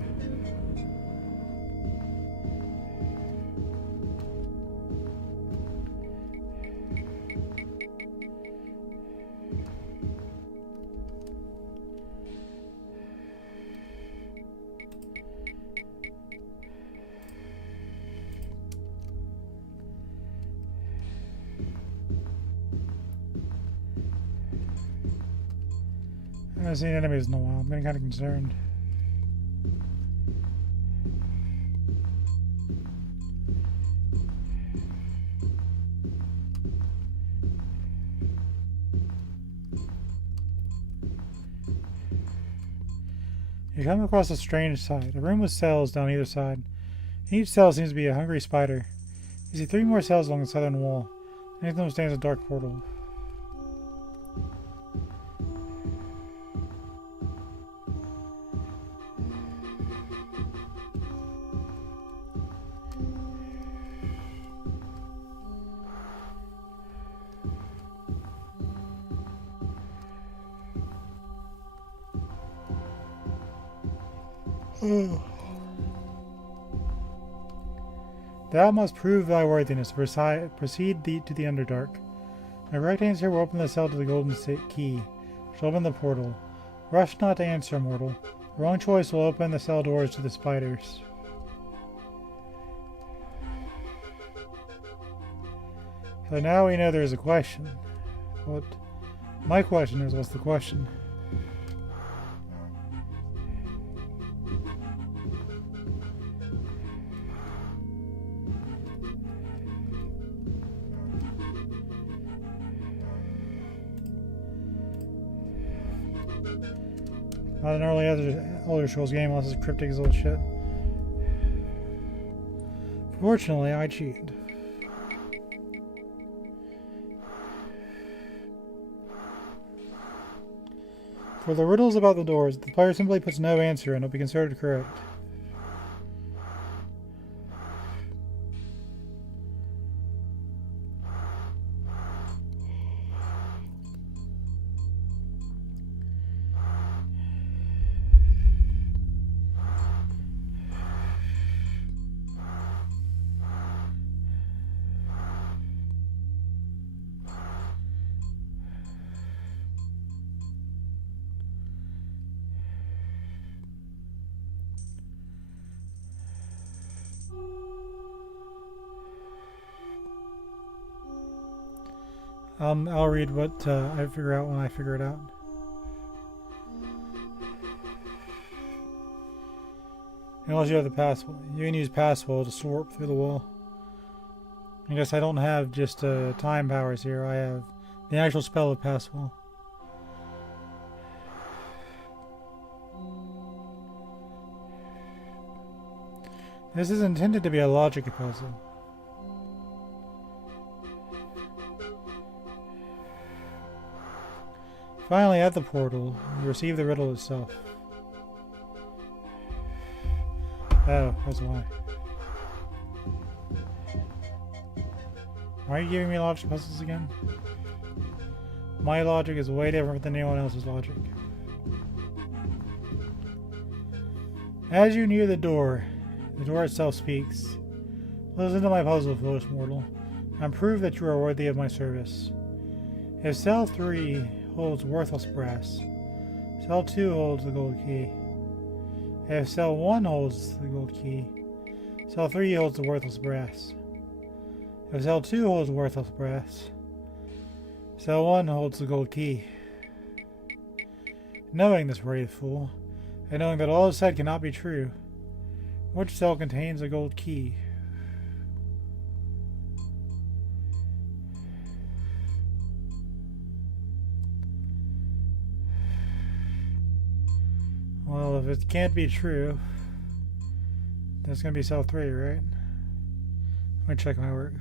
I haven't seen enemies in a while. I'm getting kind of concerned. You come across a strange sight. A room with cells down either side. In each cell seems to be a hungry spider. You see 3 more cells along the southern wall. Beneath them stands a dark portal. Thou must prove thy worthiness. Proceed to the Underdark. My right answer will open the cell to the golden key, which will open the portal. Rush not to answer, mortal. The wrong choice will open the cell doors to the spiders. So now we know there's a question. What? My question is, what's the question? Not an early Elder Scrolls game unless it's cryptic as old shit. Fortunately, I cheated. For the riddles about the doors, the player simply puts no answer and it'll be considered correct. I'll read what I figure out when I figure it out. Unless you have the password. You can use password to warp through the wall. I guess I don't have just time powers here. I have the actual spell of password. This is intended to be a logic puzzle. Finally, at the portal, you receive the riddle itself. Oh, that's why. Why are you giving me logic puzzles again? My logic is way different than anyone else's logic. As you near the door itself speaks. Listen to my puzzle, foolish mortal, and prove that you are worthy of my service. If cell 3 holds worthless brass, cell 2 holds the gold key. If cell 1 holds the gold key, cell 3 holds the worthless brass. If cell 2 holds worthless brass, cell 1 holds the gold key. Knowing this brave fool, and knowing that all is said cannot be true, which cell contains a gold key? Well, if it can't be true, that's going to be cell 3, right? Let me check my work.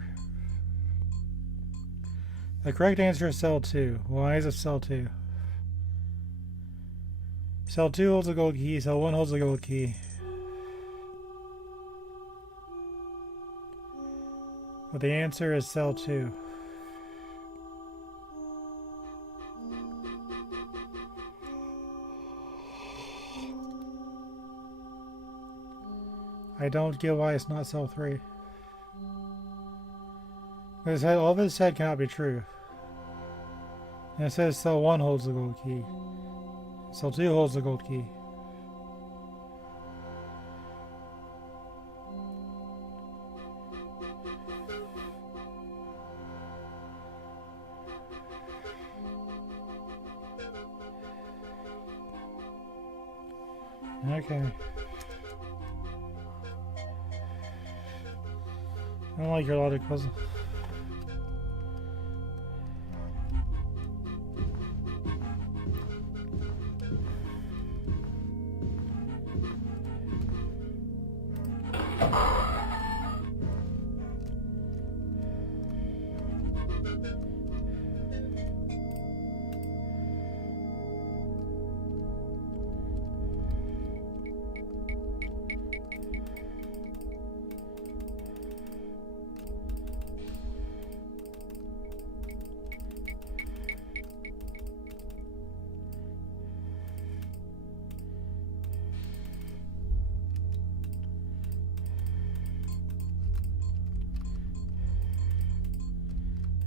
The correct answer is cell 2. Why is it cell 2? Cell 2 holds the gold key, cell 1 holds the gold key. But the answer is cell 2. I don't get why it's not cell 3. All this said cannot be true. And it says cell 1 holds the gold key. Cell 2 holds the gold key. Okay. I don't like your logic puzzle.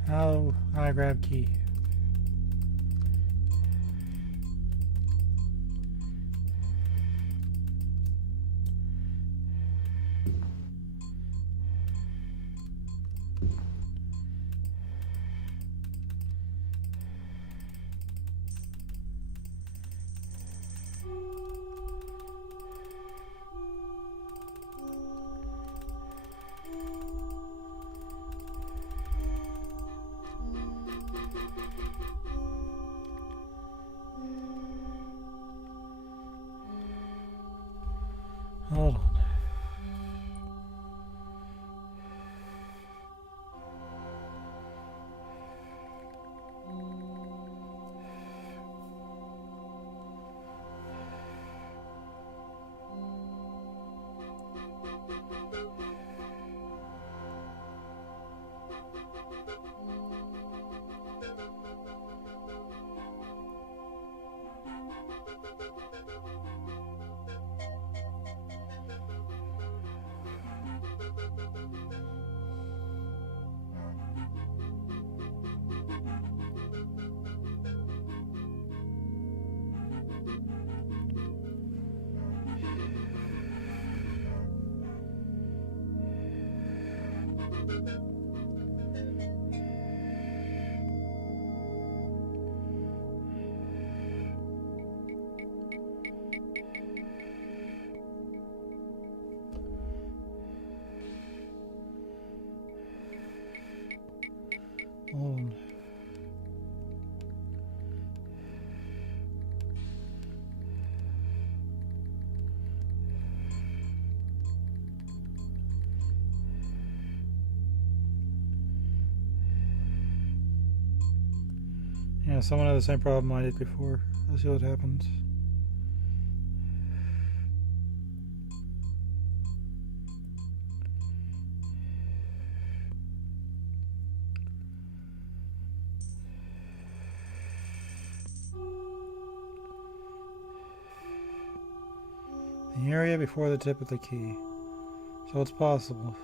How I grab key. Hold on. Hold on. Yeah, someone had the same problem I did before. Let's see what happens. The area before the tip of the key. So it's possible.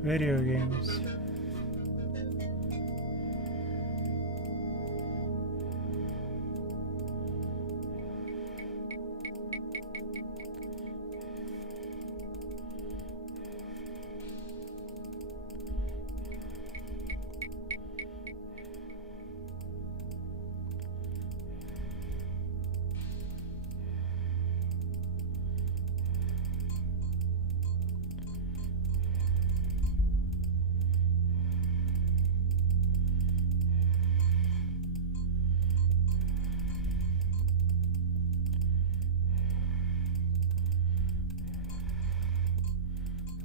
Video games.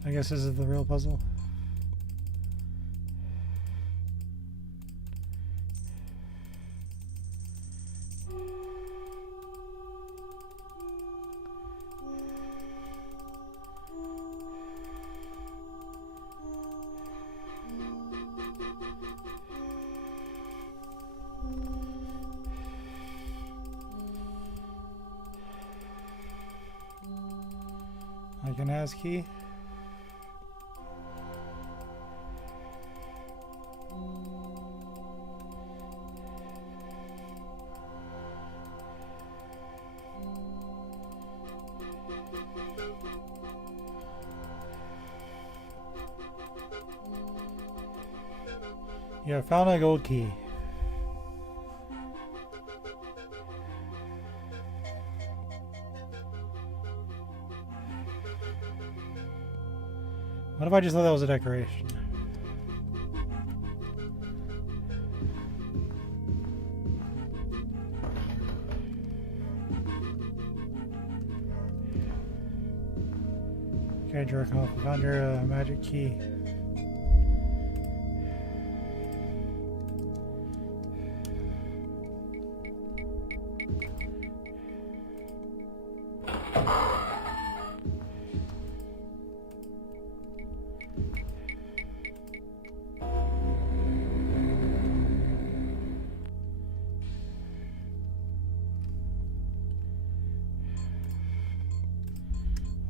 I guess this is the real puzzle. Like an ASCII. Yeah, I found a gold key. What if I just thought that was a decoration? Okay, jerk off. I found your magic key.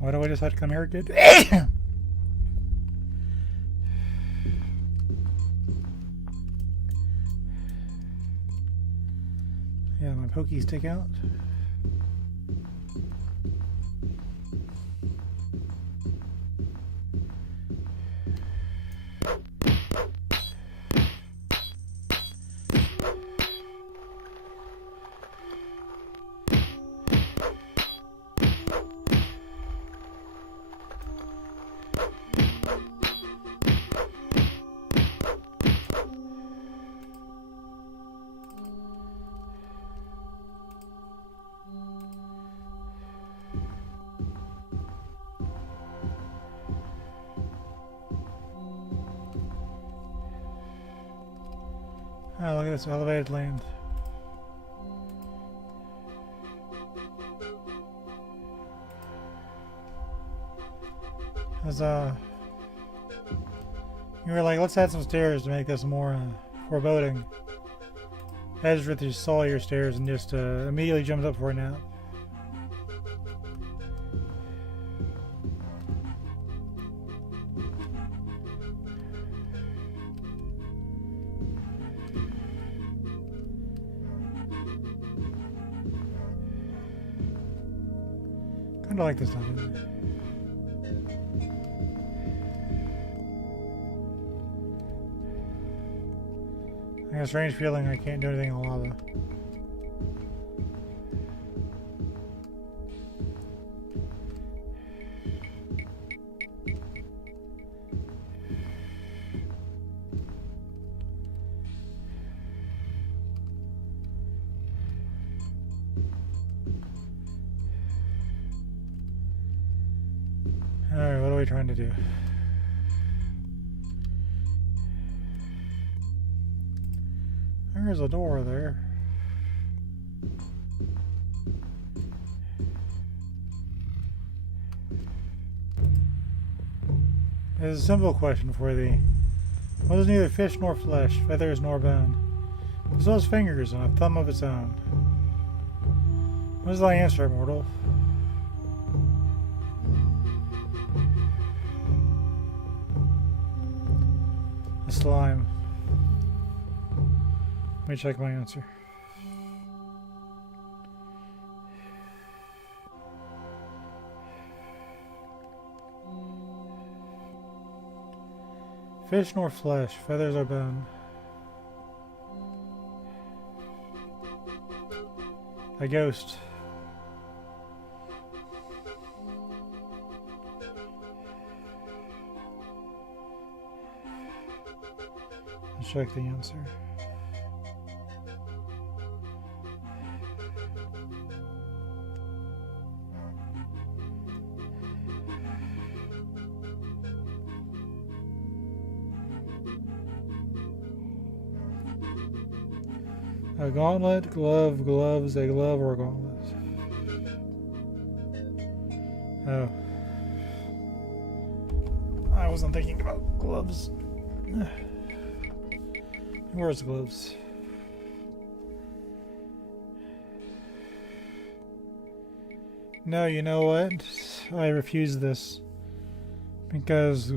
Why do I decide to come here, kid? Yeah, my pokey stick out. Oh, look at this elevated land. As you were like, let's add some stairs to make this more foreboding. Ezerith just saw your stairs and just immediately jumped up for a nap. Kinda like this time. I have a strange feeling I can't do anything in lava. Alright, what are we trying to do? There's a door there. There's a simple question for thee. What is neither fish nor flesh, feathers nor bone? As well as fingers and a thumb of its own. What is thy answer, mortal? A slime. Let me check my answer. Fish nor flesh, feathers or bone. A ghost. Let's check the answer. A gauntlet, glove, gloves, a glove, or a gauntlet. Oh. I wasn't thinking about gloves. Where's the gloves? No, you know what? I refuse this. Because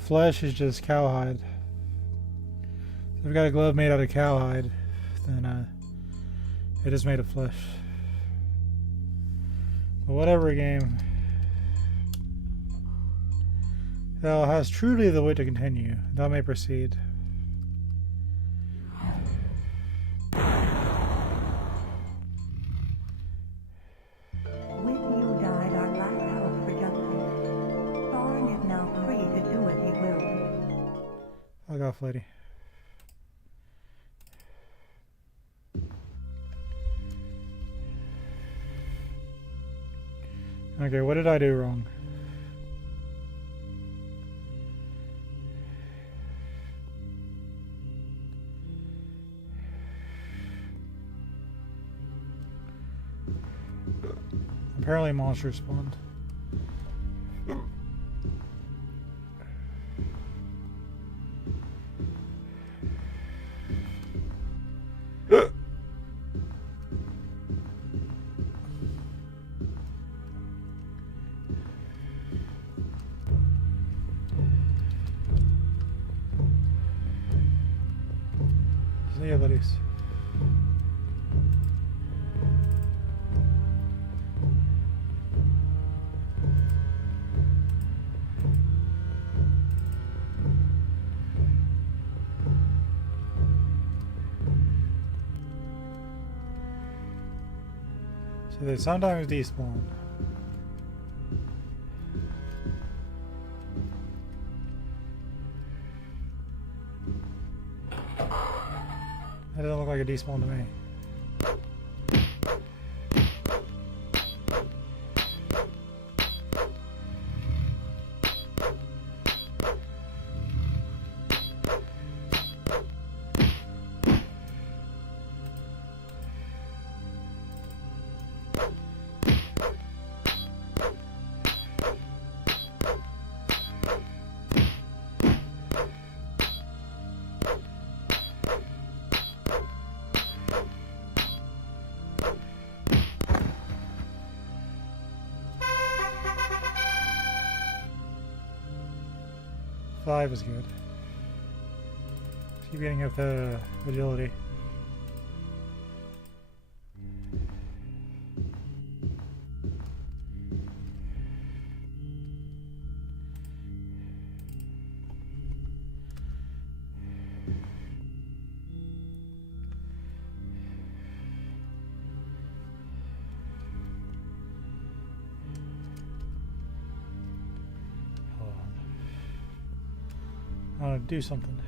flesh is just cowhide. If I've got a glove made out of cowhide, then it is made of flesh. But whatever, game. Thou hast truly the wit to continue. Thou may proceed. With you died our last hope for justice. Thorn is now free to do as he will. Fuck off, lady. Okay, what did I do wrong? Apparently monsters spawned. See ya, buddies. So they sometimes despawn. That doesn't look like a despawn to me. 5 is good. Keep getting up the agility. I want to do something.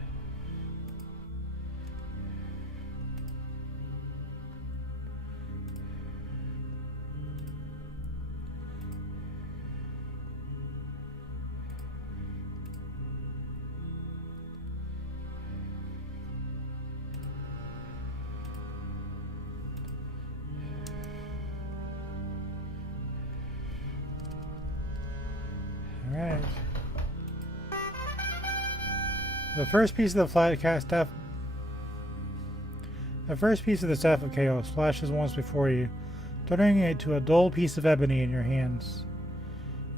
All right. The first piece of the staff of chaos flashes once before you, turning it to a dull piece of ebony in your hands.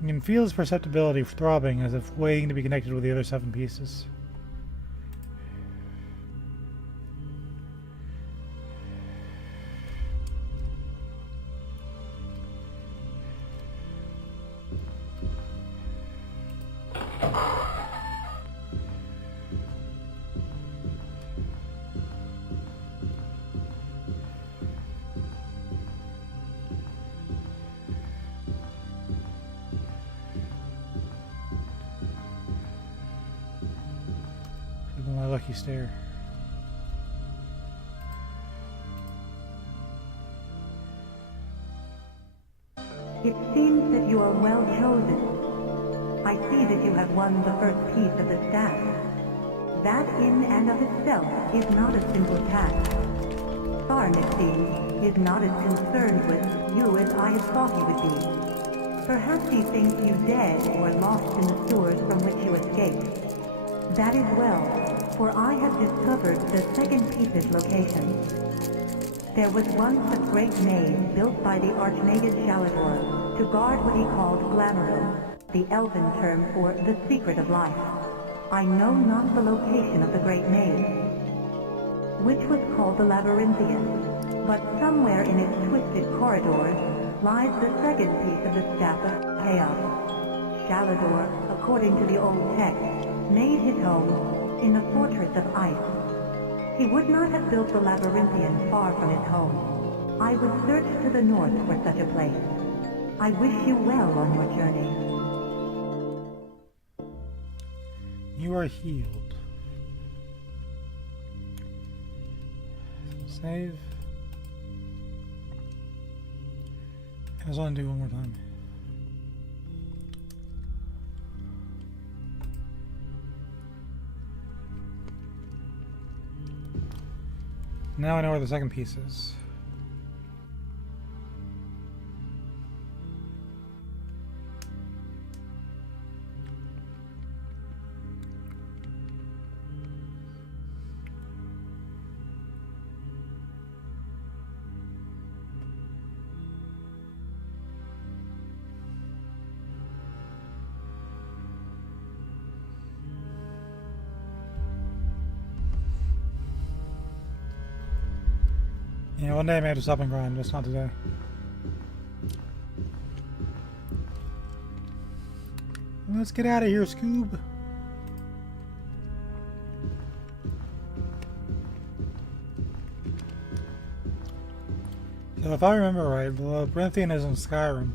You can feel its perceptibility throbbing as if waiting to be connected with the other 7 pieces. My lucky stare. It seems that you are well chosen. I see that you have won the first piece of the staff. That in and of itself is not a simple task. Tharn, it seems, is not as concerned with you as I had thought he would be. Perhaps he thinks you dead or lost in the sewers from which you escaped. That is well, for I have discovered the second piece's location. There was once a great maze built by the Archmagus Shalador to guard what he called Glamouril, the elven term for the secret of life. I know not the location of the great maze, which was called the Labyrinthian, but somewhere in its twisted corridors lies the second piece of the Staff of Chaos. Shalador, according to the old text, made his home in the Fortress of Ice. He would not have built the Labyrinthian far from his home. I would search to the north for such a place. I wish you well on your journey. You are healed. Save. I just want to do one more time. Now I know where the second piece is. Yeah, one day I may have to stop and grind, just not today. Let's get out of here, Scoob. So if I remember right, the Labyrinthian is in Skyrim.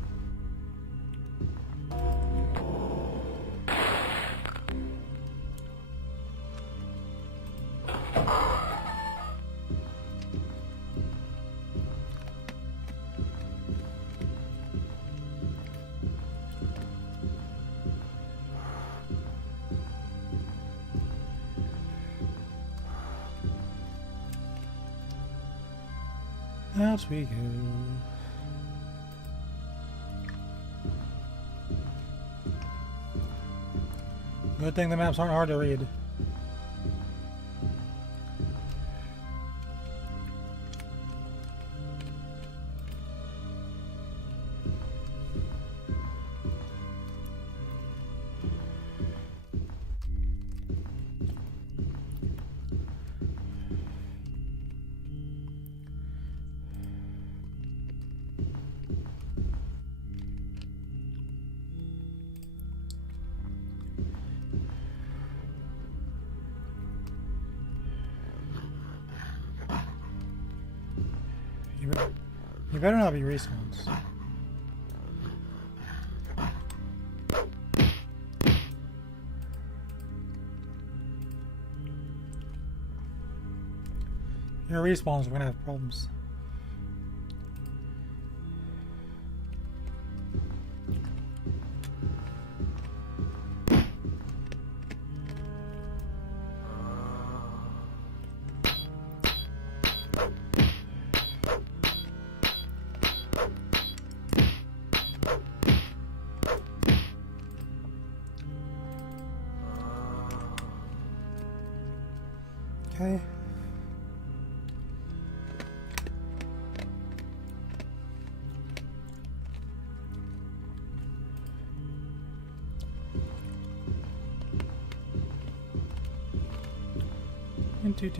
Out we go. Good thing the maps aren't hard to read. You better not be respawns. Your respawns, we're gonna have problems. Okay. And do.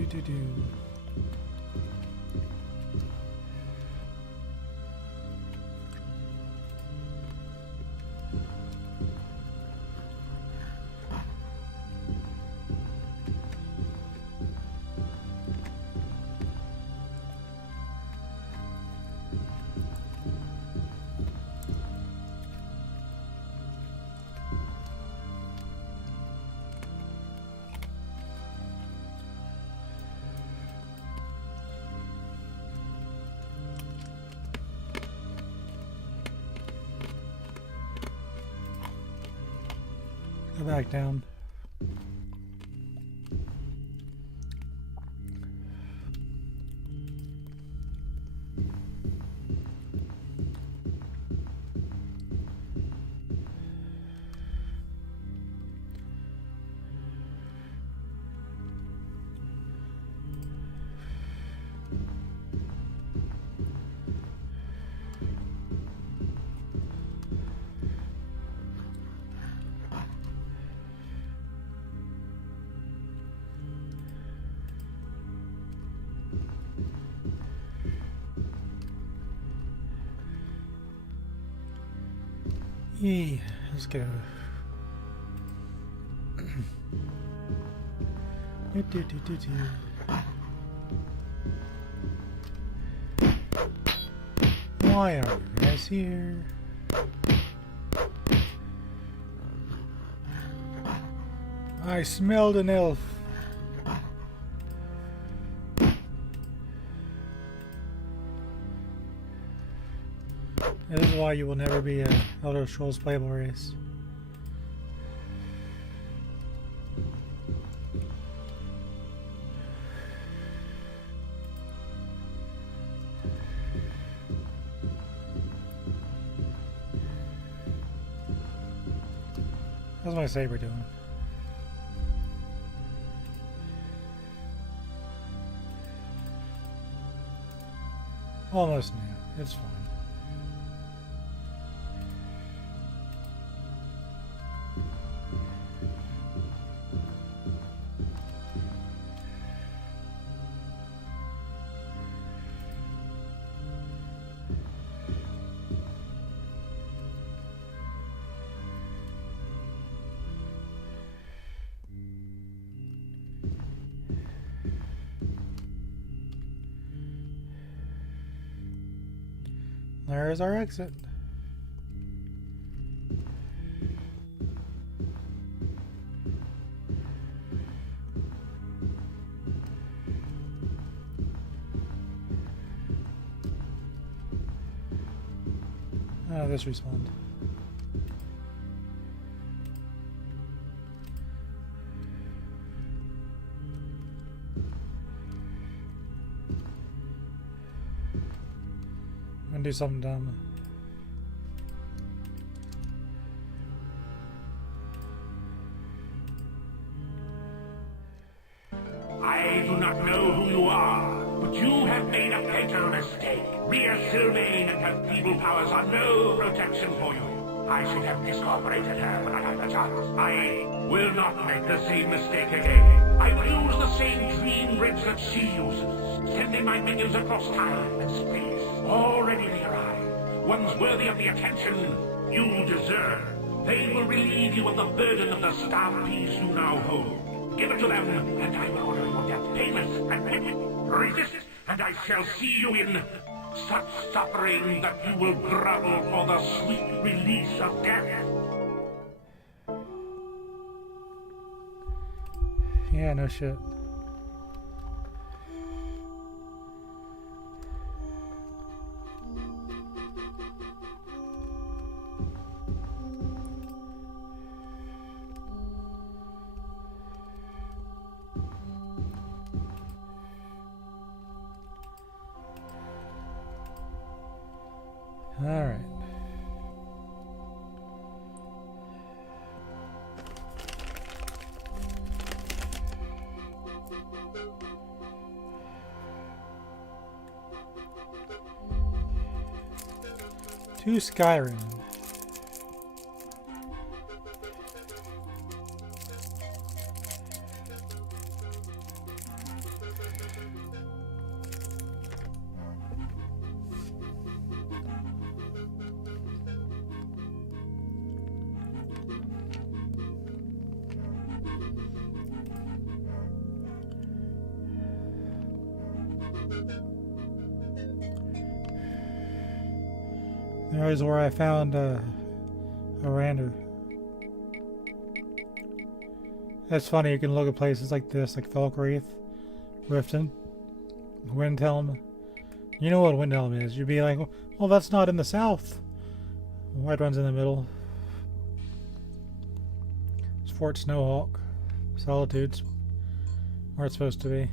Go back down. Let's go. Why are you guys here? I smelled an elf. This is why you will never be a Elder Scrolls playable race. How's my saber doing? Almost new. It's fine. There's our exit. Oh, this respawned. I'm gonna do something dumb. I do not know who you are, but you have made a fatal mistake. Mere Sylvain and her feeble powers are no protection for you. I should have discorporated her when I had the chance. I will not make the same mistake again. I will use the same dream bridge that she uses, sending my minions across time and space. Already they arrive, ones worthy of the attention you deserve. They will relieve you of the burden of the staff piece you now hold. Give it to them, and I will order your death painless and quick. Resist, and I shall see you in Such suffering that you will grovel for the sweet release of death. Yeah, no shit. All right. To Skyrim. There's where I found a rander. That's funny, you can look at places like this, like Falkreath, Riften, Windhelm. You know what Windhelm is. You'd be like, well, that's not in the south. Whiterun's in the middle. It's Fort Snowhawk. Solitude's where it's supposed to be.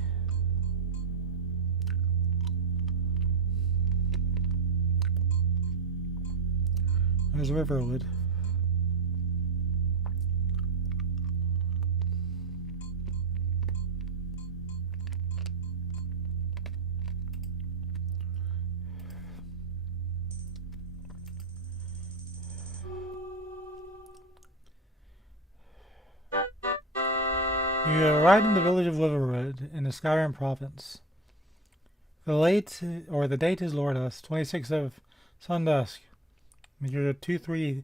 There's Riverwood. You arrived in the village of Riverwood in the Skyrim province. The date is Lordus, 26th of Sundusk. You're 2-3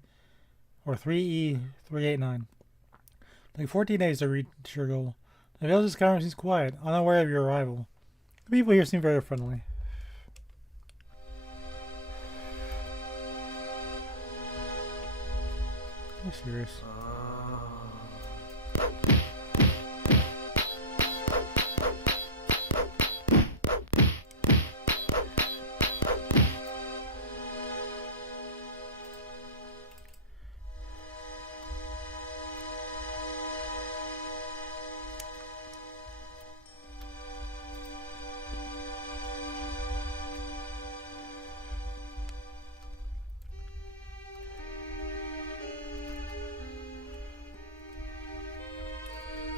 or 3E389. Like 14 days to reach your goal. The village of Skyrim seems quiet, unaware of your arrival. The people here seem very friendly. Are you serious?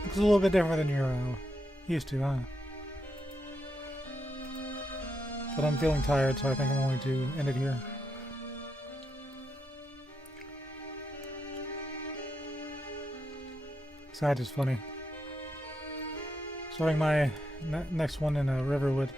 Looks a little bit different than you're used to, huh? But I'm feeling tired, so I think I'm going to end it here. Sad is funny. Starting my next one in Riverwood.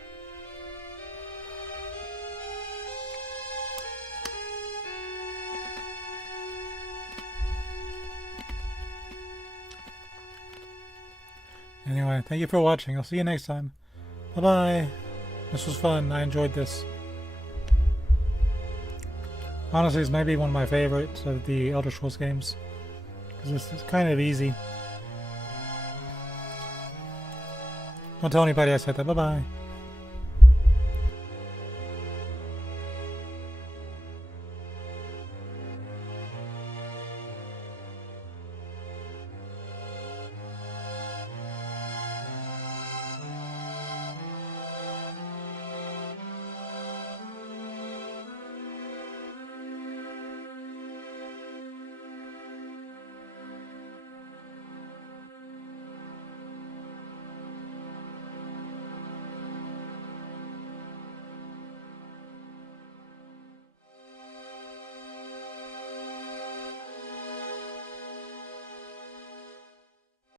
Anyway, thank you for watching. I'll see you next time. Bye-bye. This was fun. I enjoyed this. Honestly, it's maybe one of my favorites of the Elder Scrolls games. Because this is kind of easy. Don't tell anybody I said that. Bye-bye.